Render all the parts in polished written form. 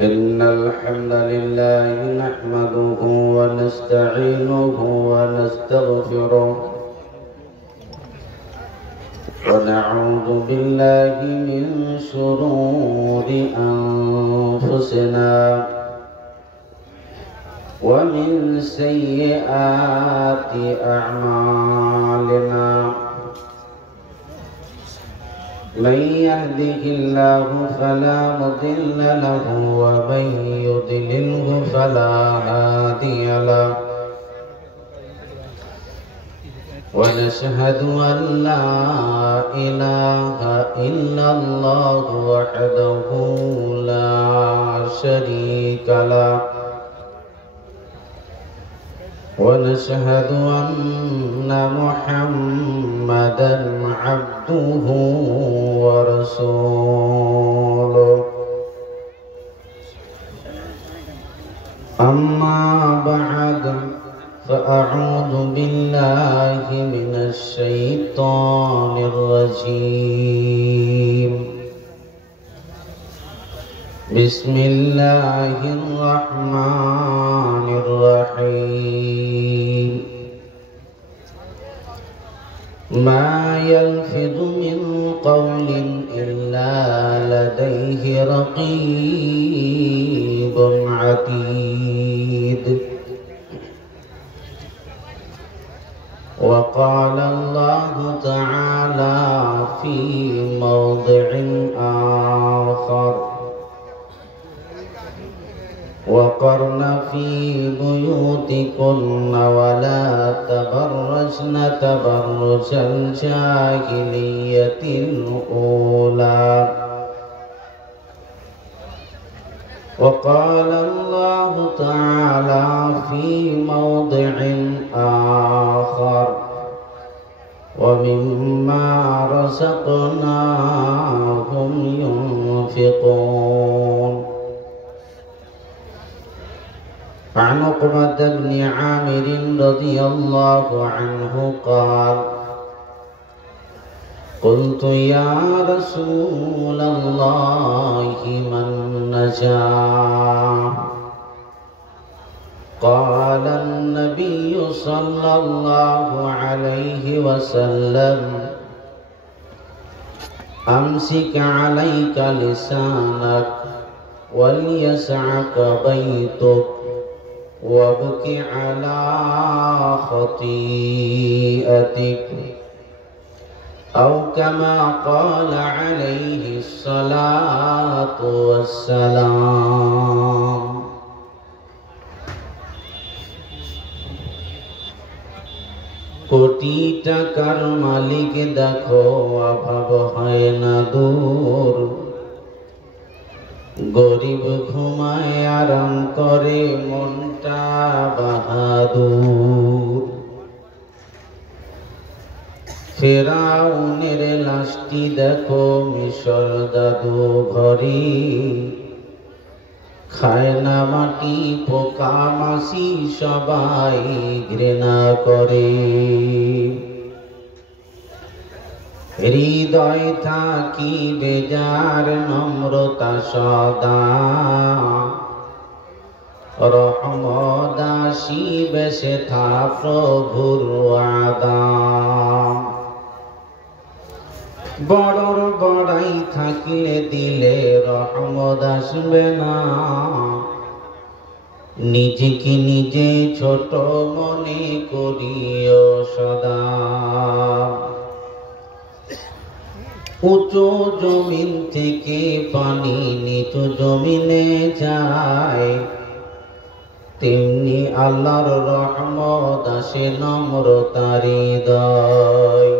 إن الحمد لله نحمده ونستعينه ونستغفره ونعوذ بالله من شرور أنفسنا ومن سيئات أعمالنا من يهده الله فلا مضل له ومن يضلله فلا هادي له ونشهد أن لا إله إلا الله وحده لا شريك له ونشهد أن محمدًا عبده ورسوله أما بعد فأعوذ بالله من الشيطان الرجيم بسم الله الرحمن الرحيم ما يلفظ من قول إلا لديه رقيب عتيد وقال الله تعالى في موضع آخر وقرن في بيوتكن ولا تبرجن تبرج الجاهلية الأولى وقال الله تعالى في موضع آخر ومما رزقناهم ينفقون عن عقبة بن عامر رضي الله عنه قال قلت يا رسول الله من نجا قال النبي صلى الله عليه وسلم أمسك عليك لسانك وليسعك بيتك وابك على خطيئتك أو كما قال عليه الصلاة والسلام কোটি টাকার মালিক দেখো অভাব হয় না দূর গরিব ঘুমায় আরাম করে মনটা বাহাদুর ফেরাউনের লাশটি দেখো মিশর দাদু ঘরে খায় না মাটি পোকা মাছি সবাই ঘৃণা করে হৃদয় থাকি বেজার নম্রতা সদা রহমত আসিবে সেথা প্রভুর ওয়াদা বড়র বড়াই থাকিলে দিলে রহমত আসবে না নিজেকে নিজে ছোট মনে করিও সদা উঁচু জমিন থেকে পানি নিচু জমিনে যায় তেমনি আল্লাহর রহমত আসে নম্রতার হৃদয়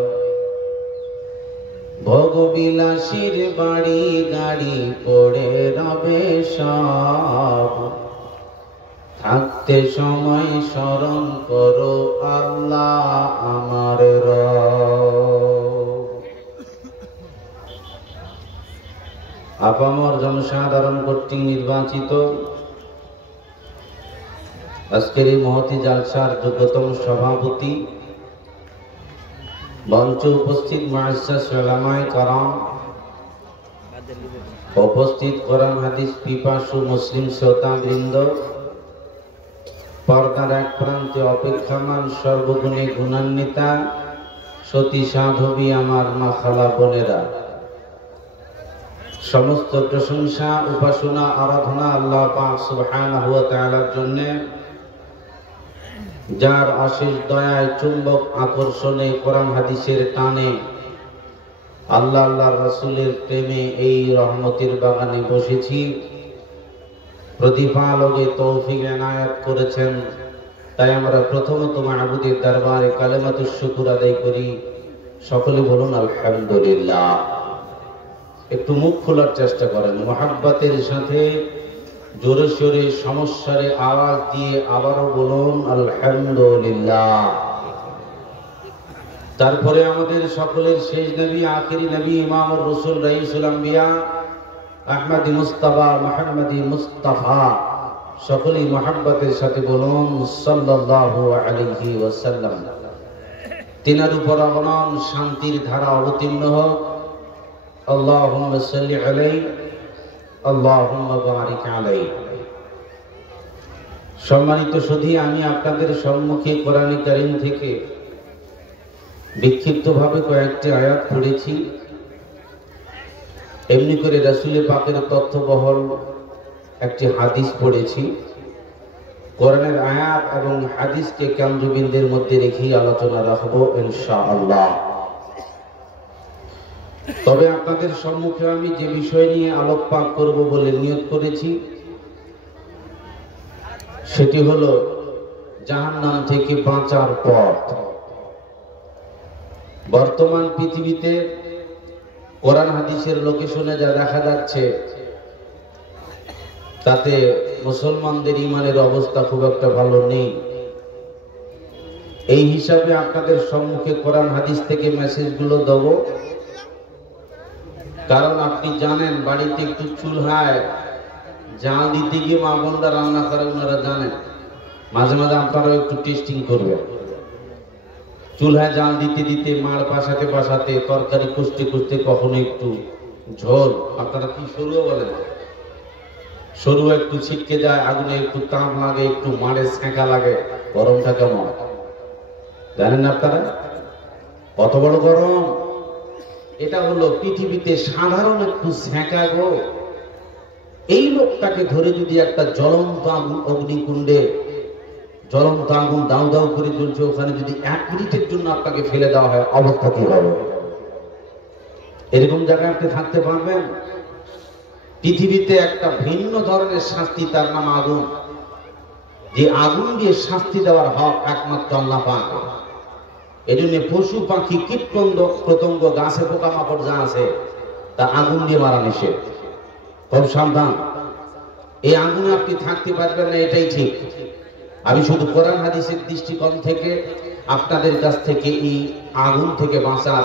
ভোগবিলাসীর বাড়ি গাড়ি পড়ে রবে সব থাকতে সময় স্মরণ করো আল্লাহ আমার রব আপামর জনসাধারণ কর্তৃক নির্বাচিত আজকের এই মহতি জালসার যোগ্যতম সভাপতি মঞ্চে উপস্থিত মুআজ্জাজ উলামায়ে কেরাম উপস্থিত কোরআন হাদিস পিপাসু মুসলিম শ্রোতাবৃন্দ, পর্দার এক প্রান্তে অপেক্ষামান সর্বগুণে গুণান্বিতা সতী সাধবী আমার মা খালা বোনেরা, সমস্ত প্রশংসা উপাসনা আরাধনা আল্লাহ পাক সুবহানাহু ওয়া তাআলার জন্য, যার অশেষ দয়ায় চুম্বক আকর্ষণে কোরআন হাদিসের টানে আল্লাহ আল্লাহর রাসূলের প্রেমে এই রহমতের বাগানে বসেছি। প্রতিপালকে তৌফিক এনায়েত করেছেন, তাই আমরা প্রথমত মাহবুদের দরবারে কালেমাতুশ শুকর আদায় করি। সকলে বলুন আলহামদুলিল্লাহ। একটু মুখ খোলার চেষ্টা করেন, মুহাব্বতের সাথে জোরে সোরে সমস্যারে আওয়াজ দিয়ে আবারও বলুন আলহামদুলিল্লাহ। তারপরে আমাদের সকলের শেষ নবী, আখিরি নবী, ইমামুর রাসূল, রাইসুল আম্বিয়া, আহমদি মুস্তাফা, মুহাম্মদি মুস্তাফা, সকলেই মুহাব্বতের সাথে বলুন সাল্লাল্লাহু আলাইহি ওয়াসাল্লাম। তিনার উপর অগণন শান্তির ধারা অবতীর্ণ হোক। আল্লাহুম্মা সাল্লি আলাইহি, আল্লাহুম্মা বারিক আলাইহি। সম্মানিত সুধী, আমি আপনাদের সম্মুখে কোরআন কারীম থেকে বিক্ষিপ্তভাবে কয়েকটি আয়াত পড়েছি। এমনি করে রাসূল পাকের তথ্যবহল একটি হাদিস পড়েছি। কোরআনের আয়াত এবং হাদিসকে কেন্দ্রবিন্দুর মধ্যে রেখেই আলোচনা রাখবো ইনশাআল্লাহ। তবে আপনাদের সম্মুখে আমি যে বিষয় নিয়ে আলোকপাত করব বলে নিয়ত করেছি, সেটি হলো জাহান্নাম থেকে বাঁচার পথ। বর্তমান পৃথিবীতে কোরআন হাদিসের লোকেশনে যা দেখা যাচ্ছে, তাতে মুসলমানদের ঈমানের অবস্থা খুব একটা ভালো নেই। এই হিসাবে আপনাদের সম্মুখে কোরআন হাদিস থেকে মেসেজগুলো দেব। কারণ আপনি জানেন, বাড়িতে একটু চুলহায় জাল দিতে গিয়ে মা বোনরা রান্না করে, ওনারা জানেন। মাঝে মাঝে আপনারাও একটু টেস্টিং করবেন। চুলহায় জাল দিতে দিতে, মার পাশাতে পাশাতে, তরকারি কুচতে কুচতে কখনো একটু ঝোল, আপনারা কি সরুও বলেন, সরু একটু ছিটকে যায়, আগুনে একটু তাপ লাগে, একটু মারে সেঁকা লাগে। গরমটা কেমন জানেন আপনারা? কত বড় গরম! এটা হলো পৃথিবীতে সাধারণ একটু সেঁকা গো। এই লোকটাকে ধরে যদি একটা জ্বলন্ত অগ্নিকুণ্ডে জ্বলন্ত আগুন দাউ দাউ করে জ্বলছে, ওখানে যদি 1 মিনিটের জন্য আপনাকে ফেলে দেওয়া হয়, অবস্থা কি হবে? এরকম জায়গায় আপনি থাকতে পারবেন? পৃথিবীতে একটা ভিন্ন ধরনের শাস্তি, তার নাম আগুন। যে আগুন দিয়ে শাস্তি দেওয়ার হক একমাত্র আল্লাহ পাক। এজন্য পশু পাখি কীট পতঙ্গ গাছে পোকামাকড় যা আছে, তা আগুন দিয়ে মারা নিষেধ। খুব সাবধান, এই আগুনে আপনি থাকতে পারবেন না, এটাই ঠিক। আমি শুধু কোরআন হাদিসের দৃষ্টিকোণ থেকে আপনাদের কাছ থেকে এই আগুন থেকে বাঁচার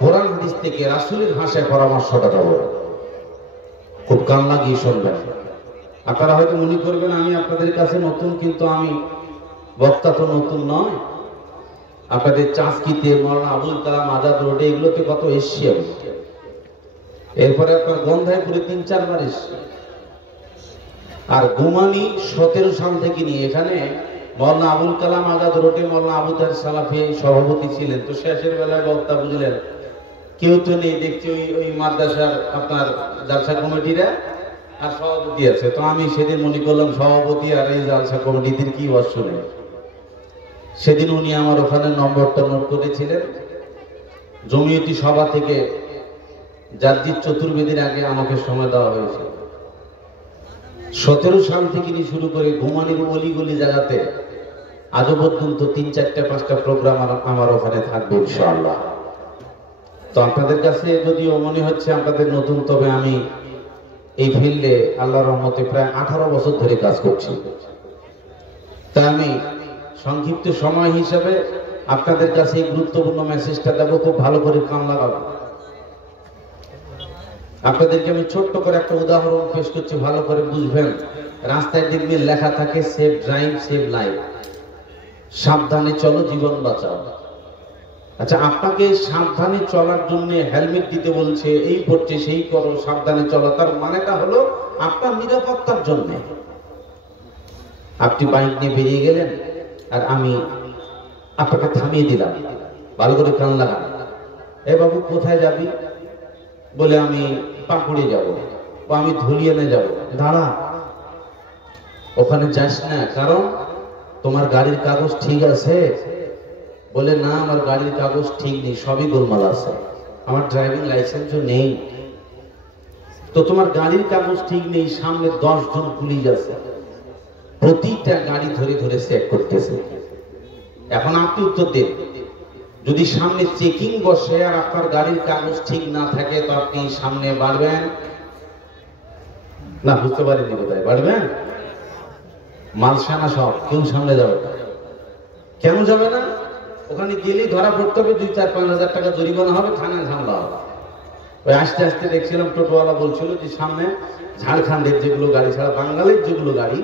কোরআন হাদিস থেকে রাসূলের ভাষায় পরামর্শটা দেব। খুব কান লাগিয়ে শুনবেন। আপনারা হয়তো মনে করবেন আমি আপনাদের কাছে নতুন, কিন্তু আমি বক্তা তো নতুন নয়। আপনাদের চাঁচকিতে, মাওলানা আবুল কালাম আজাদ রোডে, এগুলোতে কত এসছি আমি। এরপরে আপনার গন্ধাইপুরে 3-4 বার এসছি। আর গুমানি 17 সাল থেকে নিয়ে এখানে মাওলানা আবুল কালাম আজাদ রোডে মাওলানা আবু তাহের সালাফি সভাপতি ছিলেন। তো শেষের বেলায় বক্তা বুঝলেন কেউ তো নেই, দেখছি ওই মাদ্রাসার আপনার জালসা কমিটিরা আর সভাপতি আছে। তো আমি সেদিন মনে করলাম সভাপতি আর এই জালসা কমিটিদের কি বর্ষ নেই। সেদিন উনি আমার ওখানে নম্বরটা নোট করেছিলেন। জমিয়তি সভা থেকে জাতীয় চতুর্বেদীর আগে আমাকে সময় দেওয়া হয়েছে। 17 সাল থেকে নিয়ে শুরু করে ঘুমানির অলিগলি জায়গাতে আজও পর্যন্ত 3-4-5টা প্রোগ্রাম আমার ওখানে থাকবে ইনশাআল্লাহ। তো আপনাদের কাছে যদিও মনে হচ্ছে আপনাদের নতুন, তবে আমি এই ফিল্ডে আল্লাহর রহমতে প্রায় 18 বছর ধরে কাজ করছি। তা আমি সংক্ষিপ্ত সময় হিসাবে আপনাদের কাছে এই গুরুত্বপূর্ণ মেসেজটা দেবো। খুব ভালো করে কান লাগাবো। আপনাদেরকে আমি ছোট্ট করে একটা উদাহরণ পেশ করছি, ভালো করে বুঝবেন। রাস্তায় দেখবেন লেখা থাকে সেভ ড্রাইভ সেভ লাইফ, সাবধানে চলো জীবন বাঁচাও। আচ্ছা, আপনাকে সাবধানে চলার জন্য হেলমেট দিতে বলছে, এই করছে সেই করো, সাবধানে চলা, তার মানেটা হলো আপনার নিরাপত্তার জন্য। আপনি বাইক নিয়ে বেরিয়ে গেলেন আর আমি আপনাকে থামিয়ে দিলাম, ভালো করে কান লাগান। এ বাবু কোথায় যাবি? বলে আমি পাকুড়ে যাব, বা আমি ধুলিয়ানে যাব। দাঁড়া, ওখানে যাস না, কারণ তোমার গাড়ির কাগজ ঠিক আছে? বলে না, আমার গাড়ির কাগজ ঠিক নেই, সবই গোলমাল আছে, আমার ড্রাইভিং লাইসেন্সও নেই। তো তোমার গাড়ির কাগজ ঠিক নেই, সামনে 10 জন পুলিশ আছে, প্রতিটা গাড়ি ধরে ধরে চেক করতেছে। এখন আপনি উত্তর দেন, যদি সামনে চেকিং বসে আর আপনার গাড়ির কাগজ ঠিক না থাকে, তো আপনি সামনে বাড়বেন না? বুঝতে পারেননি কোথায় বাড়বেন? মালসানা সব, কেউ সামনে যাবে না। কেন যাবে না? ওখানে গেলেই ধরা পড়তে হবে, 2-4-5 হাজার টাকা জরিমানা হবে, থানায় ঝামেলা হবে। ওই আস্তে আস্তে দেখছিলাম টোটোওয়ালা বলছিল যে সামনে ঝাড়খণ্ডের যেগুলো গাড়ি ছাড়া বাঙালির যেগুলো গাড়ি,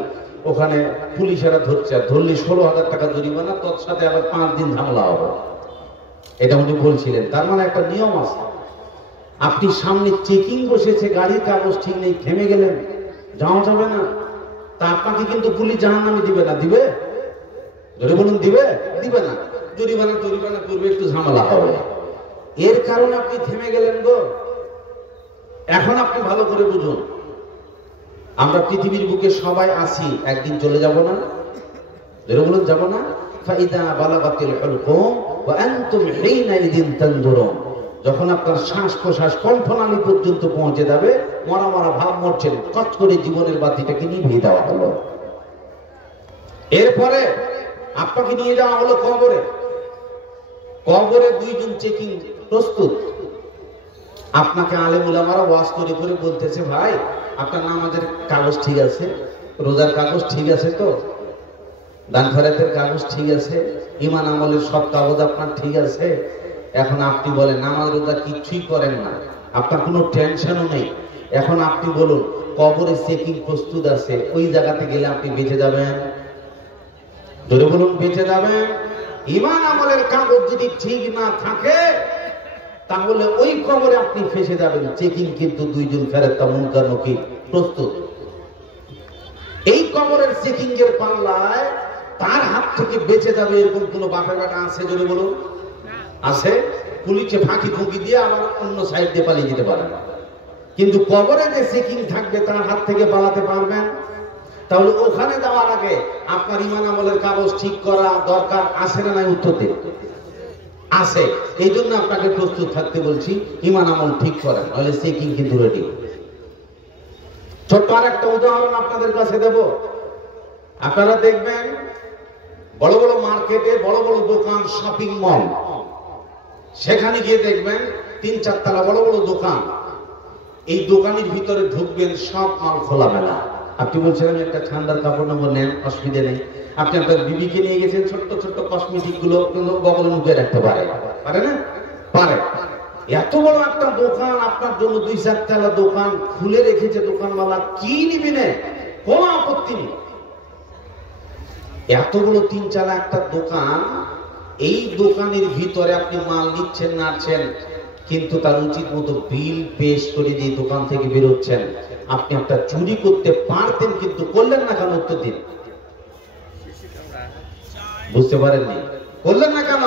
ওখানে পুলিশেরা ধরছে, আর ধরলে 16,000 টাকা জরিমানা, তোর সাথে আবার 5 দিন ঝামেলা হবে। এটা উনি বলছিলেন। তার মানে একটা নিয়ম আছে, আপনি সামনে চেকিং বসেছে, গাড়ির কাগজ ঠিক নেই, থেমে গেলেন, যাওয়া যাবে না। তা আপনাকে কিন্তু পুলিশ জাহান্নামে দিবে না, দিবে? যদি বলুন দিবে? দিবে না। জরিমানা করবে, একটু ঝামেলা হবে। এর কারণে আপনি থেমে গেলেন গো। এখন আপনি ভালো করে বুঝুন, আমরা পৃথিবীর বুকে সবাই আছি, একদিন চলে যাব না? যদি বলুন যাব না? ফাইদা বালাগাতিল হুলকুম ওয়া আনতুম হিনাইযিন তানজুরুন। যখন আপনার শ্বাস প্রশ্বাস কণ্ঠনালী পর্যন্ত পৌঁছে যাবে, মরা মরা ভাব মরছেন, কট করে জীবনের বাতিটাকে নিভিয়ে দেওয়া হলো। এরপরে আপনাকে নিয়ে যাওয়া হলো কবরে। কবরে 2 জন চেকিং প্রস্তুত। আপনাকে আলেম উলামারা ওয়াজ করে করে বলতেছে, ভাই আপনার নামাজের কাগজ ঠিক আছে, রোজার কাগজ ঠিক আছে, তো দান খয়রাতের কাগজ ঠিক আছে, ঈমান আমলের সব কাগজ আপনার ঠিক আছে। এখন আপনি বলেন নামাজ রোজা কিছুই করেন না, আপনার কোনো টেনশনও নেই। এখন আপনি বলুন, কবরে চেকিং প্রস্তুত আছে, ওই জায়গাতে গেলে আপনি বেঁচে যাবেন? ধরে বলুন, বেঁচে যাবেন? ঈমান আমলের কাগজ যদি ঠিক না থাকে, তাহলে ওই কবরে আপনি ফেসে যাবেন। চেকিং কিন্তু 2 জন ফেরেশতা মুনকার নকির প্রস্তুত। এই কবরের চেকিং এর পাল্লায় তার হাত থেকে বেঁচে যাবে এরকম কোন বাপের বেটা আছে? যদি বলুন আছে? পুলিশে ফাঁকি ফুঁকি দিয়ে আবার অন্য সাইড দিয়ে পালিয়ে যেতে পারে না, কিন্তু কবরে যে চেকিং থাকবে তার হাত থেকে পালাতে পারবেন? তাহলে ওখানে যাওয়ার আগে আপনার ঈমান আমলের কাগজ ঠিক করা দরকার আছে না নাই? উত্তর দিন। আছে। এই জন্য আপনাকে প্রস্তুত থাকতে বলছি, ঈমান আমল ঠিক করেন, নাহলে চেকিং কিন্তু রেডি। ছোট্ট আর একটা উদাহরণ আপনাদের কাছে দেব। আপনারা দেখবেন বড় বড় মার্কেটে, বড় বড় দোকান, শপিং মল, সেখানে গিয়ে দেখবেন 3-4 তলা বড় বড় দোকান। এই দোকানের ভিতরে ঢুকবেন, সব মাল খোলামেলা। আপনি বলছেন আমি একটা ঠান্ডার কাপড় নেবো, নেন, অসুবিধা নেই। আপনি আপনার বিবিকে নিয়ে গেছেন, ছোট্ট ছোট্ট কসমেটিক গুলো কিন্তু বগল মুখে রাখতে পারে না? পারে। এত বড় একটা দোকান, আপনার জন্য 2-4 তলা দোকান খুলে রেখেছে দোকানওয়ালা, কি নিবেন? কোনো আপত্তি নেই। এত বড় 3 তলা একটা দোকান, এই দোকানের ভিতরে আপনি মাল নিচ্ছেন নাচ্ছেন, কিন্তু তার উচিত মতো বিল পেশ করে দিয়ে দোকান থেকে বেরোচ্ছেন। আপনি একটা চুরি করতে পারতেন, কিন্তু করলেন না কেন? উত্তর দিন। বুঝতে পারেননি? করলেন না কেন?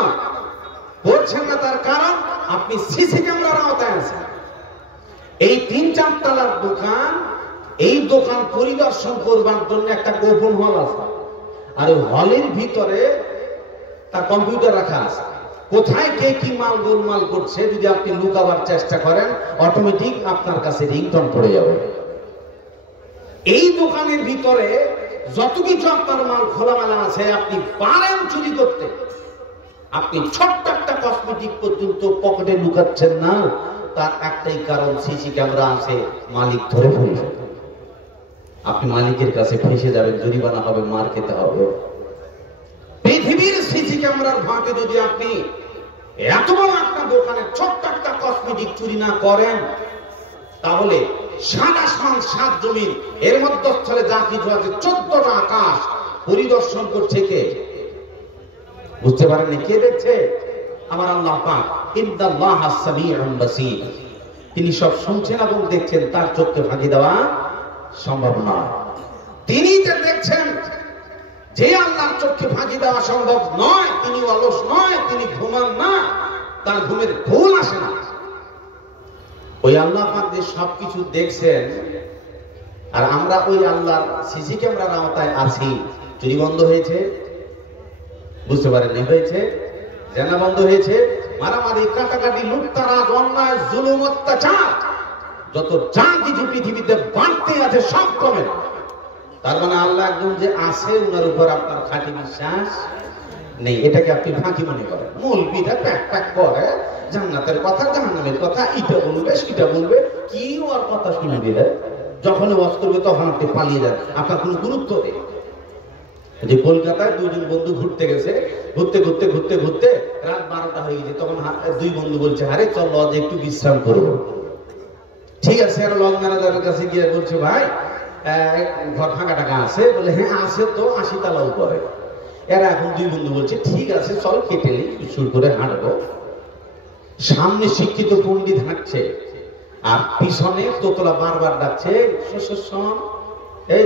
করছেন না তার কারণ আপনি সিসি ক্যামেরার আওতায় আছেন। এই 3-4 তলার দোকান, এই দোকান পরিদর্শন করবার জন্য একটা গোপন হল আছে, আর ওই হলের ভিতরে তার কম্পিউটার রাখা আছে। কোথায় কে কি মাল গোলমাল করছে যদি আপনি লুকাবার চেষ্টা করেন, অটোমেটিক আপনার কাছে রিংটোন পড়ে যাবে। এই দোকানের ভিতরে যত কিছু আপনার মাল খোলামেলা আছে, আপনি পারেন চুরি করতে, আপনি ছোট্ট একটা কসমেটিক পর্যন্ত পকেটে লুকাচ্ছেন না, তার একটাই কারণ, সিসি ক্যামেরা আছে, মালিক ধরে ফেলবে। আপনি মালিকের কাছে ফেসে যাবেন, জরিমানা হবে, মার খেতে হবে। পৃথিবীর সিসি ক্যামেরার ফাঁকে যদি আপনি এত বড় একটা দোকানে ছোট্ট একটা কসমেটিক চুরি না করেন, তাহলে 7 আসমান 7 জমিন, এর মধ্যস্থলে যা কিছু আছে 14টা আকাশ পরিদর্শন করছে কে? বুঝতে পারেননি? কে দেখছে? আমার আল্লাহ পাক ইন্নাল্লাহা সামিউন বাসীর, তিনি সব শুনছেন এবং দেখছেন, তার চোখকে ফাঁকি দেওয়া সম্ভব নয়। তিনি যে দেখছেন, যে আল্লাহর চোখকে ফাঁকি দেওয়া সম্ভব নয়, তিনি অলস নয়, তিনি ঘুমান না, তার ঘুমের ভুল আসে না। ওই আল্লাহ পাক যে সবকিছু দেখছেন, আর আমরা ওই আল্লাহর সিসি ক্যামেরার আওতায় আছি। চুরি বন্ধ হয়েছে, বুঝতে পারেননি, হয়েছে জেনা বন্ধ হয়েছে, মারামারি, কাটাকাটি, লুটতারাজ, অন্যায়, জুলুম, অত্যাচার, যত যা কিছু পৃথিবীতে বাড়তে আছে সব কমে। তার মানে আল্লাহ একদম যে আছে, ওনার উপর আপনার খাঁটি বিশ্বাস নেই। এটাকে আপনি ফাঁকি মনে করেন। মৌলবীরা প্যাক প্যাক করে জান্নাতের কথা, জাহান্নামের কথা, ইটা বলবে সেটা বলবে, কি ওর কথা শুনে দিলে যখন ওয়াজ করবে তখন আপনি পালিয়ে যান, আপনার কোনো গুরুত্ব নেই। যে কলকাতায় দুজন বন্ধু ঘুরতে গেছে, ঘুরতে ঘুরতে ঘুরতে ঘুরতে রাত 12টা হয়ে গেছে, তখন দুই বন্ধু বলছে, আরে চল লজ একটু বিশ্রাম করবো। ঠিক আছে, আর লজ ম্যানেজারের কাছে গিয়ে বলছে, ভাই ঘর ফাঁকা টাকা আছে? বলে হ্যাঁ আছে তো, 80 তালা উপরে। এরা এখন দুই বন্ধু বলছে, ঠিক আছে চল কেটে শুরু করে হাঁটবো। সামনে শিক্ষিত পণ্ডিত হাঁটছে, আর পিছনে তোতলা বারবার ডাকছে, এই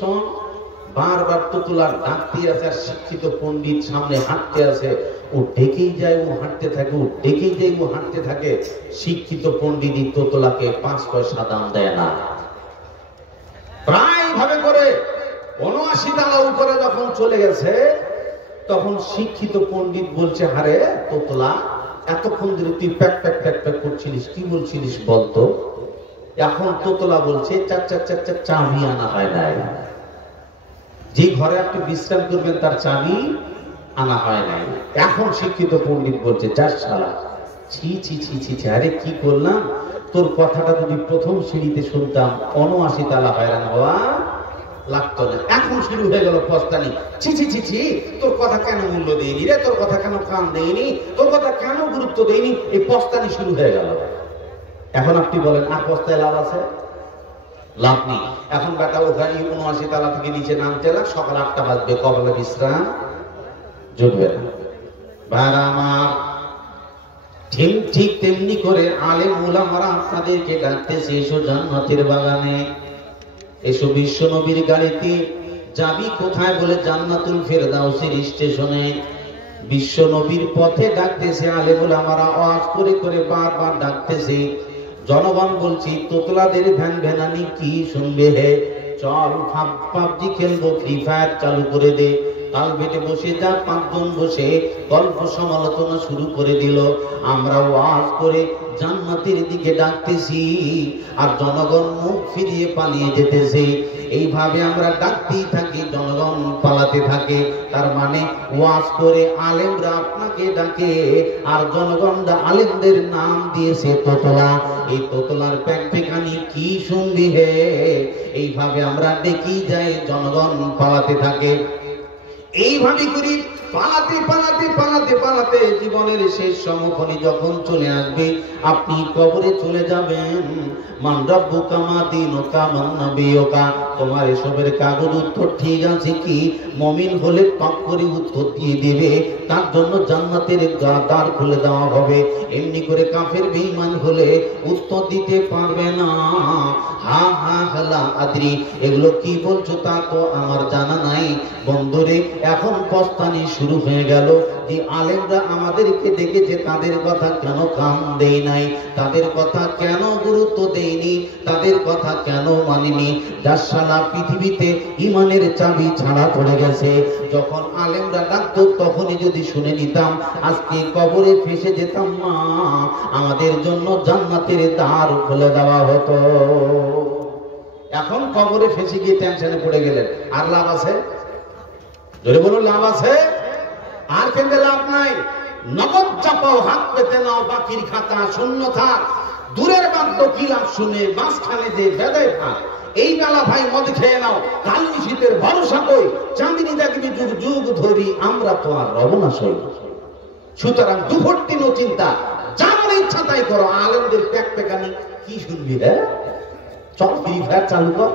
শোন। বারবার তোতলার ডাকতে আছে, আর শিক্ষিত পণ্ডিত সামনে হাঁটতে আছে। ও ডেকেই যায়, ও হাঁটতে থাকে, ও ডেকেই যায়, ও হাঁটতে থাকে। শিক্ষিত পণ্ডিত তোতলাকে 5 পয়সা দাম দেয় না। প্রায় ভাবে করে 79 তালা উপরে যখন চলে গেছে, তখন শিক্ষিত পণ্ডিত বলছে, হারে তোতলা, এতক্ষণ ধরে তুই প্যাক প্যাক প্যাক প্যাক করছিলিস, কি বলছিলিস বলতো? এখন তোতলা বলছে, চাবি আনা হয় নাই। যে ঘরে আপনি বিশ্রাম করবেন তার চাবি আনা হয় নাই। এখন শিক্ষিত পণ্ডিত বলছে, যাস শালা, ছি ছি ছি ছি ছি, আরে কি করলাম? তোর কথাটা যদি প্রথম সিঁড়িতে শুনতাম, 79 তালা হয়রান হওয়া লাগতো না। এখন শুরু হয়ে গেল পস্তানি, ছি ছি ছি ছি, তোর কথা কেন মূল্য দেয়নি রে, তোর কথা কেন কান দেয়নি, তোর কথা কেন গুরুত্ব দেয়নি, এই পস্তানি শুরু হয়ে গেল। এখন আপনি বলেন, আর পস্তায় লাভ আছে? লাভ নেই। এখন বেটা ওখানে 79 তালা থেকে নিচে নামতে লাগ, সকাল 8টা বাজবে, কপালে বিশ্রাম জুটবে না। ভাইরা আমার, ঠিক তেমনি করে আলেম উলামারা আপনাদেরকে ডাকতেছে, এসো জান্নাতের বাগানে, এসো বিশ্ব নবীর গাড়িতে। যাবি কোথায়? বলে জান্নাতুল ফেরদাউসের স্টেশনে। বিশ্ব নবীর পথে ডাকতেছে আলেম উলামারা, ওয়াজ করে করে বারবার ডাকতেছে। জনগণ বলছি, তোতলাদের ভ্যান ভ্যানানি কি শুনবে হে, চল পাবজি খেলবো, ফ্রি ফায়ার চালু করে দে। কাল বেটে বসে যা 5 জন বসে গল্প সমালোচনা শুরু করে দিল। আমরা ওয়াজ করে জান্নাতের দিকে ডাকতেছি, আর জনগণ মুখ ফিরিয়ে পালিয়ে যেতেছে। এইভাবে আমরা ডাকতেই থাকি, জনগণ পালাতে থাকে। তার মানে ওয়াজ করে আলেমরা আপনাকে ডাকে, আর জনগণরা আলেমদের নাম দিয়েছে তোতলা। এই তোতলার প্যাকপ্যাকানি কি শুনবি হে, এইভাবে আমরা ডেকেই যাই, জনগণ পালাতে থাকে। এইভাবে করি পালাতে পালাতে পালাতে পালাতে জীবনের শেষ সমখনি যখন চলে আসবে, আপনি কবরে চলে যাবেন। মান রাব্বুকা মা দীনুকা মান নাবিয়ুকা, তোমার এসবের কাগজ উত্তর ঠিক আছে কি? মুমিন হলে পাক করে উত্তর দিয়ে দিবে, তার জন্য জান্নাতের দ্বার খুলে দেওয়া হবে। এমনি করে কাফের বেঈমান হলে উত্তর দিতে পারবে না। হা হা হালা আদ্রি, এগুলো কি বলছো তা তো আমার জানা নাই। বন্ধুরে, এখন পস্তানি শুরু হয়ে গেল যে আলেমরা আমাদেরকে ডেকেছে, তাদের কথা কেন কান দেই নাই, তাদের কথা কেন গুরুত্ব দেইনি, তাদের কথা কেন মানিনি। যার সারা পৃথিবীতে ইমানের চাবি ছাড়া পড়ে গেছে। যখন আলেমরা ডাকতো তখনই যদি শুনে নিতাম, আজকে কবরে ফেসে যেতাম না, আমাদের জন্য জান্নাতের দ্বার খুলে দেওয়া হতো। এখন কবরে ফেসে গিয়ে টেনশনে পড়ে গেলেন, আর লাভ আছে? ধরে বলুন, লাভ আছে? আর কেন্দ্রে লাভ নাই। নগদ চাপাও, হাত পেতে নাও, বাকির খাতা শূন্য থাক। দূরের বাদ্য কি লাভ শুনে, মাঝখানে যে বেদায় থাক। এই বেলা ভাই মদ খেয়ে নাও, কাল নিশীতের ভরসা কই, চাঁদিনী দেখবি যুগ যুগ ধরি, আমরা তো আর রব না সই। সুতরাং দুপুর দিনও চিন্তা, যার ইচ্ছা তাই করো। আলেমদের প্যাকপ্যাকানি কি শুনবি রে? চল ফ্রি ফায়ার চালু কর,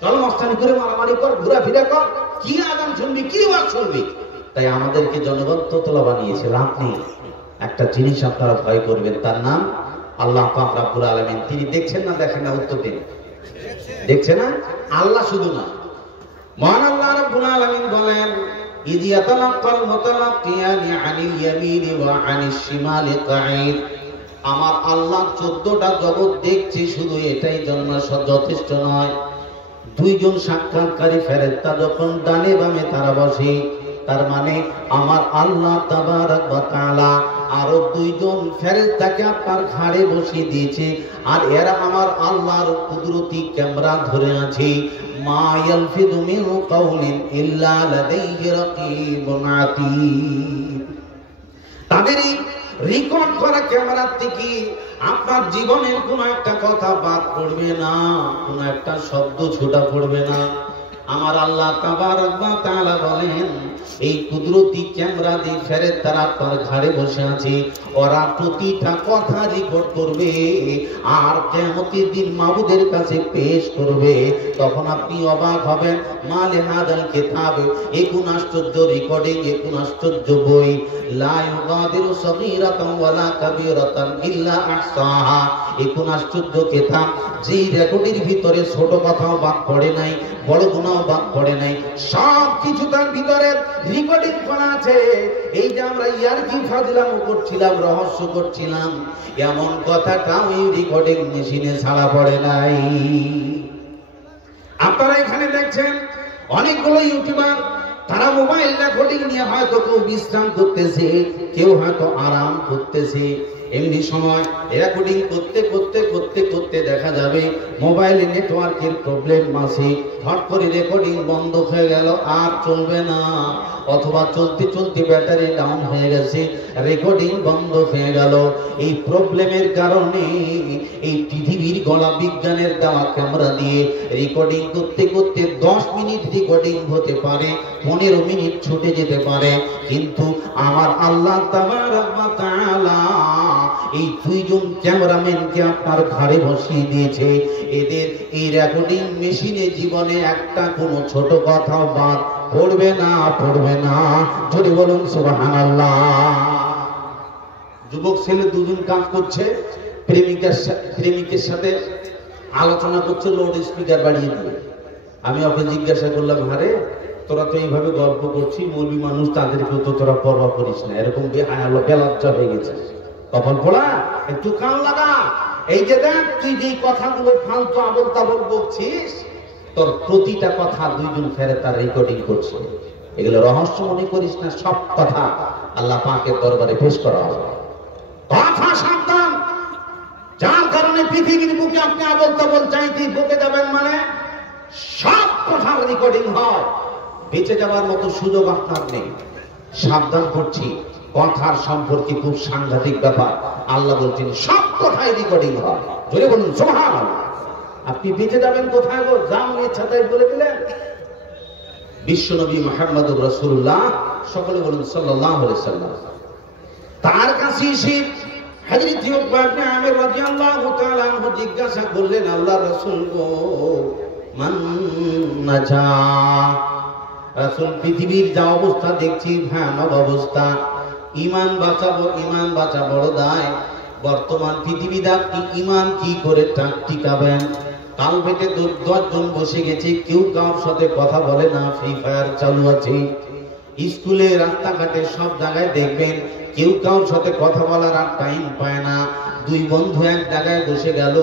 চল মস্তানি করে মারামারি কর, ঘোরাফেরা কর, কি আগাম শুনবি, কি ওয়াজ শুনবি? তাই আমাদেরকে জনগণ তোতলা বানিয়েছে, লাভ নেই। একটা জিনিস আপনারা ভয় করবেন, তার নাম আল্লাহ পাক রব্বুল আলামিন। তিনি দেখছেন না দেখেন না? উত্তর দিন। দেখছে না? আল্লাহ শুধু না, মহান আল্লাহ রব্বুল আলামিন বলেন ইয ইয়াতালাক্কাল মুতালাক্কিয়ানি আনিল ইয়ামিনি ওয়া আনিশ শিমালি কাঈদ। আমার আল্লাহ 14টা জগৎ দেখছে, শুধু এটাই জন্য যথেষ্ট নয়। দুইজন সাক্ষাৎকারী ফেরেশতা যখন ডানে বামে তারা বসে, তার মানে আমার আল্লাহ তাবারক ওয়া তাআলা আরো দুইজন ফেরেশতাকে আপনার ঘাড়ে বসিয়ে দিয়েছে, আর এরা আমার আল্লাহর কুদরতি ক্যামেরা ধরে আছে। মা ইয়ালফিযু মিন কাওলিন ইল্লা লাদাইহি রাকীবুন আতীদ। তাদের রেকর্ড করা ক্যামেরা থেকে আপনার জীবনের কোন একটা কথা বাদ পড়বে না, কোন একটা শব্দ ছুটা পড়বে না। আমার আল্লাহ তাবারক ওয়া তাআলা বলেন এই কুদরতি ক্যামেরা দিয়ে ফেরেশতারা আপনার ঘাড়ে বসে আছে, ওরা প্রতিটা কথা রেকর্ড করবে আর কিয়ামতের দিন মাবুদের কাছে পেশ করবে। তখন আপনি অবাক হবেন, মালে হাদাল কিতাব, এ কোন আশ্চর্য রেকর্ডিং, এ কোন আশ্চর্য বই। লা ইউগাদিরু সগীরাতান ওয়ালা কাবীরাতান ইল্লা আহসাহা, এ কোন আশ্চর্য কিতাব যেই রেকর্ডের ভিতরে ছোট কথাও বাদ পড়ে নাই, বড় গুনাহও বাদ পড়ে নাই, সব কিছু তার ভিতরে রেকর্ডিং করা আছে। এই যে আমরা ইয়ারকি ফাজলাম করছিলাম, রহস্য করছিলাম, এমন কথাটাও এই রেকর্ডিং মেশিনে ছাড়া পড়ে নাই। আপনারা এখানে দেখছেন অনেকগুলো ইউটিউবার, তারা মোবাইল রেকর্ডিং নিয়ে হয়তো কেউ বিশ্রাম করতেছে, কেউ হয়তো আরাম করতেছে। এমনি সময় রেকর্ডিং করতে করতে করতে করতে দেখা যাবে মোবাইলে নেটওয়ার্কের প্রবলেম আছে, হঠাৎ করে রেকর্ডিং বন্ধ হয়ে গেল, আর চলবে না। অথবা চলতে চলতে ব্যাটারি ডাউন হয়ে গেছে, রেকর্ডিং বন্ধ হয়ে গেল। এই প্রবলেমের কারণে এই পৃথিবীর গলা বিজ্ঞানের দেওয়া ক্যামেরা দিয়ে রেকর্ডিং করতে করতে 10 মিনিট রেকর্ডিং হতে পারে, 15 মিনিট ছুটে যেতে পারে, কিন্তু আমার আল্লাহ তাবারক ওয়া তাআলা এই দুইজন ক্যামেরাম্যানকে আপনার ঘাড়ে বসিয়ে দিয়েছে। এদের এই রেকর্ডিং মেশিনে জীবনে একটা কোনো ছোট কথাও বাদ পড়বে না, পড়বে না। যদি বলুন সুবহানাল্লাহ। যুবক ছেলে দুজন কাজ করছে, প্রেমিকের সাথে আলোচনা করছে লাউড স্পিকার বাড়িয়ে দিয়ে। আমি ওকে জিজ্ঞাসা করলাম, আরে তোরা তো এইভাবে গল্প করছি, মৌলবি মানুষ, তাদেরকে তো তোরা পরোয়া করিস না, এরকম বেলজ্জা হয়ে গেছে, কপাল পোড়া, একটু কান লাগা। এই যে দেখ তুই যে কথাগুলো ফালতু আবল তাবল বলছিস, তোর প্রতিটা কথা দুইজন ফেরেশতা রেকর্ডিং করছে। এগুলো রহস্য মনে করিস না, সব কথা আল্লাহ পাকের দরবারে পেশ করা হবে। কথা সাবধান, যার কারণে পৃথিবীর বুকে আপনি আবল তাবল চাইতে বকে যাবেন, মানে সব কথা রেকর্ডিং হয়। বেঁচে যাওয়ার মতো সুযোগ আপনার নেই। সাবধান করছি, কথার সম্পর্কে খুব সাংঘাতিক ব্যাপার। আল্লাহ বলছেন সব কথাই রেকর্ডিং হয়। জোরে বলুন সুবহানাল্লাহ। আপনি বেঁচে যাবেন কোথায় গো? জাম ইচ্ছা তাই বলে দিলেন। বিশ্বনবী মুহাম্মদুর রাসূলুল্লাহ, সকলে বলুন সাল্লাল্লাহু আলাইহি সাল্লাম, তার কাছে এসে হযরত উকবা ইবনে আমির রাদিয়াল্লাহু তাআলা আনহু জিজ্ঞাসা করলেন, আল্লাহর রাসূল গো, মান নাজা। রাসূল, পৃথিবীর যা অবস্থা দেখছি ভয়ানক অবস্থা, ঈমান বাঁচাবো, ঈমান বাঁচা বড় দায়। বর্তমান পৃথিবীতে আপনি ঈমান কি করে টিকাবেন? কাল পেটে 10 জন বসে গেছে, কেউ কারোর সাথে কথা বলে না, ফ্রি ফায়ার চালু আছে। স্কুলে, রাস্তাঘাটে, সব জায়গায় দেখবেন কেউ কারোর সাথে কথা বলার আর টাইম পায় না। দুই বন্ধু এক জায়গায় বসে গেল,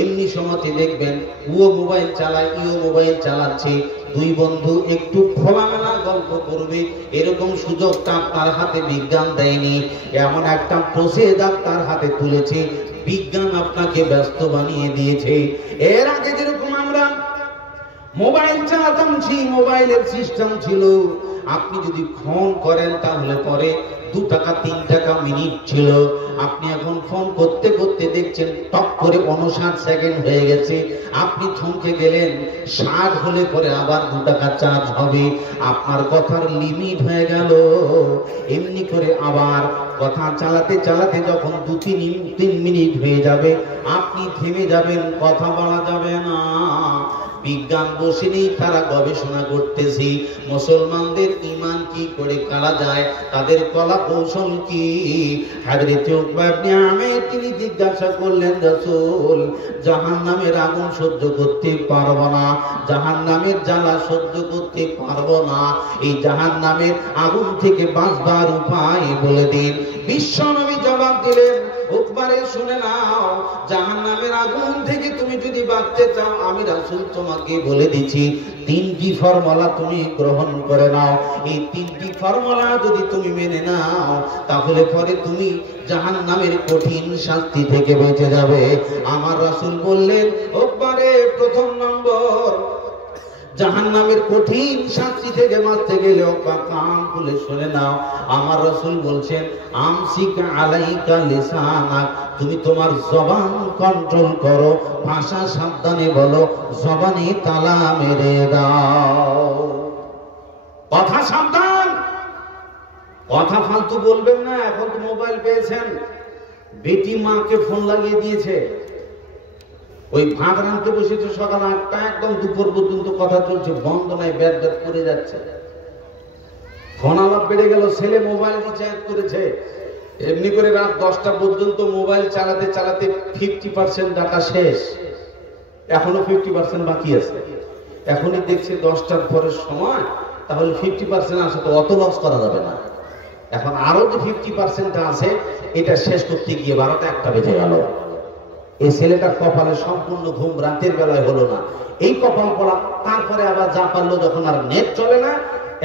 এমনি সময়তে দেখবেন ও মোবাইল চালায়, ইও মোবাইল চালাচ্ছে। দুই বন্ধু একটু খোলামেলা গল্প করবে, এরকম সুযোগটা তার হাতে বিজ্ঞান দেয়নি। এমন একটা প্রসেস তার হাতে তুলেছে, বিজ্ঞান আপনাকে ব্যস্ত বানিয়ে দিয়েছে। এর আগে যেরকম আমরা মোবাইল চালাতাম, সেই মোবাইলের সিস্টেম ছিল আপনি যদি ফোন করেন তাহলে পরে 2 টাকা 3 টাকা মিনিট ছিল। আপনি এখন ফোন করতে করতে দেখছেন টপ করে 59 সেকেন্ড হয়ে গেছে। আপনি থমকে গেলেন, 60 হলে পরে আবার 2 টাকা চার্জ হবে। আপনার কথার লিমিট হয়ে গেল। এমনি করে আবার কথা চালাতে চালাতে যখন 2-3 মিনিট হয়ে যাবে, আপনি থেমে যাবেন, কথা বলা যাবে না। বিজ্ঞান বসেনি, তারা গবেষণা করতেছি মুসলমানদের ঈমান কি করে কারা যায়, তাদের কলা কৌশল কি। হযরত উকবা ইবনে আমির তিনি জিজ্ঞাসা করলেন, রাসূল জাহান্নামের আগুন সহ্য করতে পারবো না, জাহান্নামের জ্বালা সহ্য করতে পারবো না, এই জাহান্নামের আগুন থেকে বাঁচবার উপায় বলে দিন। বিশ্বনবী জবাব দিলেন, উকবারে শুনে নাও, জাহান্নামের আগুন থেকে তুমি যদি বাঁচতে চাও, আমি রাসূল তোমাকে বলে দিচ্ছি তিনটি ফর্মুলা তুমি গ্রহণ করে নাও। এই তিনটি ফর্মুলা যদি তুমি মেনে নাও, তাহলে পরে তুমি জাহান্নামের কঠিন শাস্তি থেকে বেঁচে যাবে। আমার রাসূল বললেন, উকবারে প্রথম নম্বর, জাহান্নামের কঠিন শাস্তি থেকে বাঁচতে গেলে কান খুলে শুনে নাও, আমার রাসূল বলছেন, আমসিক আলাইকা লিসানাক, তুমি তোমার জবান কন্ট্রোল করো, ভাষা সাবধানে বলো, জবানে তালা মেরে দাও। কথা সাবধান, কথা ফালতু বলবেন না। এখন তো মোবাইল পেয়েছেন, বেটি মাকে ফোন লাগিয়ে দিয়েছে, ওই ভাত রাঁধতে বসেছে সকাল 8টা, একদম দুপুর পর্যন্ত কথা চলছে, বন্ধ নাই, ব্যাট ব্যাট করে যাচ্ছে। ফোন আলাপ বেড়ে গেল, ছেলে মোবাইল রিচার্জ করেছে, এমনি করে রাত 10টা পর্যন্ত মোবাইল চালাতে চালাতে 50% ডাটা শেষ, এখনো 50% বাকি আছে। এখনই দেখছে 10টার পরের সময়, তাহলে 50% আসে, তো অত লস করা যাবে না। এখন আরো যে 50% আছে, এটা শেষ করতে গিয়ে 12টা 1টা বেজে গেল। এই ছেলেটার কপালে সম্পূর্ণ ঘুম রাতের বেলায় হলো না, এই কপাল পড়া। তারপরে আবার যা পারলো, যখন আর নেট চলে না,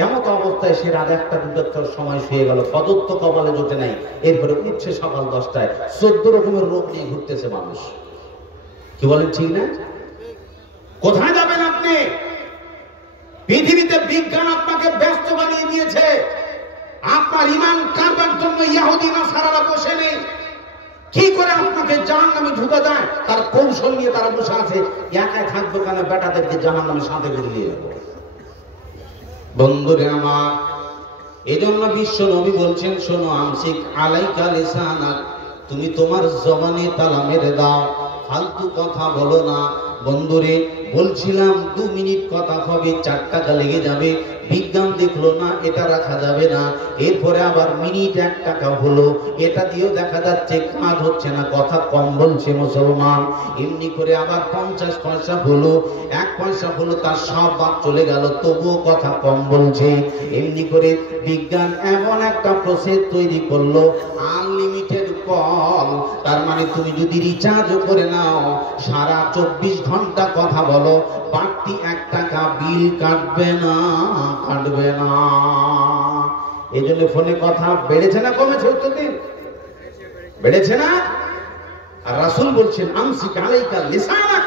এমত অবস্থায় সে রাত 1টা 2টার সময় শুয়ে গেল, ফজর তো কপালে জোটে নাই, এরপরে উঠছে সকাল 10টায়। 14 রকমের রোগ নিয়ে ঘুরতেছে মানুষ। কি বলেন, ঠিক না? কোথায় যাবেন আপনি? পৃথিবীতে বিজ্ঞান আপনাকে ব্যস্ত বানিয়ে দিয়েছে। আপনার ঈমান কারবার জন্য ইহুদি নাসারারা বসে নেই। কি করে আপনাকে জাহান্নামে ঢুকা যায় তার কৌশল নিয়ে তারা বসে আছে। একাই থাকবো কেন, বেটাদেরকে জাহান্নামে সাথে করে নিয়ে যাবো। বন্ধুরে আমার, এজন্য বিশ্ব নবী বলছেন, শোনো, আমসিক আলাইকা লিসানাক, তুমি তোমার জবানে তালা মেরে দাও, ফালতু কথা বলো না। বন্ধুরে বলছিলাম 2 মিনিট কথা হবে, 4 টাকা লেগে যাবে। বিজ্ঞান দেখলো না এটা রাখা যাবে না, এরপরে আবার মিনিট 1 টাকা হলো, এটা দিয়েও দেখা যাচ্ছে কাজ হচ্ছে না, কথা কম বলছে মুসলমান। এমনি করে আবার 50 পয়সা হলো, 1 পয়সা হলো, তার সব বাদ চলে গেল, তবুও কথা কম বলছে। এমনি করে বিজ্ঞান এমন একটা প্রসেস তৈরি করলো, আনলিমিটেড কল। তার মানে তুমি যদি রিচার্জ করে নাও, সারা 24 ঘন্টা কথা বলো, বাড়তি 1 টাকা বিল কাটবে না, কাটবে না। এই জন্য ফোনে কথা বেড়েছে না কমেছে? উত্তর দিন। বেড়েছে না? আর রাসূল বলছেন, আমসিক আলাইকা লিসানাক,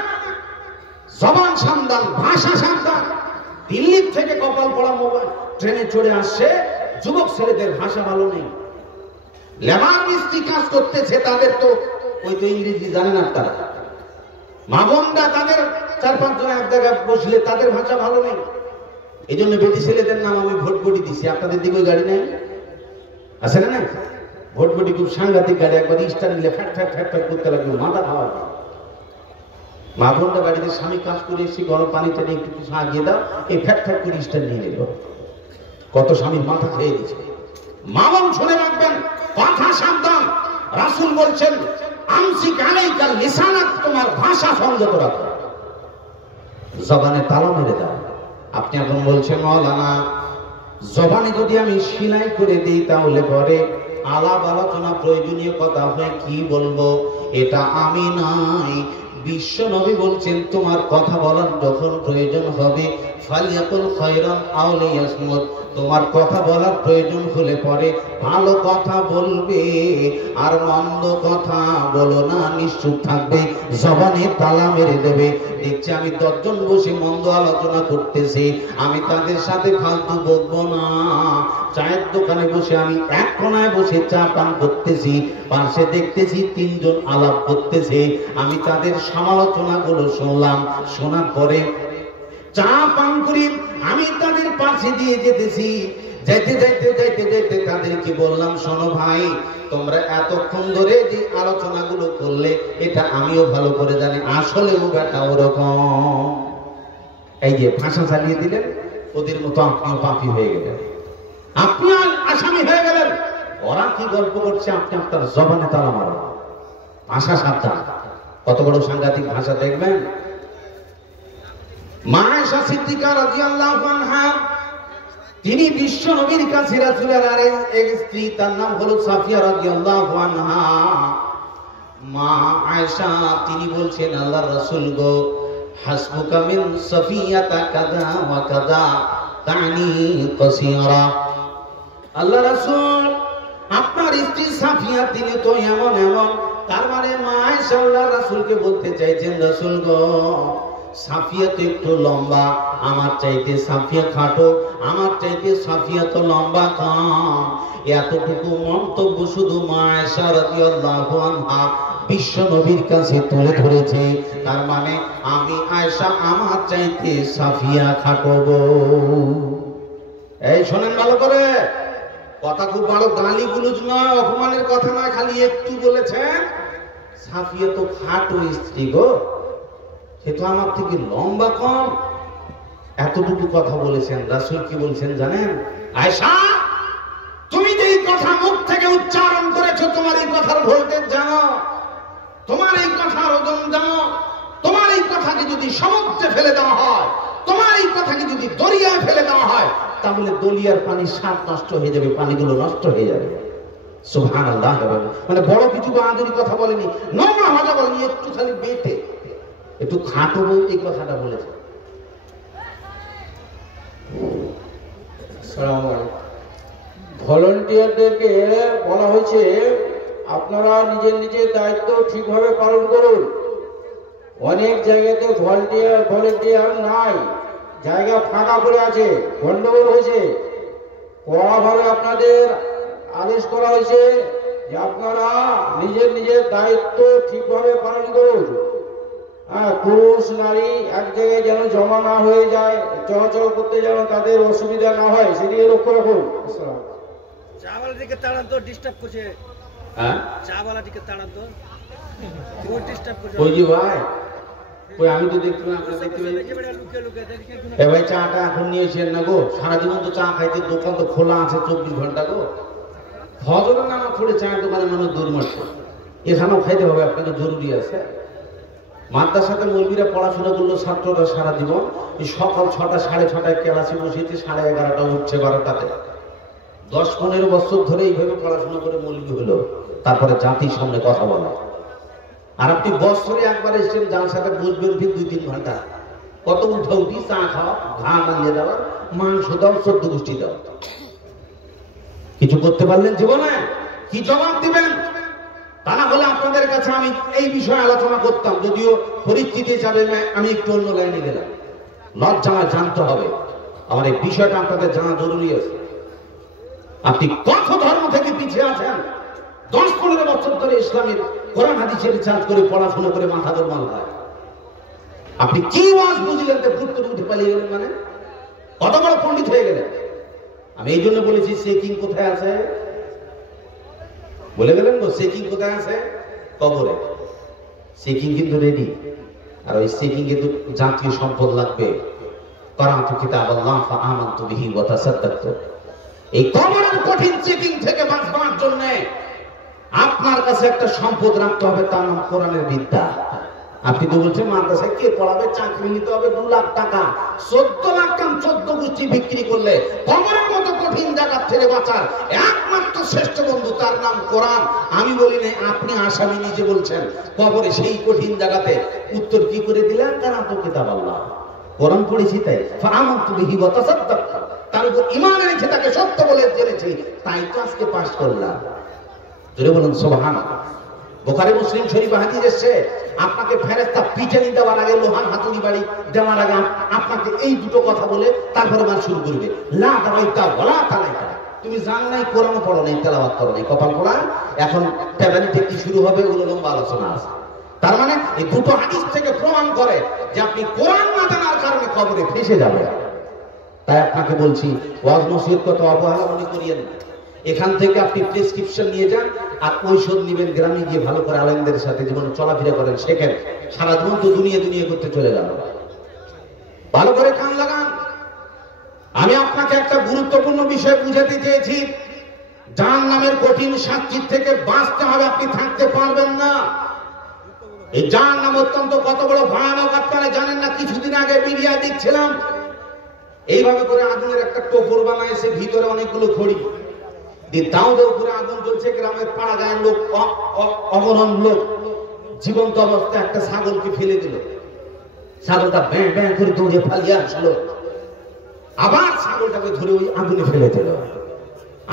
জবান সাবধান, ভাষা সাবধান। দিল্লি থেকে কপাল পড়া মোবাইল ট্রেনে চড়ে আসছে, যুবক ছেলেদের ভাষা ভালো নেই, লেবার মিস্ত্রি কাজ করতেছে, তাদের তো ওই তো ইংরেজি জানে না। তারা মা বোনরা তাদের 4-5 জন এক জায়গায় বসলে তাদের ভাষা ভালো নেই। এই জন্য বেটি ছেলেদের নাম আমি ভোটবটি দিছি। আপনাদের দিকে গাড়ি নেই, আছে না? ভোটবটি খুব সাংঘাতিক গাড়ি, একবার স্টার নিলে ফ্যাট ফ্যাট ফ্যাট ফ্যাট করতে লাগবে, মাথা খাওয়া। মা বোনরা বাড়িতে স্বামী কাজ করে এসে গরম পানি টেনে একটু কিছু আগিয়ে দাও, এই ফ্যাট ফ্যাট করে স্টার নিয়ে নিল, কত স্বামীর মাথা খেয়ে দিচ্ছে। মা বোন শুনে রাখবেন, কথা সাবধান। রাসূল বলছেন, আমসিক আলাইকা লিসানাক, তোমার ভাষা সংযত রাখো, জবানে তালা মেরে দাও। আপনি এখন বলছেন, মাওলানা জবানে যদি আমি সেলাই করে দিই, তাহলে পরে আলাপ আলোচনা প্রয়োজনীয় কথা হয়ে কি বলবো, এটা আমি নাই। বিশ্ব নবী বলছেন, তোমার কথা বলার যখন প্রয়োজন হবে, ফালিয়াকুল খায়রান আও লিয়াসমুত, তোমার কথা বলার প্রয়োজন হলে পরে ভালো কথা বলবে, আর মন্দ কথা বলো না, নিশ্চুপ থাকবে, জবানে তালা মেরে দেবে। দেখছি আমি 10 জন বসে মন্দ আলোচনা করতেছি, আমি তাদের সাথে ফালতু বকবো না। চায়ের দোকানে বসে আমি এক কোনায় বসে চা পান করতেছি, পাশে দেখতেছি 3 জন আলাপ করতেছে, আমি তাদের সমালোচনা গুলো শুনলাম। শোনার পরে চা পান করি, আমি তাদের পাশে দিয়ে যেতেছি, যাইতে যাইতে যাইতে যাইতে তাদেরকে বললাম, শোনো ভাই, তোমরা এতক্ষণ ধরে যে আলোচনাগুলো করলে, এটা আমিও ভালো করে জানি, আসলেও ব্যাটা ওরকম। এই যে ভাষা চালিয়ে দিলেন, ওদের মতো আপনিও পাপী হয়ে গেলেন, আপনি আসামি হয়ে গেলেন। ওরা কি গল্প করছে, আপনি আপনার জবানে তালা মারেন। ভাষা সাবধান, কত বড় সাংঘাতিক ভাষা দেখবেন। মা আয়েশা সিদ্দিকা রাদিয়াল্লাহু আনহা, তিনি বিশ্ব নবীর কাছে রাসূলের এক স্ত্রী, তার নাম হলো সাফিয়া রাদিয়াল্লাহু আনহা। মা আয়েশা তিনি বলছেন, আল্লাহর রাসূল গো, হাসবুকা মিন সাফিয়াতা কাযা ওয়া কাযা তানি কাসীরা। আল্লাহ রাসূল, আপনার স্ত্রী সাফিয়া তিনি তো এমন এমন। তার মানে মা আয়েশা আল্লাহর রাসূলকে বলতে চাইছেন, রাসূল গো, সাফিয়া তো একটু লম্বা, আমার চাইতে সাফিয়া খাটো, আমার চাইতে সাফিয়া তো লম্বা কম। এতটুকু মন্তব্য শুধু মা আয়েশা রাদিয়াল্লাহু আনহা বিশ্ব নবীর কাছে তুলে ধরেছে। তার মানে আমি আয়েশা আমার চাইতে সাফিয়া খাটো গো। এই শোনেন ভালো করে, কথা খুব বড় গালি গুলুজ নয়, অপমানের কথা না, খালি একটু বলেছেন সাফিয়া তো খাটো স্ত্রী গো, সে তো আমার থেকে লম্বা কম, এতটুকু কথা বলেছেন। রাসূল কি বলছেন জানেন? আয়েশা, তুমি যে এই কথা মুখ থেকে উচ্চারণ করেছো, তোমার এই কথার ভোল্টেজ জানো, তোমার এই কথার ওজন জানো। তোমার এই কথাকে যদি সমুদ্রে ফেলে দেওয়া হয়, তোমার এই কথাকে যদি দরিয়ায় ফেলে দেওয়া হয়, তাহলে দরিয়ার পানির স্বাদ নষ্ট হয়ে যাবে, পানিগুলো নষ্ট হয়ে যাবে। সুবহানাল্লাহ। মানে বড় কিছু বাহাদুরি কথা বলেনি, নোংরা ভাষা বলেনি, একটু খালি বেটে একটু খাটো বউ এই কথাটা বলেছে। ভলান্টিয়ারদেরকে বলা হয়েছে আপনারা নিজের নিজের দায়িত্ব ঠিকভাবে পালন করুন। অনেক জায়গাতে ভলান্টিয়ার নাই, জায়গা ফাঁকা পড়ে আছে, গন্ডগোল হয়েছে। কড়াভাবে আপনাদের আদেশ করা হয়েছে যে আপনারা নিজের নিজের দায়িত্ব ঠিকভাবে পালন করুন। পুরুষ নারী এক জায়গায় যেন জমা না হয়ে যায়, চলাচল করতে যেন তাদের অসুবিধা না হয়, সেদিকে লক্ষ্য রাখুন। চাওয়ালাটিকে তাড়ান তো, ডিস্টার্ব করছে। হ্যাঁ, চাওয়ালাটিকে তাড়ান তো, ও ডিস্টার্ব করছে। ওই যে ভাই, ওই আমি তো দেখতে পাই, আপনারা দেখতে পাই। লুকে লুকে দেখি। এ ভাই, চাটা এখন নিয়ে এসেন না গো, সারা জীবন তো চা খাইতে, দোকান তো খোলা আছে 24 ঘন্টা গো। ফজরের নামাজ পড়ে চায়ের দোকানে মানুষ দৌড় মারছে, এখানেও খাইতে হবে, আপনাকে জরুরি আছে। মাদ্রাসাতে মৌলবীরা পড়াশোনা করলো ছাত্ররা সারা জীবন, এই সকাল 6টা 6:30 ক্লাসে বসেছে, 11:30 উঠছে 12টাতে। 10-15 বছর ধরে এইভাবে পড়াশোনা করে মৌলবী হলো, তারপরে জাতির সামনে কথা বলা। আর আপনি বছরে একবার এসেছেন, যার সাথে বুঝবেন ঠিক 2-3 ঘন্টা, কত উঠা উঠি, চা খাওয়া, ঘাম আনিয়ে দেওয়া, মাংস দাও, 14 গোষ্ঠী দাও। কিছু করতে পারলেন জীবনে? কি জবাব দিবেন? তা না হলে আপনাদের কাছে আমি এই বিষয়ে আলোচনা করতাম, যদিও পরিস্থিতি হিসাবে আমি একটু অন্য লাইনে গেলাম। লজ্জা জানতে হবে, আমার এই বিষয়টা আপনাদের জানা জরুরি আছে। আপনি কত ধর্ম থেকে পিছিয়ে আছেন, 10-15 বছর ধরে ইসলামের কোরআন হাদিসের রিসার্চ করে পড়াশোনা করে মাথা দরমাল হয়। আপনি কি ওয়াজ বুঝলেন যে ভূত উঠে পালিয়ে গেলেন? মানে কত বড় পণ্ডিত হয়ে গেলেন? আমি এই জন্য বলেছি, চেকিং কোথায় আছে বলে গেলেন তো, চেকিং কোথায় আছে? কবরে। চেকিং কিন্তু রেডি, আর ওই চেকিং কিন্তু জাতীয় সম্পদ লাগবে। করাতু কিতাবাল্লাহ ফাআমানতু বিহি ওয়া তাসাদ্দাকতু। এই কবরের কঠিন চেকিং থেকে বাঁচবার জন্য আপনার কাছে একটা সম্পদ রাখতে হবে, তার নাম কোরআনের বিদ্যা। আপনি তো বলছেন মাদ্রাসায় কে পড়াবে, চাকরি নিতে হবে 2 লাখ টাকা, 14 লাখ টাকা 14 গোষ্ঠী বিক্রি করলে কবরের মতো কঠিন জায়গা থেকে বাঁচার একমাত্র শ্রেষ্ঠ বন্ধু, তার নাম কোরআন। আমি বলি না, আপনি আসামি নিজে বলছেন। কবরে সেই কঠিন জায়গাতে উত্তর কি করে দিলেন? তারা তো কিতাবাল্লাহ, কোরআন পড়েছি তাই, ফাআমানতু বিহি ওয়া তাসাদ্দাকতু, তার উপর ঈমান এনেছি, তাকে সত্য বলে জেনেছি, তাই তো আজকে পাস করলাম। জোরে বলুন সুবহানাল্লাহ। বুখারী মুসলিম শরীফ হাদিস এসেছে, আপনাকে ফেরেশতা পিটানি দেওয়ার আগে, লোহান হাতুড়ি বাড়ি দেওয়ার আগে আপনাকে এই দুটো কথা বলে তারপরে মান শুরু করবে, লা দারাইতা ওয়ালা তালাইতা। তুমি জান নাই, কোরআন পড়ো নাই, তেলাওয়াত করো নাই, কপাল পড়া। এখন টেবানি থেকে শুরু হবে, ওগুলো লম্বা আলোচনা আছে। তার মানে এই দুটো হাদিস থেকে প্রমাণ করে যে আপনি কোরআন না জানার কারণে কবরে ফেসে যাবে। তাই আপনাকে বলছি, ওয়াজ নসিহত কত অবহেলা মনে করিয়েন না। এখান থেকে আপনি প্রেসক্রিপশন নিয়ে যান, আর ঔষধ নিবেন, গ্রামে গিয়ে ভালো করে আলেমদের সাথে জীবনে চলাফেরা করেন, শেখেন। সারা জীবন তো দুনিয়া করতে চলে গেল। ভালো করে কান লাগান। আমি আপনাকে একটা গুরুত্বপূর্ণ বিষয় বুঝাতে চেয়েছি। জাহান্নামের কঠিন শাস্তির থেকে বাঁচতে হবে, আপনি থাকতে পারবেন না। এই জাহান্নাম অত্যন্ত কত বড় ভয়ানক আপনারা জানেন না। কিছুদিন আগে মিডিয়ায় দেখছিলাম, এইভাবে করে আগুনের একটা টোপর বানাইছে, ভিতরে অনেকগুলো খড়ি দিয়ে দাও দাও করে আগুন জ্বলছে। গ্রামের পাড়া গায়ের লোক, অমরণ লোক জীবন্ত অবস্থায় একটা ছাগলকে ফেলে দিল। ছাগলটা ব্যাঁ ব্যাঁ করে দৌড়ে পালিয়ে আসলো। আবার ছাগলটাকে ধরে ওই আগুনে ফেলে দিল।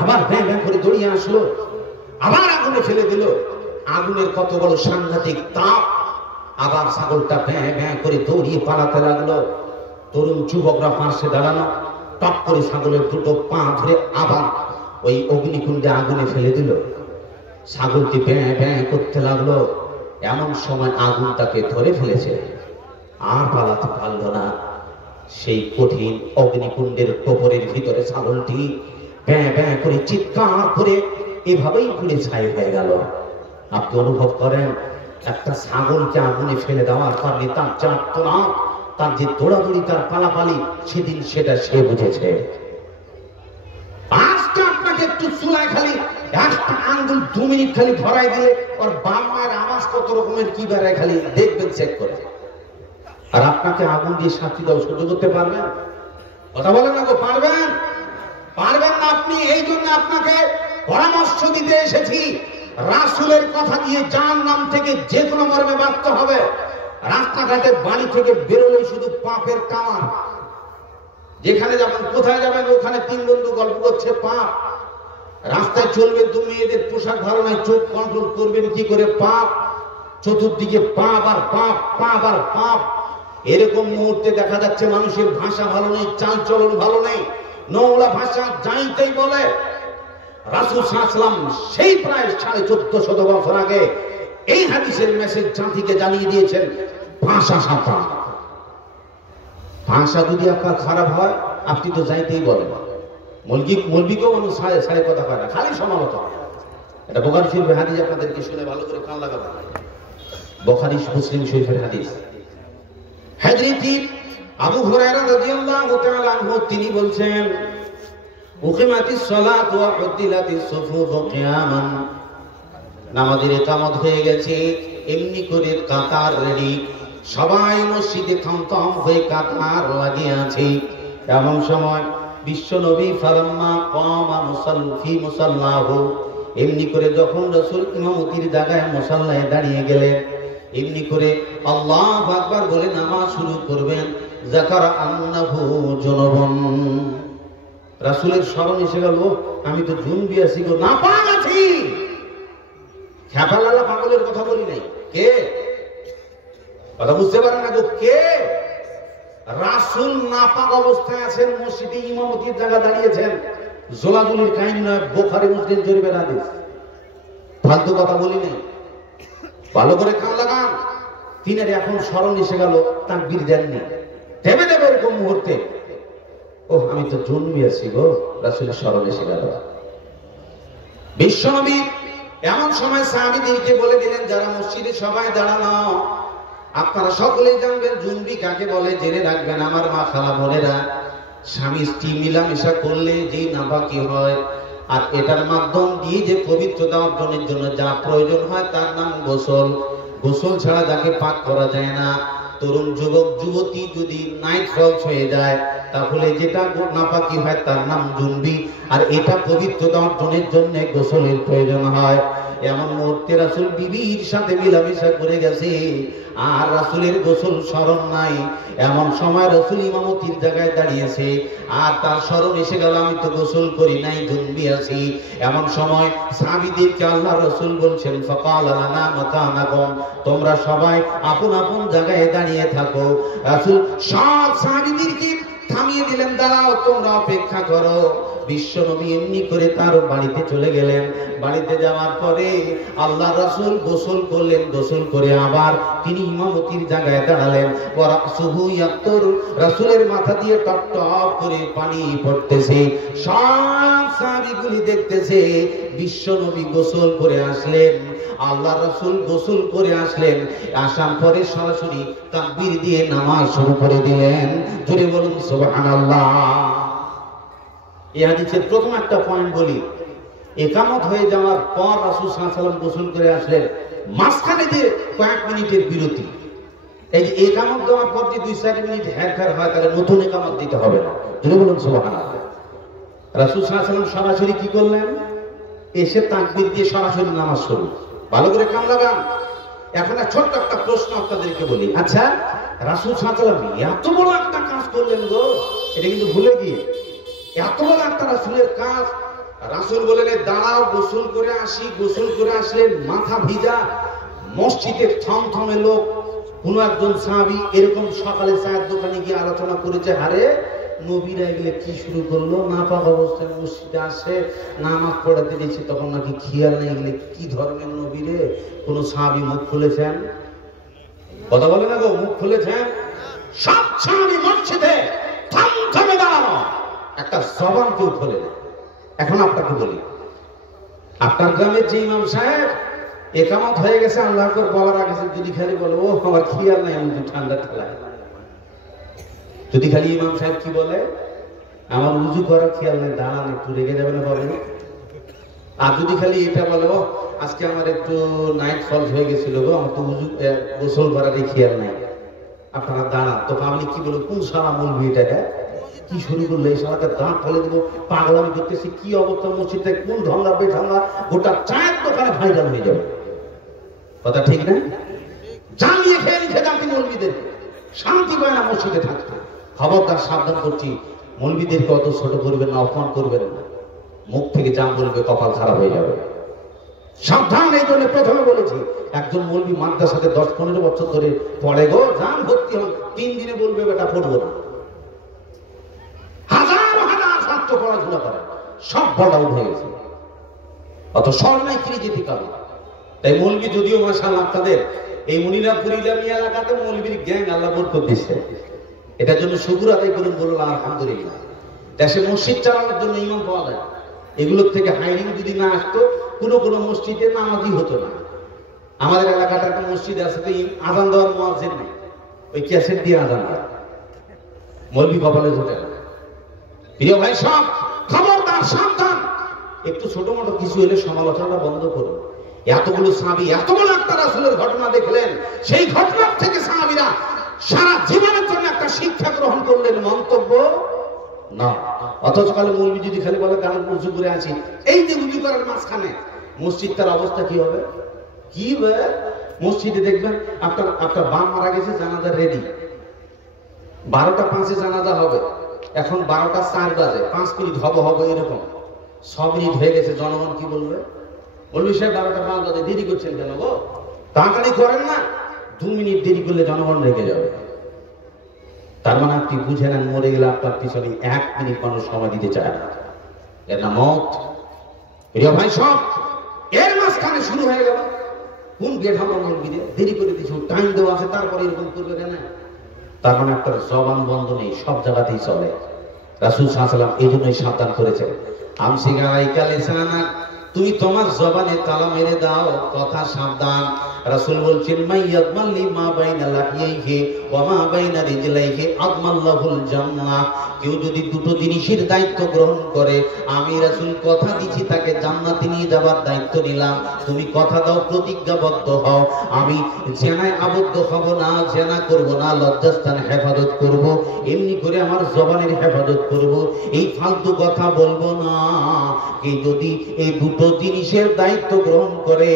আবার ব্যাঁ ব্যাঁ করে দৌড়িয়ে আসলো, আবার আগুনে ফেলে দিল। আগুনের কত বড় সাংঘাতিক তাপ। আবার ছাগলটা ব্যাঁ ব্যাঁ করে দৌড়িয়ে পালাতে লাগলো। তরুণ যুবকরা পাশে দাঁড়ানো, টপ করে ছাগলের দুটো পা ধরে আবার ওই অগ্নিকুণ্ডে আগুনে ফেলে দিল। ছাগলটি ব্যাঁ ব্যাঁ করতে লাগলো। এমন সময় আগুন তাকে ধরে ফেলেছে, আর পালাতে পারল না। সেই কঠিন অগ্নিকুণ্ডের টোপরের ভিতরে ছাগলটি ব্যাঁ ব্যাঁ করে চিৎকার করে এভাবেই পুড়ে ছাই হয়ে গেল। আপনি অনুভব করেন, একটা ছাগলকে আগুনে ফেলে দেওয়ার কারণে তার যাতনা, তার যে দৌড়াদৌড়ি, তার পালাপালি, সেদিন সেটা সে বুঝেছে। আজকে আপনাকে একটু চুলায় খালি একটা আঙ্গুল 2 মিনিট খালি ধরাই দিলে ওর বাম মায়ের আওয়াজ কত রকমের কি বেড়ায় খালি দেখবেন, চেক করে। আর আপনাকে আগুন দিয়ে শাস্তি দাও সহ্য করতে পারবেন? কথা বলেন না গো, পারবেন? পারবেন না আপনি। এই জন্য আপনাকে পরামর্শ দিতে এসেছি, রাসূলের কথা দিয়ে জাহান্নাম থেকে যে কোনো মর্মে বাঁচতে হবে। রাস্তাঘাটে বাড়ি থেকে বেরোলেই শুধু পাপের কামান। যেখানে যাবেন, কোথায় যাবেন, ওখানে 3 বন্ধু গল্প করছে পাপ। রাস্তায় চলবে 2 মেয়েদের পোশাক ভালো নাই, চোখ কন্ট্রোল করবেন কি করে, পাপ। চতুর্দিকে পাপ আর পাপ, পাপ আর পাপ। এরকম মুহূর্তে দেখা যাচ্ছে মানুষের ভাষা ভালো নেই, চাল চলন ভালো নেই, নোংরা ভাষা যাইতেই বলে। রাসূল সাল্লাল্লাহু আলাইহি ওয়াসাল্লাম সেই প্রায় 1450 বছর আগে এই হাদিসের মেসেজ জাতিকে জানিয়ে দিয়েছেন, ভাষা সাবধান। ভাষা যদি আপনার খারাপ হয়, আপনি তো যাইতেই বলেন। মৌলবীকেও মানুষ সাড়ে কথা পায় না, খালি সমালোচনা। এটা বুখারী শরীফের হাদিস, আপনাদেরকে শুনে ভালো করে কান লাগাবেন। বুখারী মুসলিম শরীফের হাদিস। হযরত আবু হুরায়রা রাদিয়াল্লাহু তাআলা আনহু তিনি বলছেন, উকিমাতিস সালাত ওয়া উদ্দিলাতিস সুফুফ কিয়ামান। নামাজের ইকামত হয়ে গেছে, এমনি করে কাতার রেডি, সবাই মসজিদে থমথম হয়ে কাতার লাগিয়ে আছে। এমন সময় বিশ্বনবী ফালাম্মা কামা মুসাল্লি মুসাল্লাহু, এমনি করে যখন রাসূল ইমামতির জায়গায় মুসাল্লায় দাঁড়িয়ে গেলেন, এমনি করে আল্লাহু আকবার বলে নামাজ শুরু করবেন। যাকারা আন্নাহু জুনুবুন, রাসূলের স্মরণ এসে গেল, আমি তো জুনবি আছি গো, নাপাক আছি। খেপালালা পাগলের কথা বলি নাই। কে কথা বুঝতে পারে না গো, কে? রাসূল নাপাক অবস্থায় আছেন, মসজিদে ইমামতির জায়গা দাঁড়িয়েছেন। জোলাজুলির কাহিনী নয়, বুখারী মুসলিম শরীফের হাদিস। ফালতু কথা বলি নাই, ভালো করে কান লাগান। তিনার এখন স্মরণ এসে গেল, তাকবীর দেননি, দেবে দেবে এরকম মুহূর্তে, ও আমি তো জন্মে আছি গো, রাসূলের স্মরণ এসে গেল। বিশ্বনবী এমন সময় সাহাবীদেরকে বলে দিলেন, যারা মসজিদে সবাই দাঁড়ানো, আপনারা সকলেই জানবেন জুনবি কাকে বলে, জেনে রাখবেন আমার মা খালা বোনেরা। স্বামী স্ত্রী মিলামেশা করলে যেই নাপাকি হয়, আর এটার মাধ্যম দিয়ে যে পবিত্রতা অর্জনের জন্য যা প্রয়োজন হয় তার নাম গোসল। গোসল ছাড়া যাকে পাক করা যায় না। তরুণ যুবক যুবতী যদি নাইট ফলস হয়ে যায়, তাহলে যেটা নাপাকি হয় তার নাম জুনবি, আর এটা পবিত্রতা অর্জনের জন্য গোসলের প্রয়োজন হয়। এমন মুহূর্তে রাসূল বিবির সাথে মিলামেশা করে গেছে, আর রাসূলের গোসল স্মরণ নাই। এমন সময় রাসূল ইমামতির জায়গায় দাঁড়িয়েছে, আর তার স্মরণ এসে গেল, আমি তো গোসল করি নাই, জুনবি আছি। এমন সময় সাহাবীদেরকে আল্লাহ রাসূল বলছেন, ফাকাল লানা মাকানাকুম, তোমরা সবাই আপন আপন জায়গায় দাঁড়িয়ে থাকো। রাসূল সব সাহাবীদেরকে থামিয়ে দিলেন, দাঁড়াও, তোমরা অপেক্ষা করো। বিশ্বনবী এমনি করে তার বাড়িতে চলে গেলেন। বাড়িতে যাওয়ার পরে আল্লাহ রাসূল গোসল করলেন, গোসল করে আবার তিনি ইমামতির জায়গায় দাঁড়ালেন। ওয়া রাসূহু ইয়াকতুর, রাসূলের মাথা দিয়ে টপ টপ করে পানি পড়তেছে। সব সাহাবীগুলি দেখতেছে বিশ্বনবী গোসল করে আসলেন, আল্লাহ রাসূল গোসল করে আসলেন, আসার পরে সরাসরি তাকবীর দিয়ে নামাজ শুরু করে দিলেন। জোরে বলুন সুবহানাল্লাহ। এই হাদিসের প্রথম একটা পয়েন্ট বলি, ইকামত হয়ে যাওয়ার পর রাসূল সাল্লাল্লাহু আলাইহি ওয়াসাল্লাম গোসল করে আসলেন, মাঝখানে যে কয়েক মিনিটের বিরতি, এই যে ইকামত দেওয়ার পর যে 2-4 মিনিট হেরফের হয়, তাহলে নতুন ইকামত দিতে হবে না। জোরে বলুন সুবহানাল্লাহ। রাসূল সাল্লাল্লাহু আলাইহি ওয়াসাল্লাম সরাসরি কি করলেন? এসে তাকবীর দিয়ে সরাসরি নামাজ শুরু। ভালো করে কান লাগান। এখন ছোট্ট একটা প্রশ্ন আপনাদেরকে বলি, আচ্ছা রাসূল সাল্লাল্লাহু আলাইহি ওয়াসাল্লাম এত বড় একটা কাজ করলেন গো, এটা কিন্তু ভুলে গিয়ে এত বড় একটা রাসূলের কাজ, রাসূল বলেন দাঁড়াও গোসল করে আসি। গোসল করে আসলেন, মাথা ভিজা, মসজিদের থমথমে লোক। কোন একজন সাহাবী এরকম সকালে চায়ের দোকানে গিয়ে আলোচনা করেছে, আরে নবীরা এগুলো কি শুরু করলো, না পাক অবস্থায় মসজিদে আসে, নামাজ পড়াতে দিয়েছি তখন নাকি খেয়াল নেই, এগুলো কি ধরনের নবী রে? কোন সাহাবী মুখ খুলেছেন? কথা বলে না গো, মুখ খুলেছেন? সব সাহাবী মসজিদে থমথমে দাঁড়ানো, একটা জবান কেউ খোলে না। এখন আপনাকে বলি, আপনার গ্রামের যে ইমাম সাহেব ইকামত হয়ে গেছে, আল্লাহু আকবার বলার আগে যদি খালি বলে ও আমার খেয়াল নাই, আমি ঠান্ডা ঠেলায়, যদি খালি ইমাম সাহেব কি বলে আমার উজু করার খেয়াল নেই, দাঁড়ান একটু, রেগে যাবে না বলেন? আর যদি খালি এটা বলে ও আজকে আমার একটু নাইট ফলস হয়ে গেছিল গো, আমার তো উজু গোসল করার খেয়াল নাই, আপনারা দাঁড়ান, তো পাবলিক কি বলবো, কোন সারা মূলবি এটা কি শুরু করলো, এই সারাটা দাঁত ফেলে দেবো, পাগলামি করতেছি, কি অবস্থা মসজিদে, কোন ঢঙ্গা বেঢঙ্গা, গোটা চায়ের দোকানে ভাইরাল হয়ে যাবে। কথা ঠিক না? জানিয়ে খেয়ে খেয়ে জাতি মৌলবীদের শান্তি পায় না মসজিদে থাকতে। খবরদার সাবধান করছি, মৌলবীদেরকে অত ছোট করবেন না, অপমান করবেন না, মুখ থেকে যা বলবে কপাল খারাপ হয়ে যাবে, সাবধান। এই জন্য প্রথমে বলেছি, একজন মৌলবী মাদ্রাসাতে 10-15 বছর ধরে পড়ে গো, যান ভর্তি হন, 3 দিনে বলবে বেটা পড়বো না। হাজার হাজার ছাত্র পড়াশোনা করে, সব বড় হয়ে গেছে, অত স্বর্ণায় কিনে যেতে পারে। তাই মৌলবী যদিও মাশাআল্লাহ আপনাদের এই মনিরামপুর ইলামি এলাকাতে মৌলবীর গ্যাং আল্লাহ বরকত দিচ্ছে, এটার জন্য শুকর আদায় করুন, বলুন আলহামদুলিল্লাহ। দেশে মসজিদ চালানোর জন্য ইমাম পাওয়া যায়, এগুলোর থেকে হাইরিং যদি না আসতো কোনো মসজিদে নামাজই হতো না। আমাদের এলাকাটা একটা মসজিদ আছে, তো আজান দেওয়ার মুয়াজ্জিন নেই, ওই ক্যাসেট দিয়ে আজান দেয়, মৌলবী কপালে জোটে না। প্রিয় ভাই সব খবরদার, সাবধান। একটু ছোট মোটো কিছু হলে সমালোচনাটা বন্ধ করুন। এতগুলো সাহাবী এত বড় একটা রাসূলের ঘটনা দেখলেন, সেই ঘটনা থেকে সাহাবীরা সারা জীবনের জন্য একটা শিক্ষা গ্রহণ করলেন, মন্তব্য না। অথচ কালে মৌলবী যদি খালি বলে দাঁড়ান উজু করে আছি, এই যে উজু করার মাঝখানে মসজিদটার অবস্থা কি হবে? কি হবে? মসজিদে দেখবেন আপনার বাম মারা গেছে, জানাজা রেডি, 12টা 5 জানাজা হবে, এখন 12টা 4 বাজে, 5 মিনিট হবে এরকম, 6 মিনিট হয়ে গেছে, জনগণ কি বলবে? বলবি সাহেব 12টা 5 বাজে, দেরি করছেন কেন গো, তাড়াতাড়ি করেন না, 2 মিনিট দেরি করলে জনগণ রেগে যাবে। তার মানে আপনি বুঝে নেন, মরে গেলে আপনার পিছনে 1 মিনিট মানুষ সময় দিতে চায় না, এর নাম মত। প্রিয় ভাই সব, এর মাঝখানে শুরু হয়ে গেল কোন গেট আমার মসজিদে দেরি করে দিয়েছে, টাইম দেওয়া আছে, তারপরে এরকম করবে কেন? তার মানে আপনার জবান বন্ধ নেই, সব জায়গাতেই চলে। রাসূল সাল্লাল্লাহু আলাইহি ওয়াসাল্লাম এই জন্যই সাবধান করেছেন, আমসিগাইকা লিসানাক, তুমি তোমার জবানে তালা মেরে দাও, কথা সাবধান। রাসূল বলছেন, মাইয়াদমাল্লি মা বাইনা লাহিয়াইহি ওয়া মা বাইনা রিজলাইহি আদমাল্লাহুল জান্নাহ। কেউ যদি দুটো জিনিসের দায়িত্ব গ্রহণ করে, আমি রাসূল কথা দিচ্ছি তাকে জান্নাতে নিয়ে যাবার দায়িত্ব নিলাম, তুমি কথা দাও, প্রতিজ্ঞাবদ্ধ হও, আমি জেনায় আবদ্ধ হব না, জেনা করব না, লজ্জাস্থান হেফাজত করব, এমনি করে আমার জবানের হেফাজত করব, এই ফালতু কথা বলবো না। কেউ যদি এই দুটো জিনিসের দায়িত্ব গ্রহণ করে,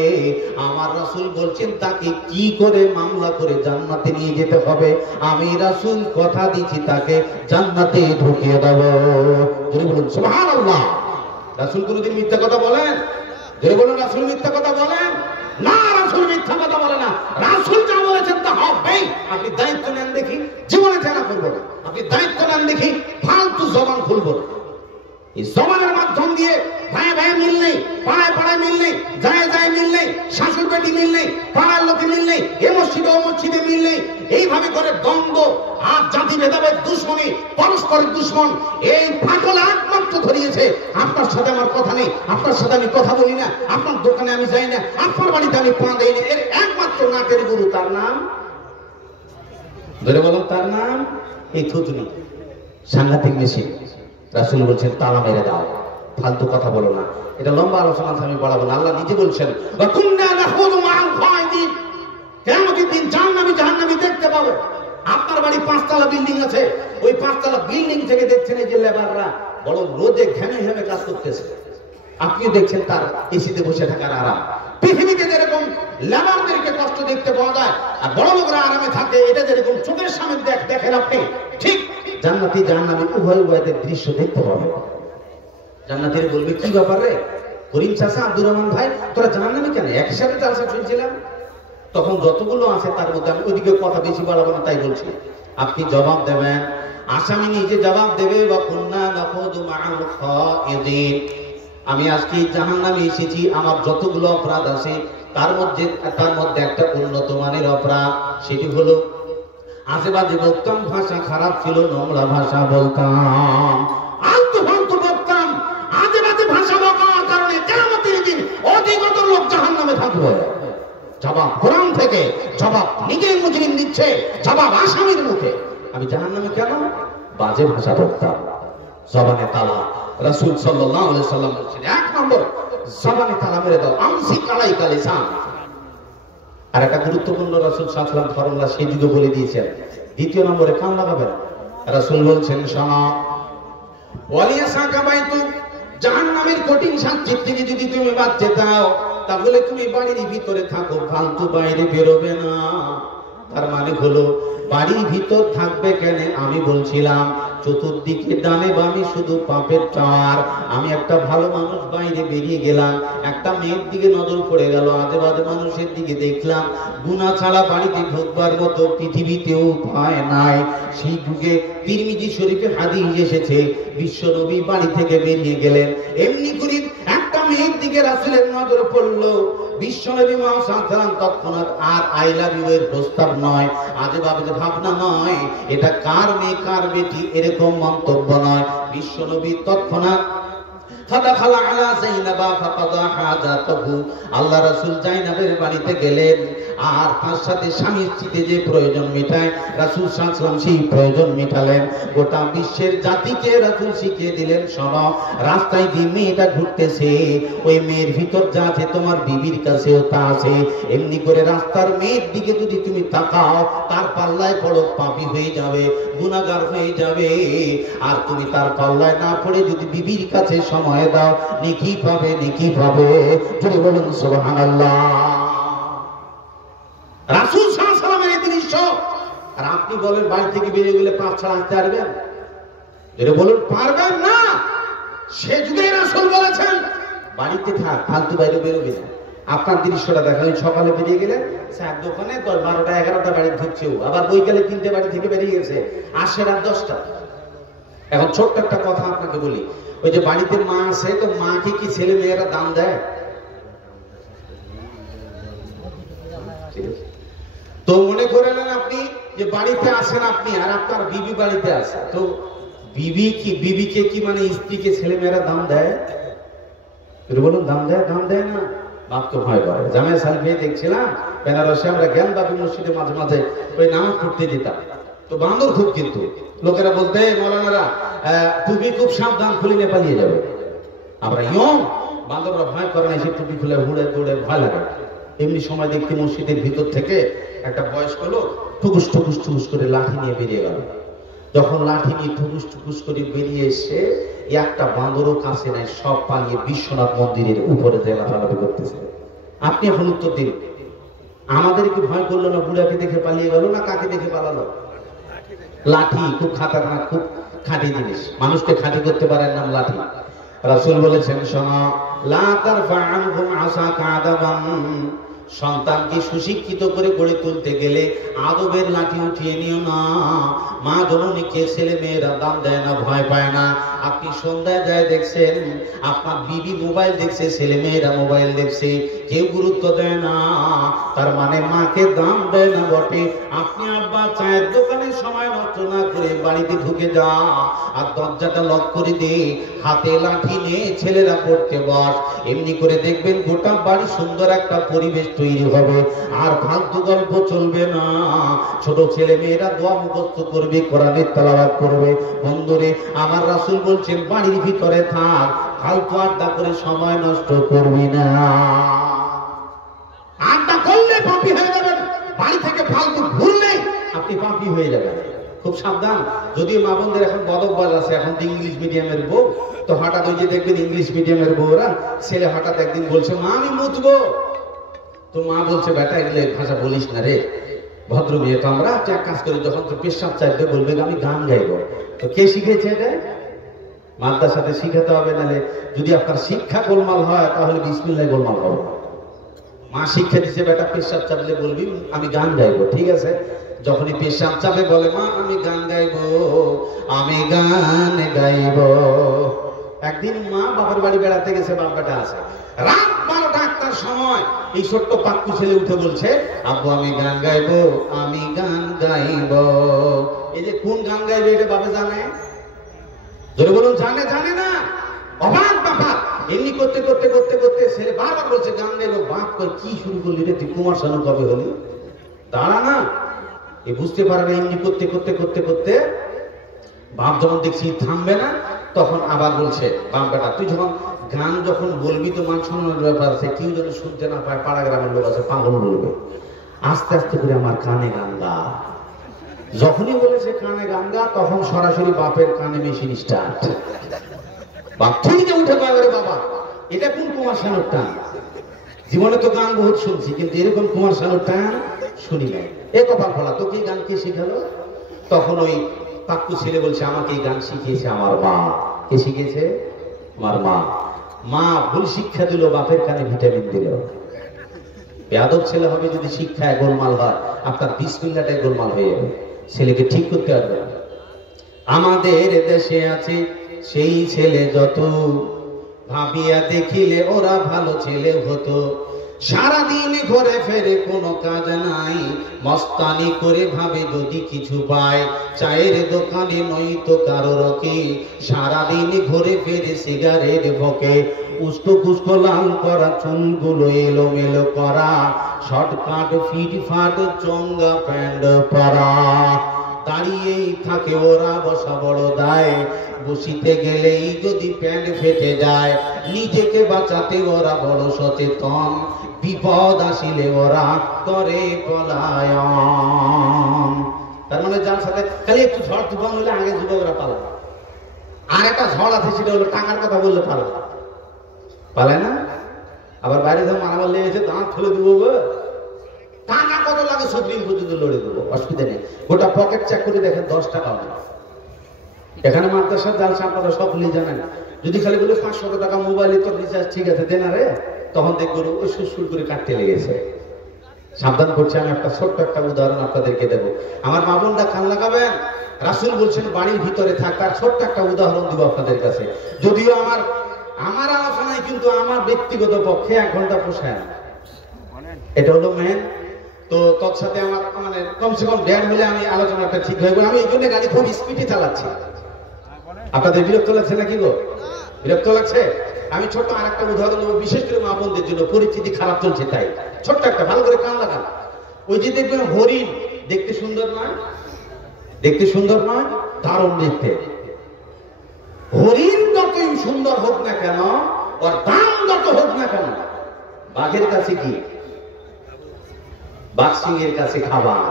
আমার রাসূল বলছেন তাকে কি করে মামলা করে জান্নাতে নিয়ে যেতে হবে, আমি রাসূল কথা দিচ্ছি তাকে জান্নাতে ঢুকিয়ে দেব। যদি বলুন সুবহানাল্লাহ। রাসূল কোনদিন মিথ্যা কথা বলেন? যদি বলুন রাসূল মিথ্যা কথা বলেন না, রাসূল মিথ্যা কথা বলে না, রাসূল যা বলেছেন তা হবে। আপনি দায়িত্ব নেন দেখি, জীবনে জানা করবো না, আপনি দায়িত্ব নেন দেখি, ফালতু জবান খুলবো না। এই জবানের মাধ্যম দিয়ে ভাই ভাই মিল নেই, পাড়ায় পাড়ায় মিল নেই, যায় যায় মিল নেই, শাশুড় বেটি মিল নেই, পাড়ার লোকে মিল নেই, এ মসজিদে ও মসজিদে মিল নেই, এইভাবে করে দ্বন্দ্ব আর জাতি ভেদাভেদ, দুশ্মনী, পরস্পরের দুশ্মন, এই ফাটল একমাত্র ধরিয়েছে। আপনার সাথে আমার কথা নেই, আপনার সাথে আমি কথা বলি না, আপনার দোকানে আমি যাই না, আপনার বাড়িতে আমি পা দেই না, এর একমাত্র নাটের গুরু, তার নাম ধরে বলুন, তার নাম এই থুতনি, সাংঘাতিক মেশিন। রাসূল বলছেন তালা মেরে দাও, ফালতু কথা বলো না। এটা লম্বা আলোচনা আমি বাড়াবো না। আল্লাহ নিজে বলছেন কিয়ামতের দিন জাহান্নামী দেখতে পাবে। আপনার বাড়ি 5 তলা বিল্ডিং আছে, ওই 5 তলা বিল্ডিং থেকে দেখছেন এই যে লেবাররা বড় রোদে ঘেমে ঘেমে কাজ করতেছে, আপনিও দেখছেন তার এসিতে বসে থাকার আরাম। পৃথিবীতে যেরকম লেবারদেরকে কষ্ট দেখতে পাওয়া যায় আর বড় লোকরা আরামে থাকে, এটা যেরকম চোখের সামনে দেখেন আপনি, ঠিক জান্নাতি জাহান্নামী উভয়ের দৃশ্য দেখতে পাবেন। জান্নাতীরা বলবে কি ব্যাপার রে করিম চাচা, আব্দুর রহমান ভাই, তোরা জাহান্নামী কেন? একই সাথে চালসা শুনছিলাম। তখন যতগুলো আছে তার মধ্যে আমি ওইদিকে কথা বেশি বাড়াবো না, তাই বলছি। আপনি জবাব দেবেন, আসামি নিজে জবাব দেবে, বা কুন্না নাখুযু মা'আল খায়িদিন। আমি আজকে জাহান্নামে এসেছি, আমার যতগুলো অপরাধ আছে তার মধ্যে একটা উন্নত মানের অপরাধ, সেটি হলো আশেপাশে বলতাম, ভাষা খারাপ ছিল, নোংরা ভাষা বলতাম, আলতু ফালতু বলতাম, আজেবাজে ভাষা বলার কারণে কিয়ামতের দিন অধিকতর লোক জাহান্নামে থাকবে। জবাব কোরআন থেকে, জবাব নিজের মুজরিম দিচ্ছে, জবাব আসামির মুখে। আমি জাহান্নামে কেন? বাজে ভাষা বলতাম, জবানে তালা। রাসূল সাল্লাল্লাহু আলাইহি সাল্লাম বলেছেন, 1 নম্বর জবানে তালা মেরে দাও, আমসিক আলাইকা লিসান। আর একটা গুরুত্বপূর্ণ রাসূল সাল্লাল্লাহু আলাইহি ওয়াসাল্লাম ফর্মুলা সেই যুগে বলে দিয়েছেন। 2 নম্বরে কান লাগাবেন। রাসূল বলছেন, শোনো, ওয়ালিয়াসা কাবাইতু, জাহান্নামের কঠিন শাস্তি থেকে যদি তুমি বাঁচতে চাও, তাহলে তুমি বাড়ির ভিতরে থাকো, ফালতু বাইরে বেরোবে না। তার মানে হলো বাড়ির ভিতর থাকবে কেন? আমি বলছিলাম চতুর্দিকে ডানে বামে শুধু পাপের টাওয়ার। আমি একটা ভালো মানুষ বাইরে বেরিয়ে গেলাম, একটা মেয়ের দিকে নজর পড়ে গেল, আজে বাজে মানুষের দিকে দেখলাম, গুনাহ ছাড়া বাড়িতে ঢুকবার মতো পৃথিবীতেও উপায় নাই। সেই যুগে তিরমিজি শরীফে হাদিস এসেছে, বিশ্ব নবী বাড়ি থেকে বেরিয়ে গেলেন, এমনি করে একটা মেয়ের দিকে রাসূলের নজর পড়লো। বিশ্বনবী মুহাম্মদ সাল্লাল্লাহু আলাইহি ওয়াসাল্লাম তৎক্ষণাৎ আর আই লাভ ইউ এর প্রস্তাব নয়, আজে বাজে ভাবনা নয়, এটা কার মেয়ে কার বেটি এরকম মন্তব্য নয়। বিশ্বনবী তৎক্ষণাৎ ফাদাখালা আলা যায়নাবা ফাকাদা হাজাতাহু, আল্লাহ রাসূল যায়নাবের বাড়িতে গেলেন, আর তার সাথে স্বামী স্ত্রীতে যে প্রয়োজন মেটায় রাসূল সাল্লাল্লাহু আলাইহি ওয়াসাল্লাম সেই প্রয়োজন মেটালেন। গোটা বিশ্বের জাতিকে রাসূল শিখিয়ে দিলেন, শোনো, রাস্তায় যে মেয়েটা ঘুরতেছে, ওই মেয়ের ভিতর যা আছে তোমার বিবির কাছেও তা আছে। এমনি করে রাস্তার মেয়ের দিকে যদি তুমি তাকাও, তার পাল্লায় পড়ো, পাপী হয়ে যাবে, গুনাহগার হয়ে যাবে। আর তুমি তার পাল্লায় না পড়ে যদি বিবির কাছে সময় দাও, নেকি পাবে, নেকি পাবে। যদি বলুন সুবহানাল্লাহ। রাসূল সাল্লাল্লাহু আলাইহি ওয়াসাল্লামের এই দৃশ্য, আর আপনি বলেন বাড়ি থেকে বেরিয়ে গেলে পাপ ছাড়া আসতে পারবেন? এটা বলুন, পারবেন না। সে যুগে রাসূল বলেছেন বাড়িতে থাক, ফালতু বাইরে বেরোবি না। আপনার দৃশ্যটা দেখালেন, সকালে বেরিয়ে গেলেন, চার দোকানে 10, 12টা, 11টা বাড়ি ঢুকছেও, আবার বৈকালে 3টে বাড়ি থেকে বেরিয়ে গেছে, আসে রাত 10টা। এখন ছোট্ট একটা কথা আপনাকে বলি, ওই যে বাড়িতে মা আছে, তো মাকে কি ছেলে মেয়েরা দাম দেয়? তো মনে করে নেন আপনি যে বাড়িতে আছেন আপনি, আর আপনার বিবি বাড়িতে আছে, তো বিবিকে কি মানে স্ত্রীকে ছেলে মেয়েরা দাম দেয়? বলুন, দাম দেয়? দাম দেয় না, বাপকে ভয় করে। জামাই সালফে দেখছিলাম বেনারসে, আমরা জ্ঞান বাবু মসজিদে মাঝে মাঝে ওই নামাজ পড়তে যেতাম, তো বান্দর খুব, কিন্তু লোকেরা বলতে, মৌলানারা টুপি খুব সাবধান, খুলে পালিয়ে যাবে। আমরা ইয়ং বান্দররা ভয় করে না, সে টুপি খুলে হুড়ে দৌড়ে ভয় লাগে। এমনি সময় দেখতে মসজিদের ভিতর থেকে একটা বয়স্ক লোক ঠুকুস ঠুকুস ঠুকুস করে লাঠি নিয়ে বেরিয়ে গেল। যখন লাঠি নিয়ে ঠুকুস ঠুকুস করে বেরিয়ে এসে একটা বান্দরও কাছে নাই, সব পালিয়ে বিশ্বনাথ মন্দিরের উপরে যে লাফালাফি করতেছে। আপনি এখন উত্তর দিন, আমাদেরকে ভয় করলো না? বুড়াকে দেখে পালিয়ে গেল না কাকে দেখে পালালো? লাঠি খুব খাতারনাক, খুব খাঁটি জিনিস, মানুষকে খাঁটি করতে পারেন নাম লাঠি। রাসূল বলেছেন, শোনো, লা তারফা আনহুম আসাকা আদাবান সন্তানকে সুশিক্ষিত করে গড়ে তুলতে গেলে আদবের লাঠি উঠিয়ে নিও না। মা জননীকে ছেলে মেয়েরা দাম দেয় না, ভয় পায় না। আপনি সন্ধ্যায় যায় দেখছেন আপনার বিবি মোবাইল দেখছে, ছেলে মেয়েরা মোবাইল দেখছে, কেউ গুরুত্ব দেয় না। তার মানে মাকে দাম দেয় না বটে। আপনি আব্বা চায়ের দোকানে সময় নষ্ট না করে বাড়িতে ঢুকে যা, আর দরজাটা লক করে দে, হাতে লাঠি নিয়ে ছেলেরা পড়তে বস। এমনি করে দেখবেন গোটা বাড়ি সুন্দর একটা পরিবেশ তৈরি হবে, আর ফালতু গল্প চলবে না। ছোট ছেলে মেয়েরা দোয়া মুখস্থ করবে, কোরআনের তেলাওয়াত করবে। বন্ধুরে, আমার রাসূল বলছেন বাড়ির ভিতরে থাক, ফালতু আড্ডা করে সময় নষ্ট করবি না। আড্ডা করলে পাপী হয়ে যাবেন, বাড়ি থেকে ফালতু ঘুরলে আপনি পাপী হয়ে যাবেন। খুব সাবধান। যদিও মা বোনদের এখন বদভ্যাস আছে, এখন তো ইংলিশ মিডিয়ামের বউ, তো হঠাৎ ওই যে দেখবেন ইংলিশ মিডিয়ামের বউরা, ছেলে হঠাৎ একদিন বলছে মা আমি মুতবো, তো মা বলছে বেটা এগুলো ভাষা বলিস না রে, ভদ্র মেয়ে তো আমরা, এক কাজ করি যখন তো পেশাব চাইবে বলবে আমি গান গাইবো। তো কে শিখেছে এটা? মাদ্রাসার সাথে শিখাতে হবে, নাহলে যদি আপনার শিক্ষা গোলমাল হয় তাহলে বিসমিল্লাহ গোলমাল হবে। মা শিক্ষা দিচ্ছে বেটা পেশাব চাপলে বলবি আমি গান গাইবো, ঠিক আছে? যখনই পেশাব চাপে বলে মা আমি গান গাইবো, আমি গান গাইবো। একদিন মা বাবার বাড়ি বেড়াতে গেছে, বাপ বেটা আছে, রাত 12টা 1টার সময় এই ছোট্ট পাক্কু ছেলে উঠে বলছে আব্বু আমি গান গাইবো, আমি গান গাইবো। এই যে কোন গান গাইবে এটা বাবা জানে? ধরে বলুন জানে? জানে না, অবাক বাবা। এমনি করতে করতে করতে করতে ছেলে বারবার বলছে গান গাইবো। বাপ কই কি শুরু করলি রে তুই, কুমার শানু কবে হলি? দাঁড়া না, এ বুঝতে পারে না। এমনি করতে করতে করতে করতে বাপ যখন দেখছি থামবে না, তখন আবার বলছে বাপ বেটা তুই যখন গান যখন বলবি তো মান সম্মানের ব্যাপার আছে, কেউ যেন শুনতে না পায়, পাড়া গ্রামের লোক আছে পাগল বলবে, আস্তে আস্তে করে আমার কানে গান গা। যখনই বলেছে কানে গান গা, তখন সরাসরি বাপের কানে মেশিন স্টার্ট। বাপ ঠিক উঠে পাবে রে বাবা, এটা কোন কুমার শানুর টান? জীবনে তো গান বহুত শুনছি, কিন্তু এরকম কুমার শানুর টান শুনি নাই। এ কপাল ফলা, তোকে এই গান কে শিখালো? তখন ওই পাক্কু ছেলে বলছে আমাকে এই গান শিখিয়েছে আমার মা। কে শিখিয়েছে? আমার মা। মা ভুল শিক্ষা দিল, বাপের কানে ভিটামিন দিল। বেয়াদব ছেলে হবে যদি শিক্ষায় গোলমাল হয়, আপনার বিসমিল্লাহটাই গোলমাল হয়ে যাবে। ছেলেকে ঠিক করতে পারবে। আমাদের দেশে আছে সেই ছেলে যত, ভাবিয়া দেখিলে ওরা ভালো ছেলে হতো। সারাদিন ঘরে ফেরে কোনো কাজ নাই, মস্তানি করে ভাবে যদি কিছু পায়। চায়ের দোকানে নয়তো কারো রকি, সারাদিন ঘরে ফেরে সিগারেট ভোকে। উস্কো কুস্কো লাল করা চুলগুলো এলোমেলো করা, শর্টকাট ফিটফাট চঙ্গা প্যান্ট পরা। দাঁড়িয়েই থাকে ওরা, বসা বড় দায়, বসিতে গেলেই যদি প্যান্ট ফেটে যায়। নিজেকে বাঁচাতে ওরা বড় সচেতন, বিপদ আসিলে ওরা করে পলায়ন। তার মানে যার সাথে খালি একটু ঝড় তুফান হলে আগে যুবকরা পালায়, আর একটা ঝড় আছে সেটা হলো টাকার কথা বললে পালায়, পালায় না? আবার বাইরে যখন মারামার লেগেছে দাঁত ফেলে দেবো, টাকা কত লাগে সুপ্রিম পর্যন্ত লড়ে দেবো, অসুবিধা নেই। গোটা পকেট চেক করে দেখেন 10 টাকা নেই। এখানে মাদ্রাসার জালসা আপনারা সকলেই জানেন। যদি খালি বলে 500 টাকা মোবাইলে তোর রিচার্জ ঠিক আছে দেন, আরে তখন দেখবো ওই সুর করে কাটতে লেগেছে। সাবধান করছি। আমি একটা ছোট্ট একটা উদাহরণ আপনাদেরকে দেব। আমার মা বোনরা কান লাগাবেন। রাসূল বলছেন বাড়ির ভিতরে থাক, তার ছোট্ট একটা উদাহরণ দিব আপনাদের কাছে। যদিও আমার আলোচনায় কিন্তু আমার ব্যক্তিগত পক্ষে 1 ঘন্টা পোষায় না, এটা হলো মেন। তো তৎসাথে আমার মানে কমসে কম 1.5 হলে আমি আলোচনাটা ঠিক হয়ে গেল। আমি এই জন্য গাড়ি খুব স্পিডে চালাচ্ছি। আপনাদের বিরক্ত লাগছে নাকি গো? বিরক্ত লাগছে? আমি ছোট্ট আর একটা উদাহরণ দেবো, বিশেষ করে মা বোনদের জন্য, পরিস্থিতি খারাপ চলছে তাই। ছোট্ট একটা, ভালো করে কান লাগান। ওই যে দেখবেন হরিণ, দেখতে সুন্দর নয়? দেখতে সুন্দর নয়? দারুণ দেখতে। হরিণ যতই সুন্দর হোক না কেন, ওর দাম যত হোক না কেন, বাঘের কাছে কি? বাঘসিংহের কাছে খাবার।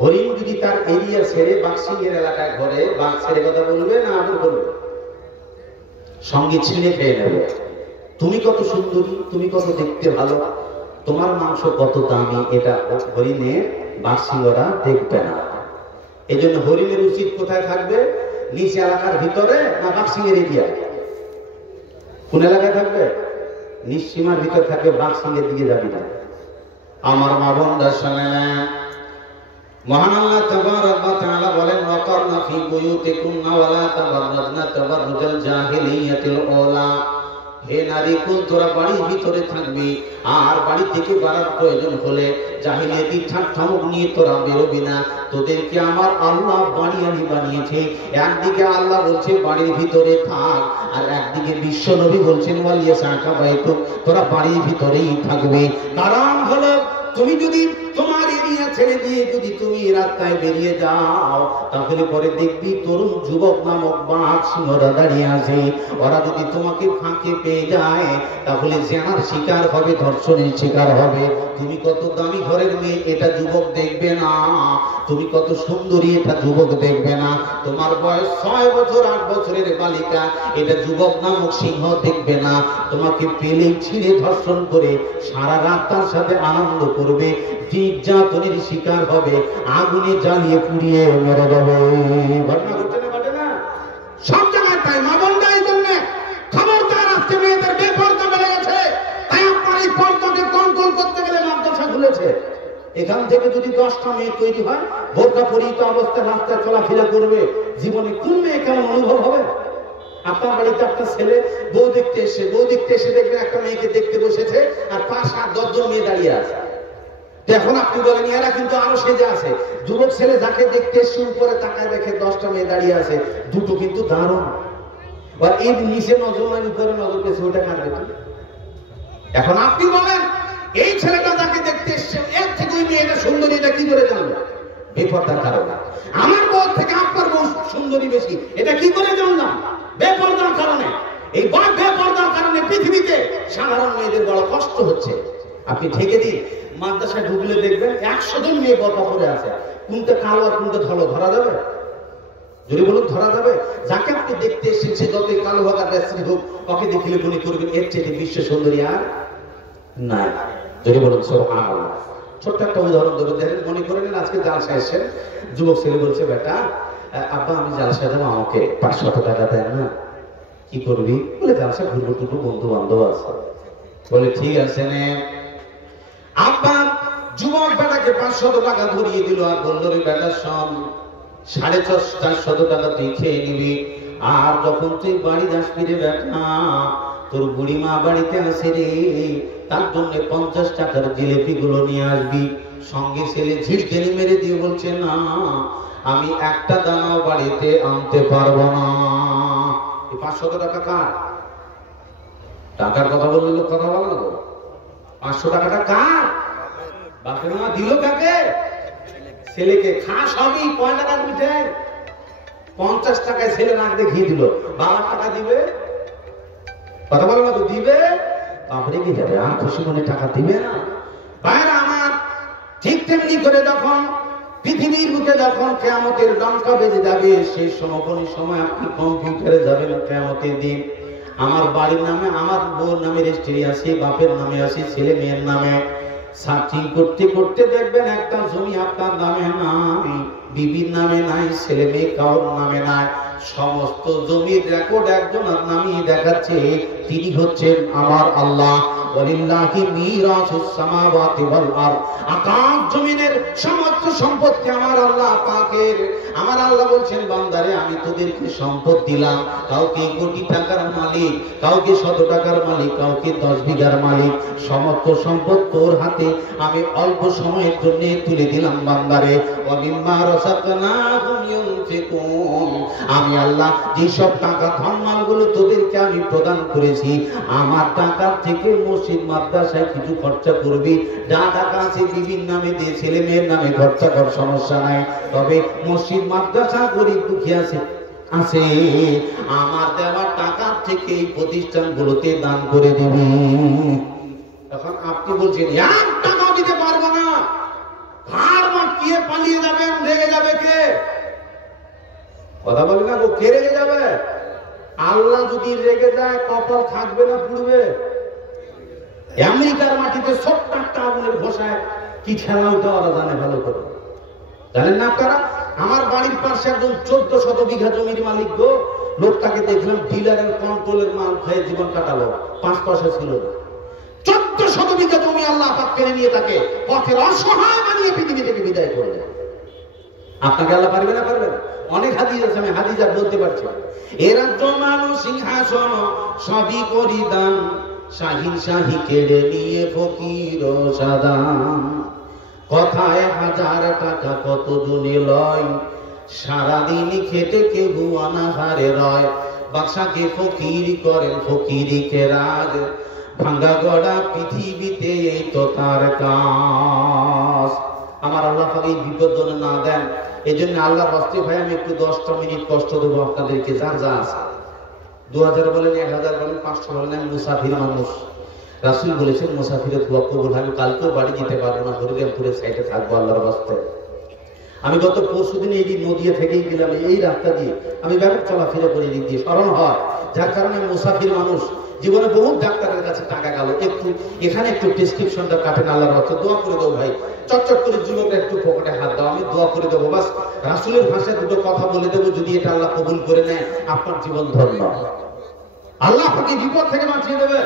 হরিণ যদি তার এরিয়া ছেড়ে বাঘসিংহের এলাকায় ঘরে, বাঘ ছেড়ে কথা বলবে না আদর করবে? সঙ্গে ছিঁড়ে খেয়ে নেবে। তুমি কত সুন্দরী, তুমি কত দেখতে ভালো, তোমার মাংস কত দামি, এটা হরিণে বাঘসিংহরা দেখবে না। এই জন্য হরিণের উচিত কোথায় থাকবে? নিচে এলাকার ভিতরে না বাঘসিংহের এরিয়া? কোন এলাকায় থাকবে? নিঃসীমার ভিতর থাকে, বাঘ সিংহের দিকে যাবি না। আমার মা বোনরা শুনে নেন, মহান আল্লাহ তাবারক ওয়া তাআলা বলেন, ওয়াকারনা ফি বুয়ুতিকুন্না ওয়া লা তাবাররাজনা তাবাররুজাল জাহিলিয়াতিল উলা। হে নারী কুল, তোরা বাড়ির ভিতরে থাকবি, আর বাড়ি থেকে বাড়ার প্রয়োজন হলে জাহিলিয়াতি ঠাট্টামুখ নিয়ে তোরা বেরোবি না। তোদেরকে আমার আল্লাহ বাড়িয়ালি বানিয়েছে। একদিকে আল্লাহ বলছে বাড়ির ভিতরে থাক, আর একদিকে বিশ্ব নবী বলছেন ওয়ালিয়াসাকা বাইতুক, তোরা বাড়ির ভিতরেই থাকবে। কারণ হলো তুমি যদি তোমার এরিয়া ছেড়ে দিয়ে যদি তুমি রাস্তায় বেরিয়ে যাও, তাহলে পরে দেখবি তরুণ যুবক নামক বাঘ সিংহরা দাঁড়িয়ে আছে। ওরা যদি তোমাকে ফাঁকে পেয়ে যায়, তাহলে জেনার শিকার হবে, ধর্ষণের শিকার হবে। তুমি কত দামি ঘরের মেয়ে এটা যুবক দেখবে না, তুমি কত সুন্দরী এটা যুবক দেখবে না, তোমার বয়স 6 বছর 8 বছরের বালিকা এটা যুবক নামক সিংহ দেখবে না। তোমাকে পেলেই ছিঁড়ে ধর্ষণ করে সারা রাত তার সাথে আনন্দ করবে, নির্যাতনের শিকার হবে, আগুনে জ্বালিয়ে পুড়িয়ে মেরে দেবে। ঘটনা ঘটছে না, ঘটে না? সব জায়গায় তাই। মা বোনরা এই জন্য খবরদার, আজকে মেয়েদের বেপরদা বেড়ে গেছে। তাই আপনার এই পর্দাকে কন্ট্রোল করতে গেলে মাদ্রাসা খুলেছে। এখান থেকে যদি 10টা মেয়ে তৈরি হয়, বোরকা পরিহিত অবস্থায় রাস্তায় চলাফেরা করবে, জীবনে কোন মেয়ে কেমন অনুভব হবে? আপনার বাড়িতে আপনার ছেলে বউ দেখতে এসে দেখবেন একটা মেয়েকে দেখতে বসেছে, আর 5-7-10 জন মেয়ে দাঁড়িয়ে আছে। এখন আপনি বলেন এরা কিন্তু আরো সেজে আছে। যুবক ছেলে যাকে দেখতে এসে উপরে তাকায় দেখে 10টা মেয়ে দাঁড়িয়ে আছে, দুটো কিন্তু দারুণ। আর এই নিচে নজর নাই, উপরে নজর পেয়েছে, ওটা কাটবে তো। এখন আপনি বলেন এই ছেলেটা যাকে দেখতে এসছে এর থেকে ওই মেয়েটা সুন্দরী, এটা কি করে জানলো? বেপরদার কারণে। আমার বউ থেকে আপনার বউ সুন্দরী বেশি, এটা কি করে জানলাম? বেপরদার কারণে। এই বেপরদার কারণে পৃথিবীতে সাধারণ মেয়েদের বড় কষ্ট হচ্ছে। আপনি ঢেকে দিন, মাদ্রাসায় ঢুকলে দেখবেন 100 জন মেয়ে বকা পড়ে আছে। কোনটা কালো আর কোনটা ধলো ধরা যাবে? যদি বলুন ধরা যাবে? যাকে আপনি দেখতে এসেছে যতই কালো হোক আর ব্যস্ত হোক, ওকে দেখলে মনে করবেন এর চেয়ে বিশ্ব সুন্দরী আর নাই। যদি বলুন সুবহানাল্লাহ। ছোট্ট একটা উদাহরণ দেবো, দেখেন, মনে করে নেন আজকে জালসা এসেছেন, যুবক ছেলে বলছে, বেটা আব্বা আমি জালসা যাবো, আমাকে 500 টাকা দেন না। কি করবি? বলে জালসা ঘুরবো, দুটো বন্ধু বান্ধব আছে। বলে ঠিক আছে নে। আব্বা যুবক বেটাকে 500 টাকা ধরিয়ে দিল, আর বললো রে বেটা শোন, 450 টাকা তুই খেয়ে নিবি, আর যখন তুই বাড়ি আসবি রে বেটা, তোর বুড়ি মা বাড়িতে আসে রে, তার জন্য 50 টাকার জিলেপি গুলো নিয়ে আসবি। সঙ্গে ছেলে ঝিড়কেনি মেরে দিয়ে বলছে, না আমি একটা দানাও বাড়িতে আনতে পারবো না। 500 টাকা কার? টাকার কথা বললে লোক কথা বলো না তো। 500 টাকাটা কার? বাপের মা দিল কাকে? ছেলেকে। খাস হবি কয় টাকার মিঠাই? 50 টাকায় ছেলে নাক দেখিয়ে দিল। 12 টাকা দিবে? কথা বলো না তো, দিবে? বাপরে কি যাবে, আর খুশি মনে টাকা দিবে না? ভাইরা আমার, ঠিক তেমনি করে যখন পৃথিবীর বুকে যখন কিয়ামতের ডঙ্কা বেজে যাবে, সেই সময় আপনি কম্পিউটারে যাবেন কিয়ামতের দিন। আমার বাড়ির নামে, আমার বউর নামে রেজিস্ট্রি আছে, বাপের নামে আছে, ছেলে মেয়ের নামে। সার্চিং করতে করতে দেখবেন একটা জমি আপনার নামে নাই, বিবির নামে নাই, ছেলে মেয়ে কারোর নামে নাই। সমস্ত জমির রেকর্ড একজনের নামই দেখাচ্ছে, তিনি হচ্ছেন আমার আল্লাহ। ওয়ালিল্লাহি মিরাসুস সামাওয়াতি ওয়াল আরদ। আকাশ জমিনের সমস্ত সম্পত্তি আমার আল্লাহ পাকের। আমার আল্লাহ বলছেন, বান্দারে আমি তোদেরকে সম্পদ দিলাম, কাউকে কোটি টাকার মালিক, কাউকে 100 টাকার মালিক, কাউকে 10 বিঘার মালিক। সমস্ত সম্পদ তোর হাতে আমি অল্প সময়ের জন্য তুলে দিলাম বান্দারে। ওয়া মিম্মা রাযাকনাহুম ইউনফিকুন। আমি আল্লাহ যেসব টাকা ধনমালগুলো তোদেরকে আমি প্রদান করেছি, আমার টাকা থেকে মসজিদ মাদ্রাসায় কিছু খরচা করবি। যা টাকা আছে বিবির নামে দিয়ে, ছেলে মেয়ের নামে খরচা কর, সমস্যা নাই। তবে মসজিদ মাদ্রাসা গরিব দুঃখী আছে, আমার দেওয়া টাকা থেকে এই প্রতিষ্ঠানগুলোতে দান করে দিবি। এখন আপনি বলছেন 1 টাকাও দিতে পারবো না, হাড় মাটিয়ে পালিয়ে যাবেন, রেগে যাবে কে? কথা বলে না গো, কে রেগে যাবে? আল্লাহ যদি রেগে যায় কপাল থাকবে না, পুড়বে। আমেরিকার মাটিতে ছোট্ট একটা আগুনের ঘোষায় কি খেলা ওটা ওরা জানে ভালো করে। জানেন না আপনারা? আমার বাড়ির পাশে একজন 1400 বিঘা জমির মালিক গো, লোকটাকে দেখলাম ডিলারের কন্ট্রোলের মাল খেয়ে জীবন কাটালো, 5 পয়সা ছিল না। শত বিঘা জমি আল্লাহ পাক কেড়ে নিয়ে তাকে পথের অসহায় বানিয়ে পৃথিবী থেকে বিদায় করলেন। আপনাকে আল্লাহ পারবে না? পারবে না। অনেক হাদিস আছে, আমি হাদিস আর বলতে পারছি না। এরা জমানো সিংহাসন সবই করি দান, শাহী শাহী কেড়ে নিয়ে ফকির সাদান। কথায় 1000 টাকা কত জনে লয়, সারাদিন খেটে কেউ অনাহারে রয়। বাদশাকে ফকির করেন, ফকিরিকে রাজ, ভাঙ্গা গড়া পৃথিবীতে এই তো তার কাজ। আমার আল্লাহ পাক এই বিপদ যেন না দেন, এই জন্য আল্লাহর হস্তে ভাই আমি একটু 10টা মিনিট কষ্ট দেবো আপনাদেরকে। যার যা আছে 2000 বলেন, 1000 বলেন, 500 বলেন, আমি মুসাফির মানুষ। রাসূল বলেছেন মুসাফিরের দোয়া কবুল। আমি কালকেও বাড়ি যেতে পারবো না, হরিরামপুরের সাইডে থাকবো আল্লাহর হস্তে। আমি গত পরশুদিন এই দিন নদিয়া থেকেই গেলাম, এই রাস্তা দিয়ে আমি ব্যাপক চলাফেরা করে দিক দিয়ে স্মরণ হয়, যার কারণে মুসাফির মানুষ। জীবনে বহু ডাক্তারের কাছে টাকা গেল, একটু এখানে একটু প্রেসক্রিপশনটা কাটেন আল্লাহর হস্তে, দোয়া করে দেবো ভাই। চটচট করে যুবকরা একটু পকেটে হাত দাও, আমি দোয়া করে দেবো। বাস রাসূলের ভাষায় দুটো কথা বলে দেবো, যদি এটা আল্লাহ কবুল করে নেয় আপনার জীবন ধন্য, আল্লাহ আপনাকে বিপদ থেকে বাঁচিয়ে দেবে।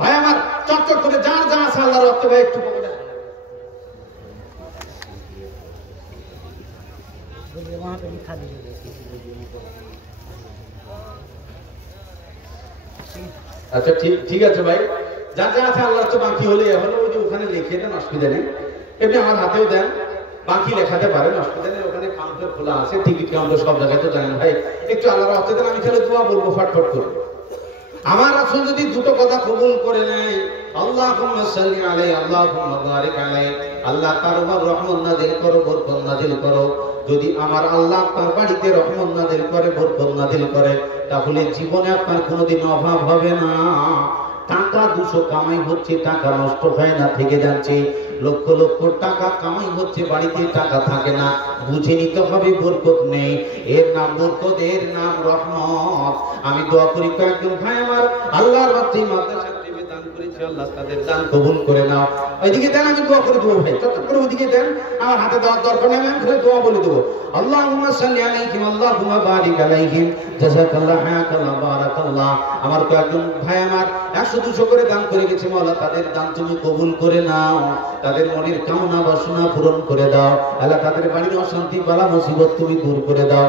ভাই আমার চটচট করে যার যা আছে আল্লাহর হস্তে ভাই একটু পকেটে। वहाँ पे लिखा दीजिए। আচ্ছা ঠিক আছে ভাই, যা যা আছে আল্লাহর তো বাকি হলে হলো, ওই যে ওখানে লিখে দেন, অসুবিধা নেই। এমনি আমার হাতেও দেন, বাকি লেখাতে পারেন, অসুবিধা নেই। ওখানে কাউন্টার খোলা আছে, টিকিট কাউন্টার সব জায়গায় তো জানেন ভাই। একটু আল্লাহর হস্তে দেন, আমি খালি দোয়া বলবো ফটফট করে। আমার রাসূল যদি দুটো কথা কবুল করে নেয়, আল্লাহুম্মা সাল্লি আলাইহি আল্লাহুম্মা বারিক আলাইহি, আল্লাহ তার উপর রহমত নাযিল করো, বরকত নাযিল করো। যদি আমার আল্লাহ তার বাড়িতে রহমত নাযিল করে, বরকত নাযিল করে, তাহলে জীবনে আপনার কোনোদিন অভাব হবে না। টাকা 200 কামাই হচ্ছে, টাকা নষ্ট হয় না, থেকে যাচ্ছে। লক্ষ লক্ষ টাকা কামাই হচ্ছে, বাড়িতে টাকা থাকে না। বুঝে নিতে হবে বরকত নেই। এর নাম বরকত, এর নাম রহমত। আমি দোয়া করি কয়েকজন ভাই আমার আল্লাহর রাস্তায় মাদ্রাসা প্রেমে দান করেছে, আল্লাহ তাদের দান কবুল করে নাও। ওইদিকে দেন, আমি দোয়া করে দেবো ভাই। চট করে ওইদিকে দেন, আমার হাতে দেওয়ার দরকার নেই, আমি খালি দোয়া বলে দেবো। আল্লাহুম্মা সাল্লি আলাইহিম আল্লাহুম্মা বারিক আলাইহিম জাযাকাল্লাহ হায়াকাল্লাহ বারাকাল্লাহ। আমার কয়েকজন ভাই আমার 100-200 করে দান করে গেছে, মাওলা তাদের দান তুমি কবুল করে নাও, তাদের মনের কামনা বাসনা পূরণ করে দাও। আল্লাহ তাদের বাড়ির অশান্তি বালা মুসিবত তুমি দূর করে দাও,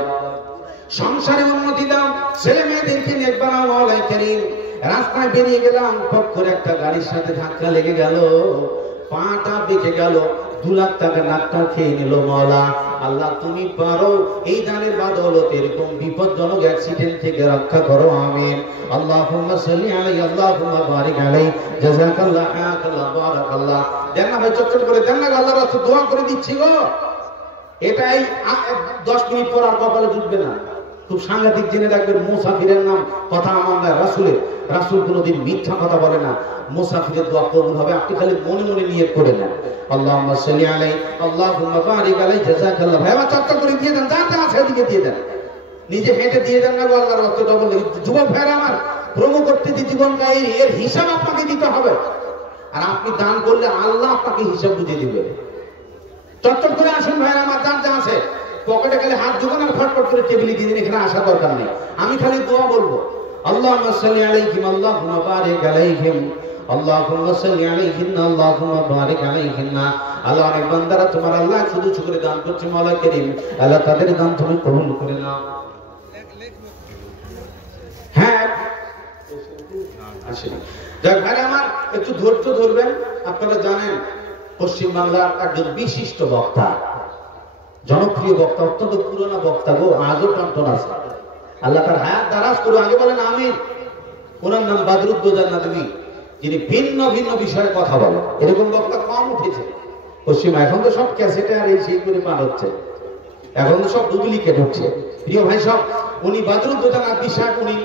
সংসারে উন্নতি দাও, ছেলে মেয়েদেরকে নেক বানাও মাওলাই কারীম। রাস্তায় বেরিয়ে গেলাম, পথ করে একটা গাড়ির সাথে ধাক্কা লেগে গেল, পাটা বেঁকে গেল, 2 লাখ টাকা ডাক্তার খেয়ে নিল। মাওলা আল্লাহ তুমি পারো, এই দানের বদৌলত এরকম বিপজ্জনক অ্যাক্সিডেন্ট থেকে রক্ষা করো, আমিন। আল্লাহুম্মা সাল্লি আলাইহি আল্লাহুম্মা বারিক আলাইহি জাযাকাল্লাহ হায়াকাল্লাহ বারাকাল্লাহ। দেন না ভাই, চটচট করে দেন না, আল্লাহর রাস্তে দোয়া করে দিচ্ছি গো। এটাই 10 মিনিট পর আর কপালে জুটবে না। খুব সাংঘাতিক জেনে রাখবেন, মুসাফিরের নাম কথা আমার না, রাসূলের। রাসূল কোনোদিন মিথ্যা কথা বলে না। মুসাফিরের দোয়া কবুল হবে, আপনি খালি মনে মনে নিয়ত করে নেন। আল্লাহুম্মা সাল্লি আলাইহি আল্লাহুম্মা বারিক আলাইহি জাযাকাল্লাহ। ভাই আমার চটচট করে দিয়ে দেন, যা আছে এদিকে দিয়ে দেন, নিজে হেঁটে দিয়ে দেন না, আল্লাহর রাস্তায় ডবল। যুবক ভাইরা আমার, প্রমো করতে যে জীবনটা এর হিসাব আপনাকে দিতে হবে। আর আপনি দান করলে আল্লাহ আপনাকে হিসাব বুঝিয়ে দিবে। চটচট করে আসুন ভাইরা আমার, যা আছে পকেটে খালি হাত ঢুকান আর ফটফট করে টেবিলে দিয়ে দিন, এখানে আসা দরকার নেই। আমি খালি দোয়া বলবো, আল্লাহুম্মা সাল্লি আলাইহিম আল্লাহুম্মা বারিক আলাইহিম আল্লাহুম্মা সাল্লি আলাইহিম আল্লাহুম্মা বারিক আলাইহিম। আল্লাহ অনেক বান্দারা তোমার আল্লাহ শুধু করে দান করছে, মাওলা কারীম আল্লাহ তাদের দান তুমি কবুল করে নাও। হ্যাঁ আসেন যাক ভাইরা আমার, একটু ধৈর্য ধরবেন। আপনারা জানেন পশ্চিম বাংলার একজন বিশিষ্ট বক্তা, জনপ্রিয় বক্তা, অত্যন্ত পুরোনো বক্তা গো, আজও টনটন আছে। আল্লাহ তার হায়াত দারাজ করুন, আগে বলেন আমিন। ওনার নাম বাদরুদ্দোজা নদভী, যিনি ভিন্ন ভিন্ন বিষয়ে কথা বলেন। এরকম বক্তা কম উঠেছে পশ্চিমা। এখন তো সব ক্যাসেটে আর এই সেই করে পার হচ্ছে, এখন তো সব ডুপ্লিকেট হচ্ছে। প্রিয় ভাই সব, উনি বাদরুদ্দোজা নদভী সাহেব, উনি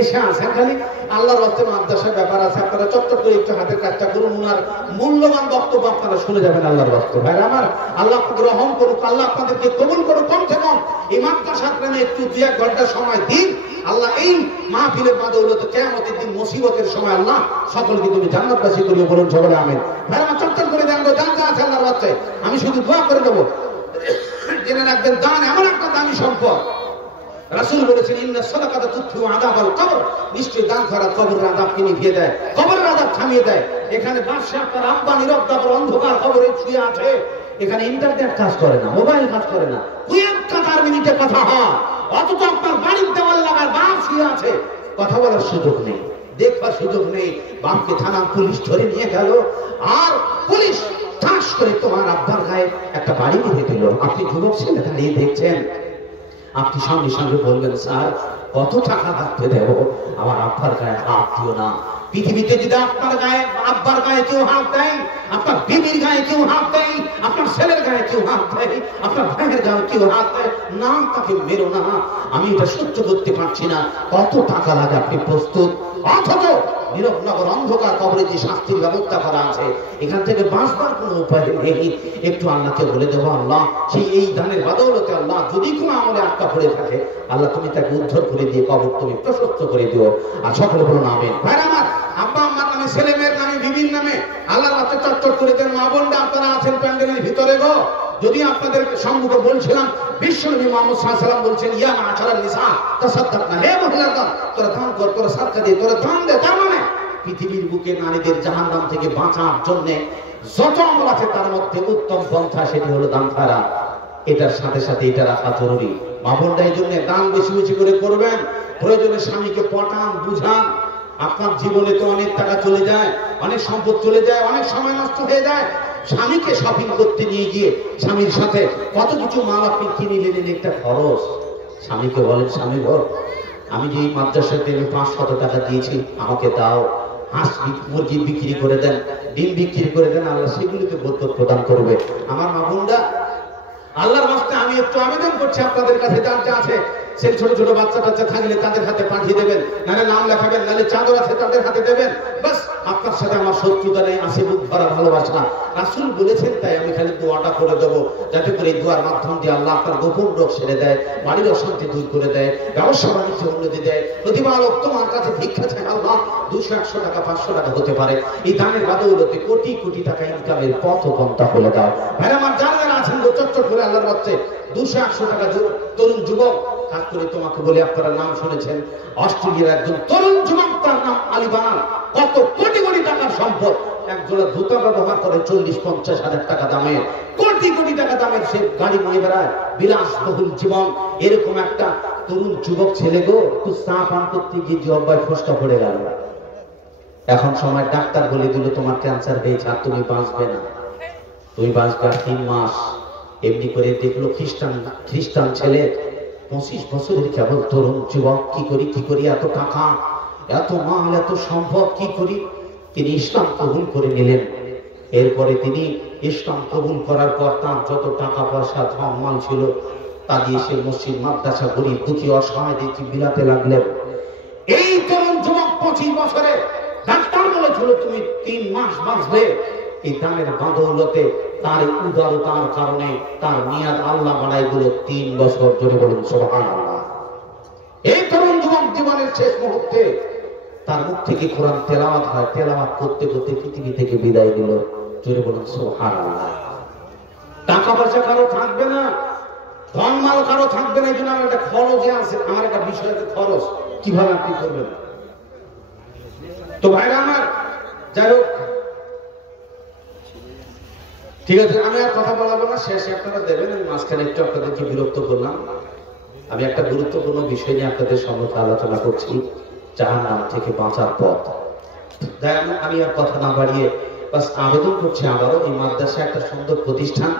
এসে আসেন। খালি আল্লাহর রাস্তে মাদ্রাসার ব্যাপার আছে, আপনারা চটচট করে একটু হাতের কাজটা করুন। উনার মূল্যবান বক্তব্য আপনারা শুনে যাবেন আল্লাহর রাস্তে। ভাই আমার, আল্লাহ আপনাকে রহম করুক, আল্লাহ আপনাদেরকে কবুল করুক। কমসে কম এই মাদ্রাসার প্রেমে একটু 2-1 ঘন্টা সময় দিন। আল্লাহ এই মাহফিলের বদৌলতে কিয়ামতের দিন মুসিবতের সময় আল্লাহ সকলকে তুমি জান্নাতবাসী করিয়ে বলুন সকলে আমিন। ভাই আমার চটচট করে দেন, যা আছে আল্লাহর রাস্তে, আমি শুধু দোয়া করে দেবো। জেনে রাখবেন, দান এমন একটা দামি সম্পদ। রাসূল বলেছেন, ইন্না সাদাকাতা তুতফিউ আযাবাল কবর, নিশ্চয়ই দান করা কবরের আযাবকে নিভিয়ে দেয়। কবরের আযাব কাজ থামিয়ে দেয়। এখানে বাদশা আপনার আব্বা নীরব দাবর অন্ধকার কবরে শুয়ে আছে, এখানে ইন্টারনেট কাজ করে না, মোবাইল কাজ করে না, কয়েকটা 4 মিনিটে কথা হয়, অথচ আপনার বাড়ির দেওয়াল লাগার বাপ শুয়ে আছে, কথা বলার সুযোগ নেই, দেখবার সুযোগ নেই। বাপকে থানা পুলিশ ধরে নিয়ে গেল, আর পুলিশ ঠাস করে তোমার আব্বার গায়ে একটা বাড়ি মেরে দিল। আপনি যুবক ছেলে দাঁড়িয়ে দেখছেন, আপনি সঙ্গে সঙ্গে বলবেন, স্যার কত টাকা রাখতে দেব, আমার আব্বার গায়ে হাত দিও না। পৃথিবীতে যদি আপনার গায়ে আব্বার গায়ে কেউ হাত দেয়, আপনার বিবির গায়ে কেউ হাত দেয়, আপনার ছেলের গায়ে কেউ হাত দেয়, আপনার ভাইয়ের গায়ে কেউ হাত দেয়, না তাকে মেরো না, আমি এটা সহ্য করতে পারছি না। কত টাকা লাগে আপনি প্রস্তুত? অথচ নীরবনগর অন্ধকার কবরে যে শাস্তির ব্যবস্থা করা আছে, এখান থেকে বাঁচবার কোনো উপায় নেই। একটু আল্লাহকে বলে দেবো, আল্লাহ সেই এই দানের বদৌলতে আল্লাহ যদি কোনো আমলে আটকা পড়ে থাকে, আল্লাহ তুমি তাকে উদ্ধার করে দিয়ে কবর তুমি প্রশস্ত করে দিও। আর সকলে বলুন আমিন। ভাই আমার, আব্বা আম্মার নামে, ছেলে মেয়ের নামে, বিবির নামে আল্লাহর রাস্তায় চটচট করে দেন। মা বোনরা আপনারা আছেন প্যান্ডেলের ভিতরে গো, যদি আপনাদের সম্মুখে বলছিলাম, বিশ্বনবী মুহাম্মদ সাল্লাল্লাহু আলাইহি ওয়াসাল্লাম বলছেন, ইয়া মাশারাল নিসা তাসাদদাকনা, হে মহিলাগণ তোরা দান কর, তোরা সাদকা দে, তোরা দান দে। তার মানে পৃথিবীর বুকে নারীদের জাহান্নাম থেকে বাঁচার জন্য যত আমল আছে তার মধ্যে উত্তম পন্থা সেটি হলো দান করা। এটার সাথে সাথে এটা রাখা জরুরি। মা বোনরা এই জন্য দান বেশি বেশি করে করবেন। প্রয়োজনে স্বামীকে পটান, বুঝান। আপনার জীবনে তো অনেক টাকা চলে যায়, অনেক সম্পদ চলে যায়, অনেক সময় নষ্ট হয়ে যায়। স্বামীকে শপিং করতে নিয়ে গিয়ে স্বামীর সাথে কত কিছু মাল আপনি কিনে নিলেন, একটা খরচ। স্বামীকে বলেন, স্বামী বল, আমি যে মাদ্রাসাতে 500 টাকা দিয়েছি, আমাকে দাও। হাঁস মুরগি বিক্রি করে দেন, ডিম বিক্রি করে দেন, আল্লাহ সেগুলিকে বরকত প্রদান করবে। আমার মা বোনরা, আল্লাহর রাস্তে আমি একটু আবেদন করছি আপনাদের কাছে, যার আছে সে ছোট ছোট বাচ্চা টাচ্চা থাকলে তাদের হাতে পাঠিয়ে দেবেন, নাহলে নাম লেখাবেন, নাহলে চাদর আছে তাদের হাতে দেবেন। বাস, আপনার সাথে আমার শত্রুতা নেই, আছে বুক ভরা ভালোবাসা। রাসূল বলেছেন, তাই আমি খালি দোয়াটা করে দেবো, যাতে করে এই দোয়ার মাধ্যম দিয়ে আল্লাহ আপনার গোপন রোগ সেরে দেয়, বাড়ির অশান্তি দূর করে দেয়, ব্যবসা বাণিজ্য উন্নতি দেয়। প্রতিবার তোমার কাছে ভিক্ষা চায় আল্লাহ, 200, 100 টাকা, 500 টাকা হতে পারে। এই দানের বদৌলতে কোটি কোটি টাকা ইনকামের পথ ও পন্থা খুলে দাও। ভাই আমার, যারা যারা আছেন চটচট করে আল্লাহর রাস্তে 200, 100 টাকা তরুণ যুবক, কাজ করে তোমাকে বলে, আপনারা নাম শুনেছেন, অস্ট্রেলিয়ার একজন তরুণ যুবক, তার নাম আলী বানান, কত কোটি কোটি টাকার সম্পদ, এক জোড়া জুতা ব্যবহার করে 40-50 হাজার টাকা দামের, কোটি কোটি টাকা দামের সে গাড়ি নিয়ে বেড়ায়, বিলাসবহুল জীবন। এরকম একটা তরুণ যুবক ছেলে গো, একটু চা পান করতে গিয়ে জব্বায় ফোসকা পড়ে গেল। এখন সময় ডাক্তার বলে দিল, তোমার ক্যান্সার হয়েছে, আর তুমি বাঁচবে না, তুমি বাঁচবে 3 মাস। এমনি করে দেখলো খ্রিস্টান ছেলে, 25 বছরের কেবল তরুণ যুবক, কি করি এত টাকা, এত মাল, এত সম্পদ, কি করি? তিনি ইসলাম কবুল করে নিলেন। এরপরে তিনি ইসলাম কবুল করার পর তার যত টাকা পয়সা ধনমাল ছিল তা দিয়ে সে মসজিদ, মাদ্রাসা, গরিব দুঃখী অসহায়দের বিলাতে লাগলেন। এই তরুণ যুবক 25 বছরে ডাক্তার বলেছিল তুমি 3 মাস বাঁচবে। এই দানের বদৌলতে, তার উদারতার কারণে তার মেয়াদ আল্লাহ বাড়ায় দিল 3 বছর। জোরে বলুন সুবহানাল্লাহ। এই তরুণ যুবক জীবনের শেষ মুহূর্তে তার মুখ থেকে কোরআন তেলাওয়াত হয়, তেলাওয়াত করতে করতে পৃথিবী থেকে বিদায় দিল। জোরে বলুন সুবহানাল্লাহ। টাকা পয়সা কারো থাকবে না, ধনমাল কারো থাকবে না, এই জন্য আমার একটা খরচে আছে, আমার একটা বিষয় আছে খরচ, কিভাবে আপনি করবেন। তো ভাইরা আমার, যাই হোক, ঠিক আছে, আমি আর কথা বলাবো না, শেষে আপনারা দেবেন। আমি মাঝখানে একটু আপনাদেরকে বিরক্ত করলাম। আমি একটা গুরুত্বপূর্ণ বিষয় নিয়ে আপনাদের সম্মুখে আলোচনা করছি, জাহান্নাম থেকে বাঁচার পথ। তাই আমি আর কথা না বাড়িয়ে বাস আবেদন করছি আবারও, এই মাদ্রাসা একটা সুন্দর প্রতিষ্ঠান।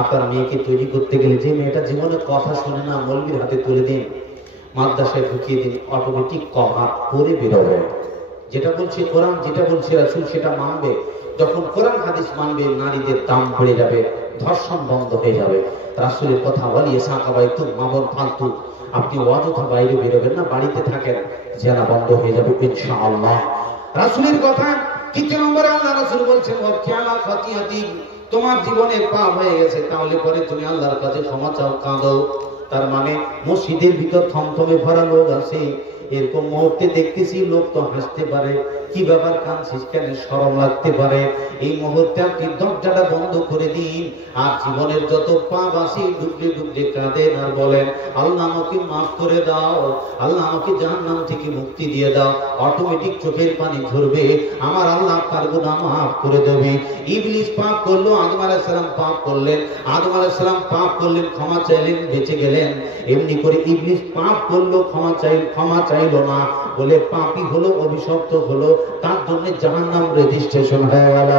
আপনার মেয়েকে তৈরি করতে গেলে, যে মেয়েটা জীবনে কথা শুনে না, মৌলবীর হাতে তুলে দিন, মাদ্রাসায় ঢুকিয়ে দিন, অটোমেটিক কথা পড়ে বেরোবে। যেটা বলছে কোরআন, যেটা বলছে রাসূল, সেটা মানবে। যখন কোরআন হাদিস মানবে, নারীদের দাম বেড়ে যাবে, ধর্ষণ বন্ধ হয়ে যাবে। রাসূলের কথা বলিয়ে সাকাবাই তুম মামন ফালতু, আপনি অযথা বাইরে বেরোবেন না, বাড়িতে থাকেন, জেনা বন্ধ হয়ে যাবে ইনশাআল্লাহ। রাসূলের কথা 3 নম্বরে আল্লাহ রাসূল বলছেন, ওয়াকিয়ালা ফাতিয়াতি, তোমার জীবনে পাপ হয়ে গেছে, তাহলে পরে তুমি আল্লাহর কাছে ক্ষমা চাও, কাঁদো। তার মানে মসজিদের ভিতর থমথমে ভরা লোক আছে, এরকম মুহূর্তে দেখতেছি লোক তো হাসতে পারে, কি ব্যাপার কাঁদছিস কেন, শরম লাগতে পারে। এই মুহূর্তে আপনি দরজাটা বন্ধ করে দিন, আর জীবনের যত পাপ আছে ডুবলে ডুবলে কাঁদেন আর বলেন, আল্লাহ আমাকে মাফ করে দাও, আল্লাহ আমাকে জাহান্নাম থেকে মুক্তি দিয়ে দাও। অটোমেটিক চোখের পানি ঝরবে, আমার আল্লাহ তার গুনাহ মাফ করে দেবে। ইবলিস পাপ করলো, আদম আলাইহিস সালাম পাপ করলেন, আদম আলাইহিস সালাম পাপ করলেন, ক্ষমা চাইলেন, বেঁচে গেলেন। এমনি করে ইবলিস পাপ করলো, ক্ষমা চাইলো না বলে পাপী হলো, অভিশপ্ত হলো, তার জন্য জাহান্নাম রেজিস্ট্রেশন হয়ে গেল।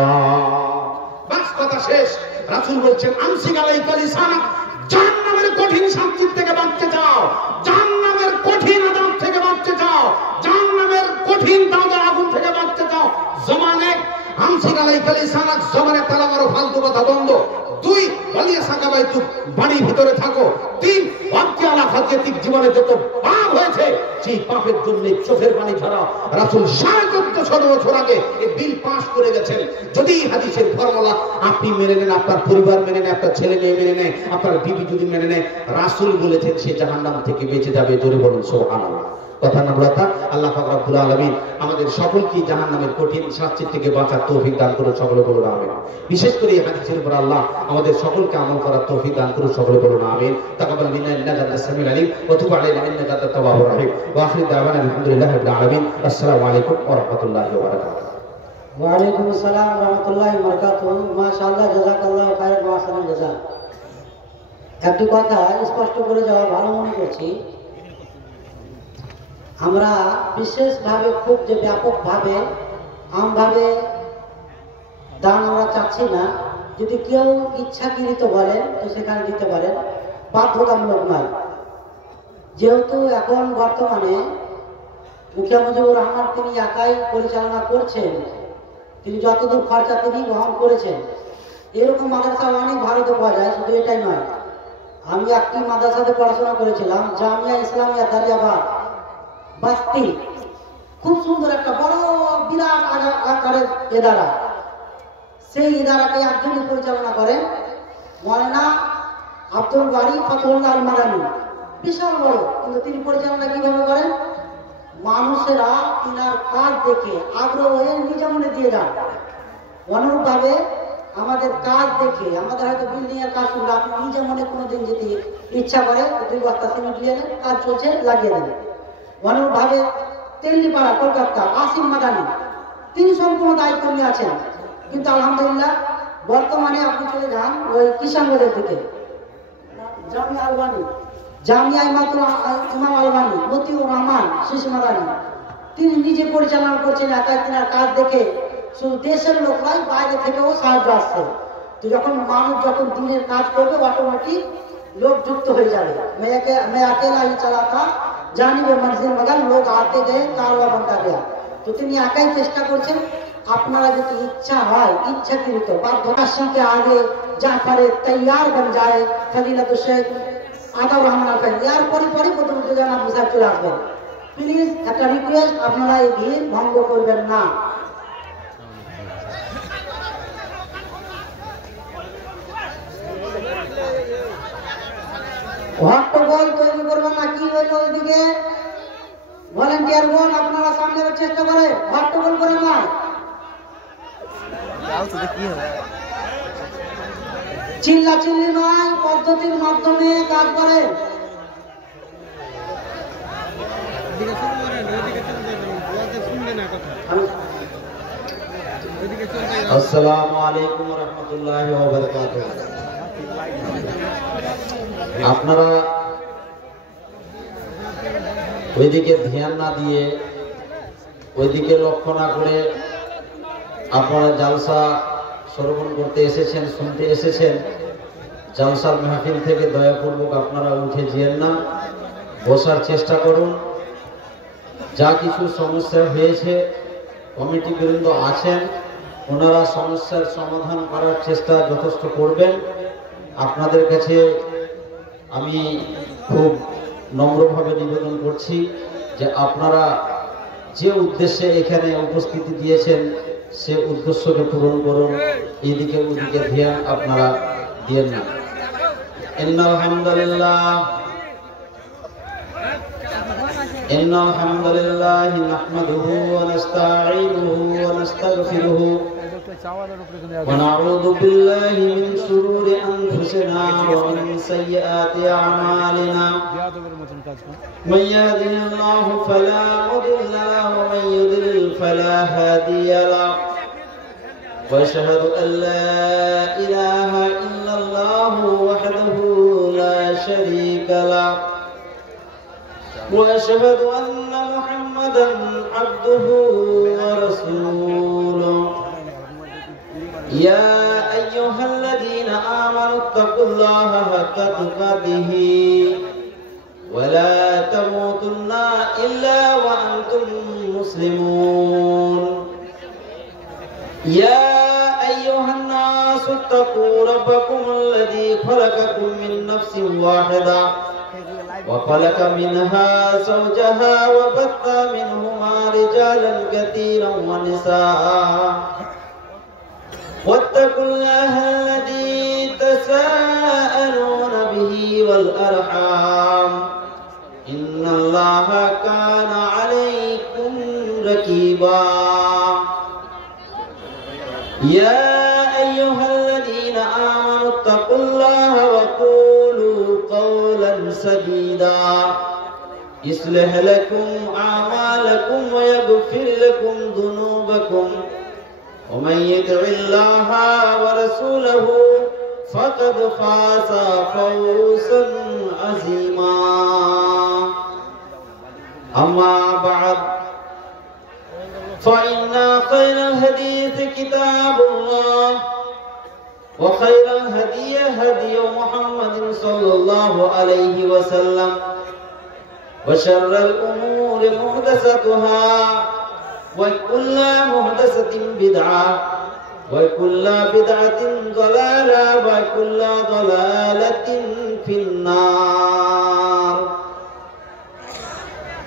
বাস কথা শেষ। রাসূল বলছেন, আমসিক আলাইকা লিসানাক, জাহান্নামের কঠিন শাস্তি থেকে বাঁচতে চাও, জাহান্নামের কঠিন আযাব থেকে বাঁচতে চাও, জাহান্নামের কঠিন দাউদের আগুন থেকে বাঁচতে চাও। জমানে আমসিক আলাইকা লিসানাক, জমানে তালা মারো, ফালতু কথা বন্ধ। 2 ওয়ালিয়া সাকাবাই চুপ, বাড়ির ভিতরে থাকো। 3 ওয়াক্তিয়ালা ফাতিক, জীবনে যত পাপ হয়েছে সেই পাপের জন্য চোখের পানি ঝরা। রাসূল 1450 বছর আগে এই বিল পাস করে গেছেন। যদি হাদিসের ফর্মুলা আপনি মেনে নেন, আপনার পরিবার মেনে নেয়, আপনার ছেলে মেয়ে মেনে নেয়, আপনার বিবি যদি মেনে নেয়, রাসূল বলেছেন সে জাহান্নাম থেকে বেঁচে যাবে। জোরে বলুন সুবহানাল্লাহ। কথা না বলা থাক। আল্লাহ পাক রব্বুল আলামিন আমাদের সকলকে জাহান্নামের কঠিন শাস্তি থেকে বাঁচার তৌফিক দান করুন, সকলে বলুন আমিন। বিশেষ করে এই হাদিসের উপর আল্লাহ আমাদের সকলকে আমল করার তৌফিক দান করুন, সকলে বলুন আমিন। তাকাব্বাল মিন্না ইন্নাকা আনতাস সামিউল আলিম ওয়া তুব আলাইনা ইন্নাকা আনতাত তাওয়াবুর রাহিম। ওয়া আখিরু দাওয়ানা আলহামদুলিল্লাহি রাব্বিল আলামিন। আসসালামু আলাইকুম ওয়া রাহমাতুল্লাহি ওয়া বারাকাতুহু। ওয়া আলাইকুম আসসালাম ওয়া রাহমাতুল্লাহি ওয়া বারাকাতুহু। মাশাআল্লাহ, জাযাকাল্লাহু খায়রান ওয়া আহসানাল জাযা। একটি কথা স্পষ্ট করে যাওয়া ভালো মনে করছি, আমরা বিশেষভাবে খুব যে ব্যাপকভাবে আমভাবে দান আমরা চাচ্ছি না। যদি কেউ ইচ্ছাকৃত বলেন তো সেখানে দিতে পারেন, বাধ্যতামূলক নয়। যেহেতু এখন বর্তমানে মুখিয়া মুজিবুর রহমান তিনি একাই পরিচালনা করছেন, তিনি যতদূর খরচা তিনি বহন করেছেন। এরকম মাদ্রাসা অনেক ভারতে পাওয়া যায়, শুধু এটাই নয়। আমি একটি মাদ্রাসাতে পড়াশোনা করেছিলাম, জামিয়া ইসলামিয়া দারিয়াবাদ বাস্তি, খুব সুন্দর একটা বড় বিরাট আকারের ইদারা। সেই ইদারাকে একজনই পরিচালনা করেন, মৌলানা আব্দুল বারী ফতহুল্লাহ আল মাদানী, বিশাল বড়। কিন্তু তিনি পরিচালনা কিভাবে করেন? মানুষেরা তিনার কাজ দেখে আগ্রহ হয়ে নিজে মনে দিয়ে যান। অনুরূপভাবে আমাদের কাজ দেখে, আমাদের হয়তো বিল্ডিং এর কাজ শুনলে আপনি নিজে মনে কোনোদিন যদি ইচ্ছা করে 2 বস্তা সিমেন্ট নিয়ে নেন, কাজ চলছে, লাগিয়ে দেন। অনুরূপভাবে তেলিপাড়া কলকাতা আসিম মাদানী, তিনি সম্পূর্ণ দায়িত্ব নিয়ে আছেন। কিন্তু আলহামদুলিল্লাহ বর্তমানে আপনি চলে যান ওই কিষানগঞ্জের দিকে, জামিয়া আলবানী, জামিয়া ইমাম আলবানী, মতিউর রহমান শিশু মাদানী, তিনি নিজে পরিচালনা করছেন একাই। তিনার কাজ দেখে শুধু দেশের লোক নয়, বাইরে থেকেও সাহায্য আসছে। তো যখন মানুষ যখন দিনের কাজ করবে, অটোমেটিক লোক যুক্ত হয়ে যাবে। मैं अकेला ही चला था, জানিবে মসজিদ মগান লোক আতে গিয়ে কারওয়া बनता गया। তো তিনি একাই চেষ্টা করছেন। আপনারা যদি ইচ্ছা হয়, ইচ্ছাকৃত বাধ্যতার সঙ্গে আগে জাফারে তৈয়ার বন যায় ফজিলত শেখ আদাব রহমান আল ফাইজ, এর পরে প্রথমত যেন আপনি স্যার চলে আসবেন। প্লিজ একটা রিকোয়েস্ট, আপনারা এই ভিড় ভঙ্গ করবেন না। হট্টগোল তৈরি করবেন না। কি হইল ওইদিকে? ভলেন্টিয়ার বোন আপনারা সামনে চেষ্টা করে হট্টগোল করে না। চিল্লা চিল্লি নয়, পদ্ধতির মাধ্যমে কাজ করে। আসসালামু আলাইকুম ওয়া রাহমাতুল্লাহি ওয়া বারাকাতুহু। আপনারা ওইদিকে ধ্যান না দিয়ে, ওইদিকে লক্ষ্য না করে আপনারা জালসা শ্রবণ করতে এসেছেন, শুনতে এসেছেন। জালসার মাহফিল থেকে দয়াপূর্বক আপনারা উঠে যেন না, বসার চেষ্টা করুন। যা কিছু সমস্যা হয়েছে, কমিটি বৃন্দ আছেন, ওনারা সমস্যার সমাধান করার চেষ্টা যথেষ্ট করবেন। আপনাদের কাছে আমি খুব নম্রভাবে নিবেদন করছি যে আপনারা যে উদ্দেশ্যে এখানে উপস্থিতি দিয়েছেন সে উদ্দেশ্যকে পূরণ করুন। এদিকে ওদিকে ধ্যান আপনারা দিয়েন না। ইন্নাল হামদুলিল্লাহ إن الحمد لله نحمده ونستعينه ونستغفره ونعوذ بالله من شرور أنفسنا ومن سيئات أعمالنا من يهده الله فلا مضل له ومن يضلل فلا هادي له وأشهد أن لا إله إلا الله وحده لا شريك له وأشهد أن محمدا عبده ورسوله يا أيها الذين آمنوا اتقوا الله حق تقاته ولا تموتن إلا وأنتم مسلمون يا أيها الناس اتقوا ربكم الذي خلقكم من نفس واحدة وخلق منها زوجها وبث منهما رجالا كثيرا ونساء واتقوا الله الذي تساءلون به والأرحام إن الله كان عليكم رقيبا يا أيها الذين آمنوا اتقوا الله وقولوا قولا سديدا يصلح لكم أعمالكم ويغفر لكم ذنوبكم ومن يطع الله ورسوله فقد فاز فوزا عظيما أما بعد فإن خير الحديث كتاب الله وخير الهدي هدي محمد صلى الله عليه وسلم وشر الأمور محدثاتها وكل محدثة بدعة وكل بدعة ضلالة وكل ضلالة في النار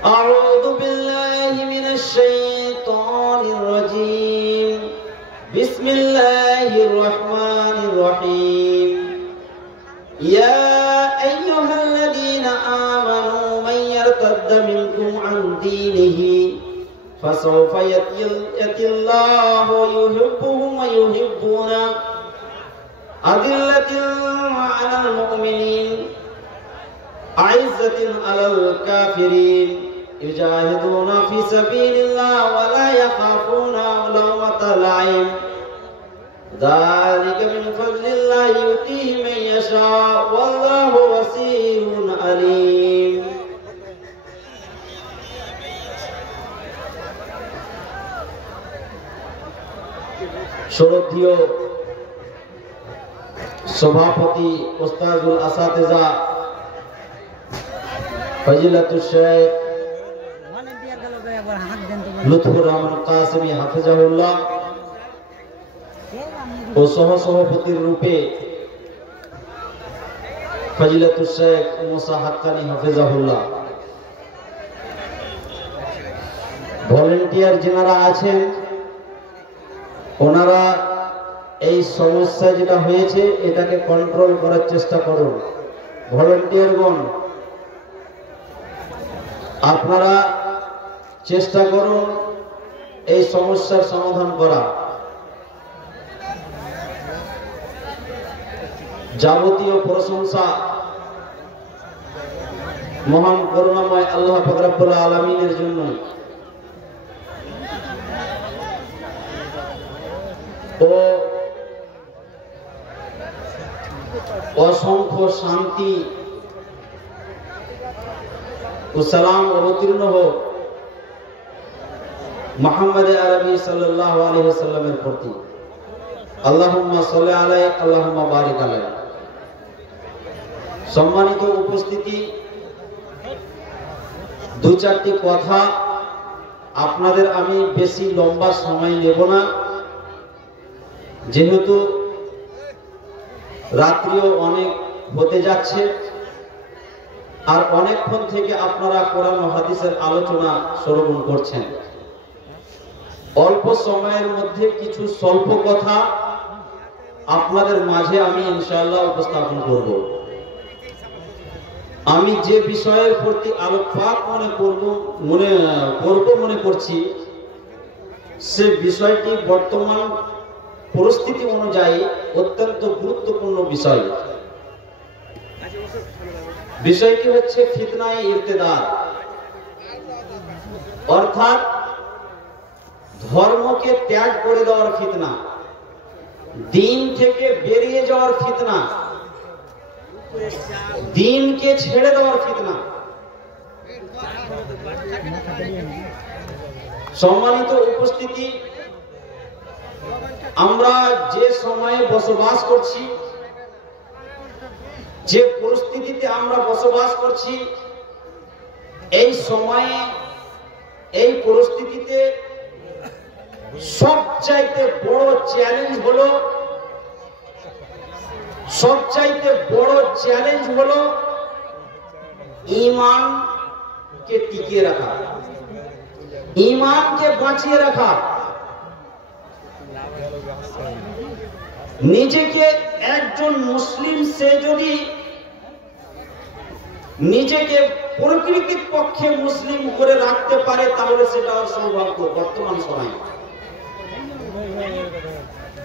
أعوذ بالله من الشيطان الرجيم بسم الله الرحمن الرحيم يا أيها الذين آمنوا من يرتد منكم عن دينه فسوف يأتي الله يحبهم ويحبونه أذلة على المؤمنين أعزة على الكافرين يجاهدون في سبيل الله ولا يخافون لومة لائم ذلك من فضل الله يؤتيه من يشاء والله واسع عليم শ্রদ্ধেয় সভাপতি ওস্তাদুল আসাতিজা ফজিলাতুল শেখ লুৎফুর রহমান কাসেমি হাফিজাহুল্লাহ ও সহসভাপতির রূপে ফজিলাতুল শেখ মুসা হাক্কানি হাফিজাহুল্লাহ, ভলেন্টিয়ার যারা আছেন ওনারা এই সমস্যা যেটা হয়েছে এটাকে কন্ট্রোল করার চেষ্টা করুন। ভলেন্টিয়ারগণ আপনারা চেষ্টা করুন এই সমস্যার সমাধান করা। যাবতীয় প্রশংসা মহান করুণাময় আল্লাহ পাক রব্বুল আলামিনের জন্য। ও অসংখ্য শান্তি ও সালাম অবতীর্ণ হোক মুহাম্মদ আরবি সাল্লাল্লাহু আলাইহি ওয়াসাল্লামের প্রতি। আল্লাহুম্মা সাল্লি আলাইহি আল্লাহুম্মা বারিক আলাইহি। সম্মানিত উপস্থিতি, দু চারটি কথা আপনাদের আমি বেশি লম্বা সময় নেব না, যেহেতু রাত্রিও অনেক হতে যাচ্ছে আর অনেকক্ষণ থেকে আপনারা কোরআন ও হাদিসের আলোচনা শ্রবণ করছেন। অল্প সময়ের মধ্যে কিছু স্বল্প কথা আপনাদের মাঝে আমি ইনশাআল্লাহ উপস্থাপন করব। আমি যে বিষয়ের প্রতি আলোকপাত মনে করছি সে বিষয়টি বর্তমান পরিস্থিতি অনুযায়ী অত্যন্ত গুরুত্বপূর্ণ বিষয়। বিষয়টি হচ্ছে ফিতনায়ে ইরতিদাদ, অর্থাৎ ধর্মকে ত্যাগ করে দেওয়ার ফিতনা, দিন থেকে বেরিয়ে যাওয়ার ফিতনা, দিনকে ছেড়ে দেওয়ার ফিতনা। সম্মানিত উপস্থিতি, আমরা যে সময়ে বসবাস করছি, যে পরিস্থিতিতে আমরা বসবাস করছি, এই সময়ে এই পরিস্থিতিতে সবচাইতে বড় চ্যালেঞ্জ হলো ঈমানকে টিকিয়ে রাখা, ঈমানকে বাঁচিয়ে রাখা। নিজেকে একজন মুসলিম সে যদি নিজেকে প্রকৃতির পক্ষে মুসলিম করে রাখতে পারে তাহলে সেটা সৌভাগ্য বর্তমান সময়ে।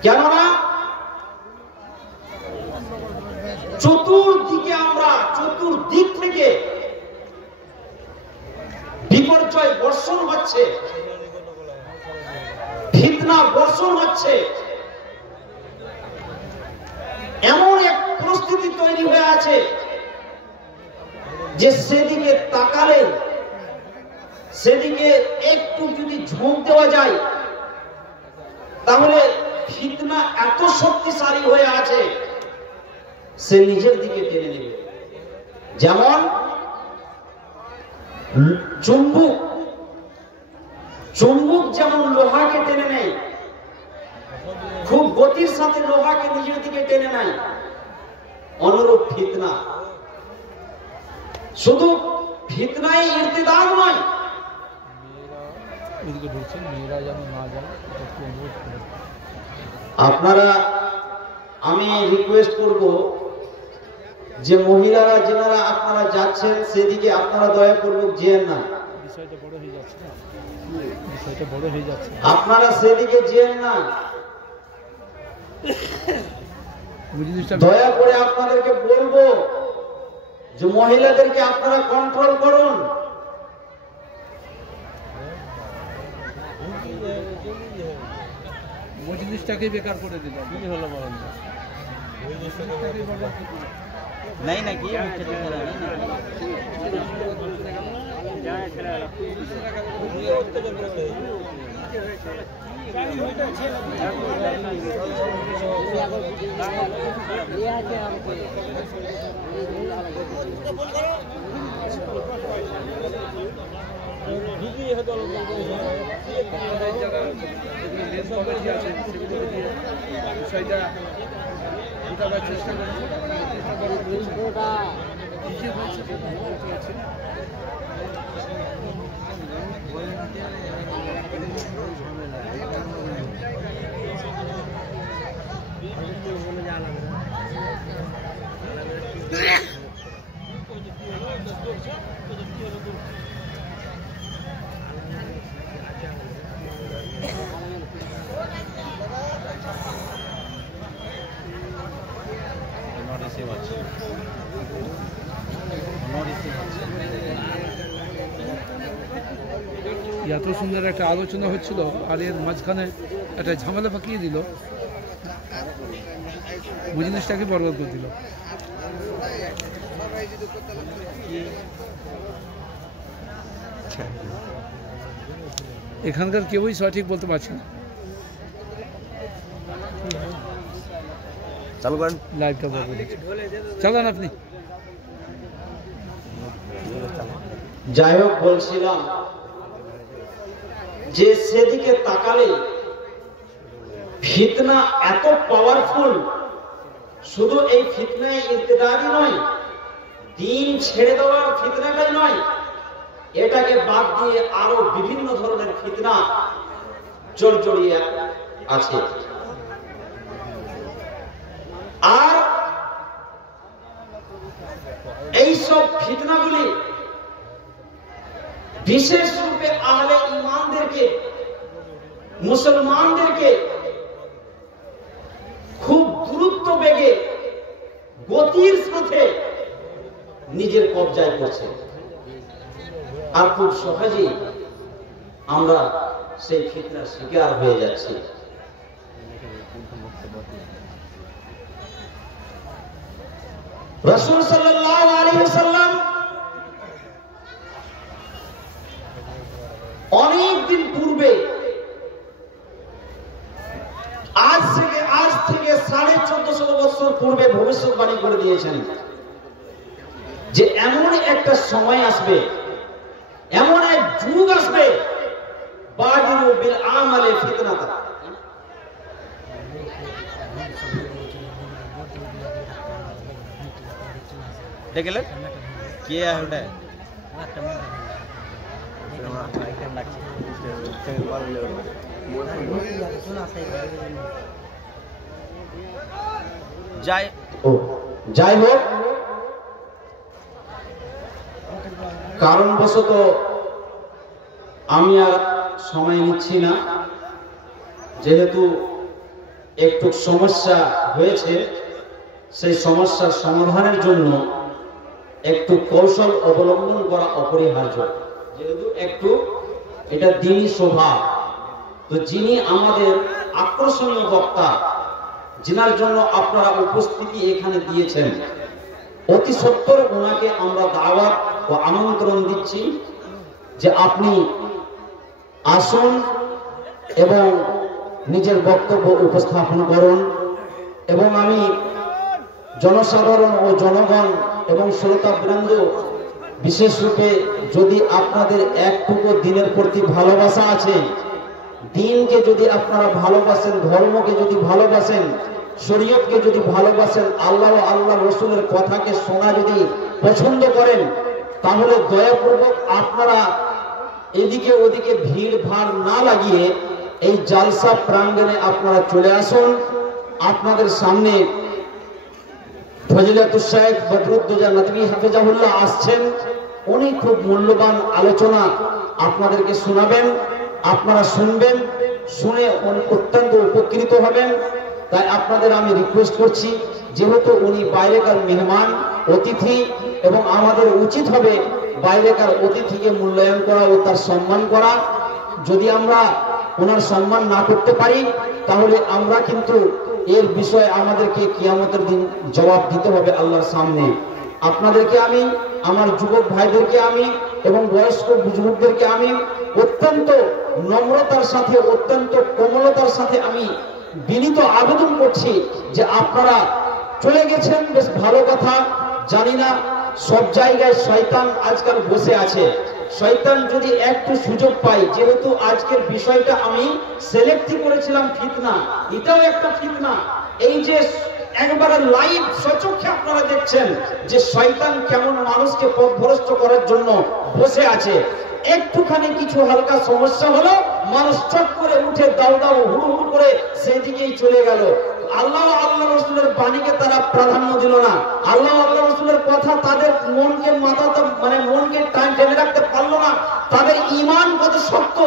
কেননা চতুর্দিক থেকে বিপর্যয় বর্ষণ হচ্ছে, ফিতনা বর্ষণ হচ্ছে, এমন এক পরিস্থিতি তৈরি হয়ে আছে যে সেদিকে তাকালে, সেদিকে একটু যদি ঝোঁক দেওয়া যায় তাহলে ফিতনা এত শক্তিশালী হয়ে আছে সে নিজের দিকে টেনে নেবে। যেমন চুম্বক যেমন লোহাকে টেনে নেয়, খুব গতির সাথে লোহাকে নিজের দিকে টেনে নেয়, অনুরূপ ফিতনা। শুধু ফিতনায় ইরতিদাদ নয়, আপনারা, আমি রিকোয়েস্ট করব যে মহিলারা যারা আপনারা যাচ্ছেন সেদিকে আপনারা দয়া করবেন যেন না, বিষয়টা বড় হয়ে যাচ্ছে, আপনারা সেদিকে যেন না। দয়া করে আপনাদেরকে বলবো যে মহিলাদেরকে আপনারা কন্ট্রোল করুন। জিনিসটাকে বেকার করে দিলাম, কি হলো বলেন না? নাই নাকি বিষয়টা চেষ্টা এত সুন্দর একটা আলোচনা হচ্ছিল আর এর মাঝখানে একটা ঝামেলা পাকিয়ে দিল, জিনিসটাকে বরবাদ করে দিল। এখানকার কেউই সঠিক বলতে পারছে না। চালু করেন লাইভটা, চালান আপনি। যাই হোক, বলছিলাম যে সেদিকে তাকালে ফিতনা এত পাওয়ারফুল, শুধু এই ফিতনায় ইরতিদাদি নয়, দিন ছেড়ে দেওয়ার ফিতনাটাই নয়, এটাকে বাদ দিয়ে আরো বিভিন্ন ধরনের ফিতনা জড়িয়ে আছে। আর এইসব ফিতনাগুলি বিশেষ রূপে আহলে ঈমানদেরকে, মুসলমানদেরকে খুব দ্রুত বেগে গতির স্রোতে নিজের কবজায় করছে, আর খুব সহজেই আমরা সেই ফিতনার শিকার হয়ে যাচ্ছি। রাসূল সাল্লাল্লাহু আলাইহি ওয়াসাল্লাম অনেক দিন পূর্বে, আজ থেকে 1450 বছর পূর্বে ভবিষ্যৎবাণী করে দিয়েছেন যে এমন একটা সময় আসবে, এমন এক যুগ আসবে, বাদিরু বিল আমালে ফিতনাতা, দেখলেন কে ওটা যাই হোক, কারণবশত আমি আর সময় নিচ্ছি না, যেহেতু একটু সমস্যা হয়েছে, সেই সমস্যার সমাধানের জন্য একটু কৌশল অবলম্বন করা অপরিহার্য, যেহেতু একটু এটা দিনই স্বভাব। তো যিনি আমাদের আকর্ষণীয় বক্তা, যিনার জন্য আপনারা উপস্থিতি এখানে দিয়েছেন, অতি সত্বর ওনাকে আমরা দাওয়াত ও আমন্ত্রণ দিচ্ছি যে আপনি আসুন এবং নিজের বক্তব্য উপস্থাপন করুন। এবং আমি জনসাধারণ ও জনগণ এবং শ্রোতাবৃন্দ, বিশেষ রূপে যদি আপনাদের একটুকু দিনের প্রতি ভালোবাসা আছে, দিনকে যদি আপনারা ভালোবাসেন, ধর্মকে যদি ভালোবাসেন, শরীয়তকে যদি ভালোবাসেন, আল্লাহ ও আল্লাহ রসুলের কথাকে শোনা যদি পছন্দ করেন, তাহলে দয়াপূর্বক আপনারা এদিকে ওদিকে ভিড় ভাড় না লাগিয়ে এই জালসা প্রাঙ্গণে আপনারা চলে আসুন। আপনাদের সামনে ফজিলাতুল শাইখ বদরুদ্দোজা নদভী হাফেজাহুল্লাহ আসছেন, উনি খুব মূল্যবান আলোচনা আপনাদেরকে শোনাবেন, আপনারা শুনবেন, শুনে অত্যন্ত উপকৃত হবেন। তাই আপনাদের আমি রিকোয়েস্ট করছি, যেহেতু উনি বাইরেকার মেহমান অতিথি, এবং আমাদের উচিত হবে বাইরেকার অতিথিকে মূল্যায়ন করা ও তার সম্মান করা। যদি আমরা ওনার সম্মান না করতে পারি, তাহলে আমরা কিন্তু এর বিষয়ে আমাদেরকে কিয়ামতের দিন জবাব দিতে হবে আল্লাহর সামনে। আপনাদেরকে আমি, আমার যুবক ভাইদেরকে আমি এবং বয়স্ক বুজুর্গদেরকে আমি অত্যন্ত নম্রতার সাথে, অত্যন্ত কোমলতার সাথে আমি বিনীত আবেদন করছি যে আপনারা চলে গেছেন, বেশ ভালো কথা। জানি না সব জায়গায় শয়তান আজকাল বসে আছে, শয়তান যদি একটু সুযোগ পায়, যেহেতু আজকের বিষয়টা আমি সিলেক্ট করেছিলাম ফিতনা, এটাও একটা ফিতনা। এই যে একবারে লাইভ সচক্ষে আপনারা দেখছেন যে শয়তান কেমন মানুষকে পথভ্রষ্ট করার জন্য বসে আছে। একটুখানি কিছু হালকা সমস্যা হলো, মানুষ চট করে উঠে দাউ দাউ হুড়ু হুড়ু করে সেদিকেই চলে গেল। আল্লাহ আল্লাহ রসুলের বাণীকে তারা প্রাধান্য দিল না, আল্লাহ আল্লাহ রসুলের কথা তাদের মনকে মনকে টাইম টেনে রাখতে পারলো না। তাদের ঈমান কত শক্ত,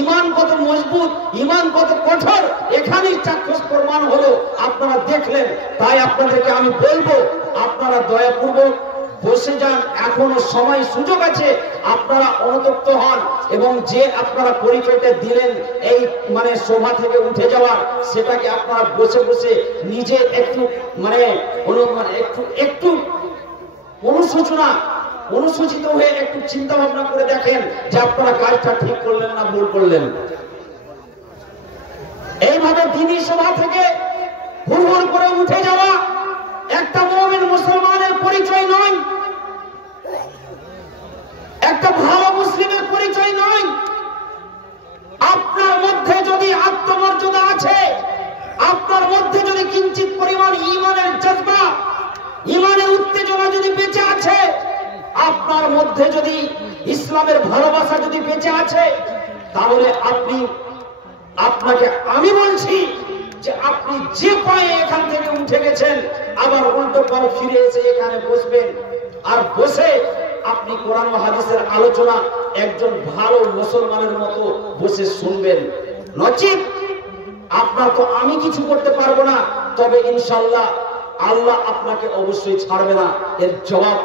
ঈমান কত মজবুত, ঈমান কত কঠোর, এখানেই চাক্ষুষ প্রমাণ হলো, আপনারা দেখলেন। তাই আপনাদেরকে আমি বলবো, আপনারা দয়াপূর্বক বসে যান, এখনো সময় সুযোগ আছে, আপনারা অনুতপ্ত হন এবং যে আপনারা পরিচয়টা দিলেন এই সভা থেকে উঠে যাওয়ার, সেটাকে আপনারা বসে বসে নিজে একটু একটু অনুসূচিত হয়ে একটু চিন্তা ভাবনা করে দেখেন যে আপনারা কাজটা ঠিক করলেন না ভুল করলেন। এইভাবে দিনী সভা থেকে হুড় করে উঠে যাওয়া একটা মুমিন মুসলমানের পরিচয় নয়, একটা ভালো মুসলিমের পরিচয় নয়। আপনার মধ্যে যদি আত্মমর্যাদা আছে, আপনার মধ্যে যদি কিঞ্চিত পরিমাণ ঈমানের জজবা, ঈমানের উত্তেজনা যদি বেঁচে আছে, আপনার মধ্যে যদি ইসলামের ভালোবাসা যদি বেঁচে আছে, তাহলে আপনাকে আমি বলছি যে আপনি যে পায়ে এখান থেকে উঠে গেছেন, আবার উল্টো পায়ে ফিরে এসে এখানে বসবেন, আর বসে আপনি কোরআন ও হাদিসের আলোচনা একজন ভালো মুসলমানের মতো বসে শুনবেন। নচিত আপনার তো আমি কিছু করতে পারবো না, তবে ইনশাআল্লাহ আল্লাহ আপনাকে অবশ্যই ছাড়বে না। এর জবাব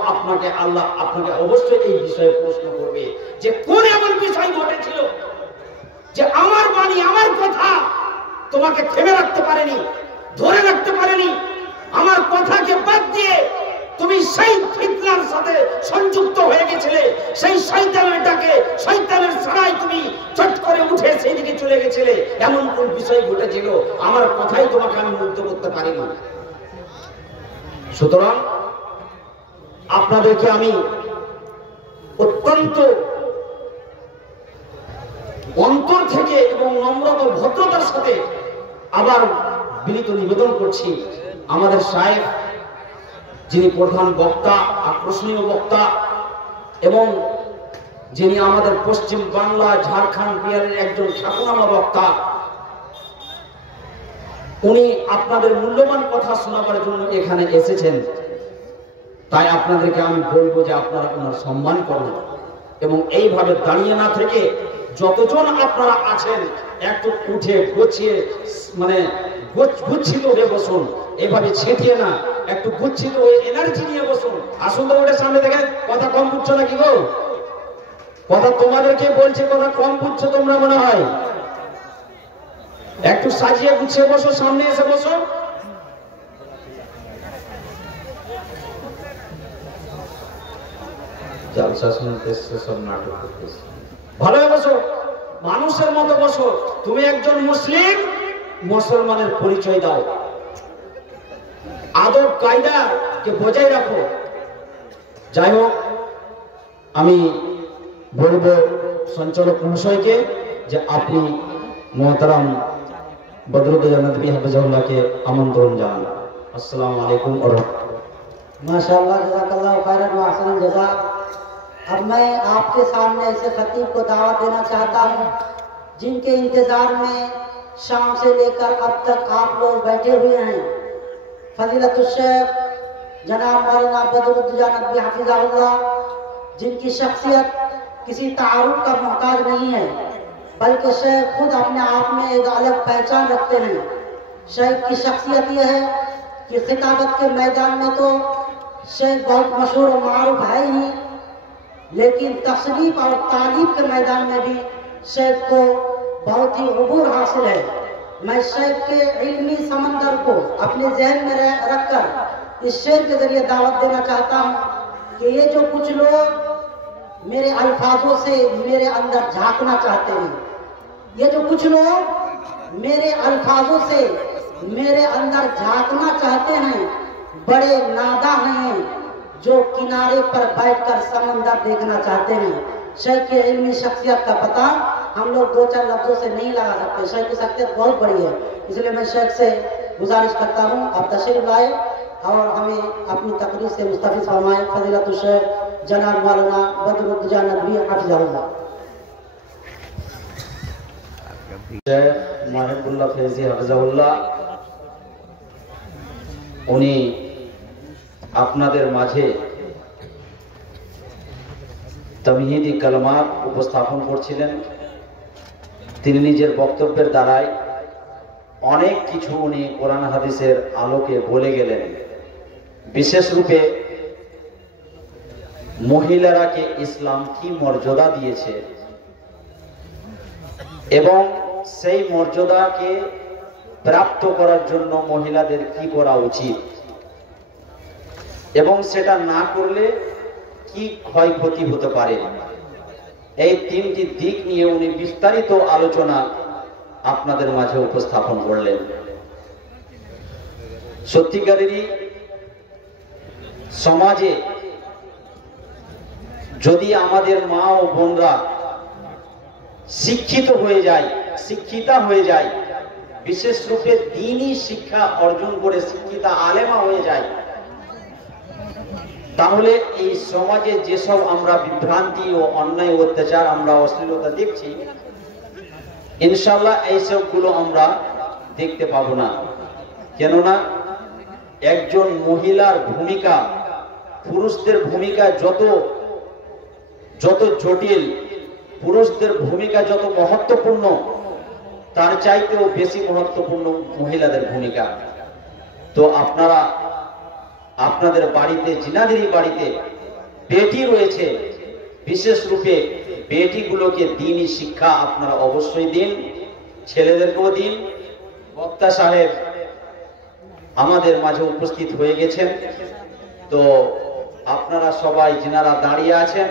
আল্লাহ আপনাকে অবশ্যই এই বিষয়ে প্রশ্ন করবে যে কোন এমন বিষয় ঘটেছিল যে আমার বাণী আমার কথা তোমাকে থেমে রাখতে পারেনি, ধরে রাখতে পারেনি। আমার কথাকে বাদ দিয়ে তুমি সেই ফিতনার সাথে সংযুক্ত হয়ে গেছিলে, সেই শয়তানটাকে শয়তানের ছাড়াই তুমি চট করে উঠে সেই দিকে চলে গেছিলে। এমন কোন বিষয় ঘটেছিল আমার কথাই তোমাকে আমি মুক্ত করতে পারিনি। সুতরাং আপনাদেরকে আমি অত্যন্ত অন্তর থেকে এবং নম্রতা ভদ্রতার সাথে আবার বিনীত নিবেদন করছি, আমাদের সাহেব যিনি প্রধান বক্তা, আকর্ষণীয় বক্তা এবং যিনি আমাদের পশ্চিম বাংলা ঝাড়খণ্ড বিহারের একজন খ্যাতনামা বক্তা, উনি আপনাদের মূল্যবান কথা শোনাবার জন্য এখানে এসেছেন। তাই আপনাদেরকে আমি বলবো যে আপনারা ওনার সম্মান করুন এবং এইভাবে দাঁড়িয়ে না থেকে যতজন আপনারা আছেন একটু উঠে গুছিয়ে গুচ্ছিত হয়ে বসুন, এভাবে ছেটিয়ে না, একটু গুচ্ছিত হয়ে এনার্জি নিয়ে বসুন। আসুন তো ওটার সামনে দেখেন। কথা কম বুঝছো নাকি গো? কথা তোমাদেরকে বলছে, কথা কম বুঝছো তোমরা মনে হয়। একটু সাজিয়ে গুছিয়ে বসো, সামনে এসে বসো। জলসা শুনতে সব নাটক করতেছে, ভালোভাবে বসো, মানুষের মতো বসো। তুমি একজন মুসলিম, মুসলমানের পরিচয় দাও, আদব কায়দা কে বজায় রাখো। যাই হোক, আমি বলবো সঞ্চালক মহাশয়কে যে আপনি মোহতারাম বদরুদ্দোজা নদভী হাফিজাহুল্লাহকে আমন্ত্রণ জানান। আসসালামু আলাইকুম ওয়া রাহমাতুল্লাহ। माशाअल्लाह, जज़ाकल्लाहु खैरन व अहसन जज़ा। अब मैं आपके सामने ऐसे खतीब को दावत देना चाहता हूँ जिनके इंतजार में शाम से लेकर अब तक आप लोग बैठे हुए हैं। फजीलतुल शेख जनाब मौलाना बदरुद्दोजा नदवी हफिज़हुल्लाह, जिनकी शख्सियत किसी तारुफ का मोहताज नहीं है, बल्कि शेख खुद अपने आप में एक अलग पहचान रखते हैं। शेख की शख्सियत यह है कि खिताबत के मैदान में तो शेख बहुत मशहूर और मारूफ है ही, लेकिन तशरीफ और तालीम के मैदान में भी शेख को बहुत ही अबूर हासिल है। मैं शेख के इल्मी समंदर को अपने जहन में रखकर इस शेर के जरिए दावत देना चाहता हूँ कि ये जो कुछ लोग मेरे अल्फाजों से मेरे अंदर झांकना चाहते हैं, ये जो कुछ लोग मेरे अल्फाजों से मेरे अंदर झांकना चाहते हैं, बड़े नादा हैं जो किनारे पर बैठकर समंदर देखना चाहते हैं। शेख की इल्मी शख्सियत का पता हम लोग दो चार लफ्जों से नहीं लगा सकते। शेख की शख्सियत बहुत बड़ी है, इसलिए मैं शेख से गुजारिश करता हूँ आप तशरीफ लाए और हमें अपनी तकरीर से मुस्तफिज फरमाएं। फजीलतुल शेख जनाब मौलाना बदरुद्दोजा नदवी हफिज़हुल्लाह। शेख माहिबुल्लाह फैजी हफिज़हुल्लाह উনি আপনাদের মাঝে তামহিদি কালামাত উপস্থাপন করছিলেন। তিনি নিজের বক্তব্যের দ্বারাই অনেক কিছু উনি কোরআন হাদিসের আলোকে বলে গেলেন। বিশেষ রূপে মহিলারাকে ইসলাম কি মর্যাদা দিয়েছে এবং সেই মর্যাদাকে প্রাপ্ত করার জন্য মহিলাদের কি করা উচিত এবং সেটা না করলে কি ক্ষয়ক্ষতি হতে পারে, এই তিনটি দিক নিয়ে উনি বিস্তারিত আলোচনা আপনাদের মাঝে উপস্থাপন করলেন। সত্যিকারেরই সমাজে যদি আমাদের মা ও বোনরা শিক্ষিত হয়ে যায়, শিক্ষিতা হয়ে যায়, বিশেষ রূপে দ্বীনি শিক্ষা অর্জন করে শিক্ষিতা আলেমা হয়ে যায়, তাহলে এই সমাজে যেসব আমরা বিভ্রান্তি ও অন্যায় অত্যাচার, আমরা অশ্লীলতা দেখছি, ইনশাআল্লাহ এইসবগুলো আমরা দেখতে পাবো না। কেননা একজন মহিলার ভূমিকা পুরুষদের ভূমিকা যত যত জটিল, পুরুষদের ভূমিকা যত মহত্বপূর্ণ, তার চাইতেও বেশি মহত্বপূর্ণ মহিলাদের ভূমিকা। তো আপনারা আপনাদের বাড়িতে, জিনাদেরই বাড়িতে বেটি রয়েছে, বিশেষ রূপে বেটিগুলোকে দ্বীনি শিক্ষা আপনারা অবশ্যই দিন, ছেলেদেরকেও দিন। বক্তা সাহেব আমাদের মাঝে উপস্থিত হয়ে গেছেন। তো আপনারা সবাই যিনারা দাঁড়িয়ে আছেন,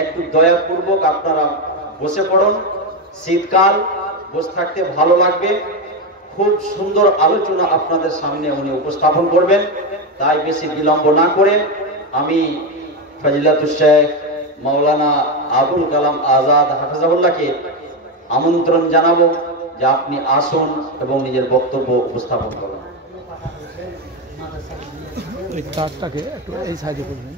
একটু দয়াপূর্বক আপনারা বসে পড়ুন। শীতকাল, বসে থাকতে ভালো লাগবে। খুব সুন্দর আলোচনা আপনাদের সামনে উনি উপস্থাপন করবেন। তাই বেশি বিলম্ব না করে আমি ফজিলাতুল শেখ মাওলানা আবুল কালাম আজাদ হাফিজাহুল্লাহকে আমন্ত্রণ জানাবো যে আপনি আসুন এবং নিজের বক্তব্য উপস্থাপন করুন। এই তারটাকে একটু এই সাইডে করবেন।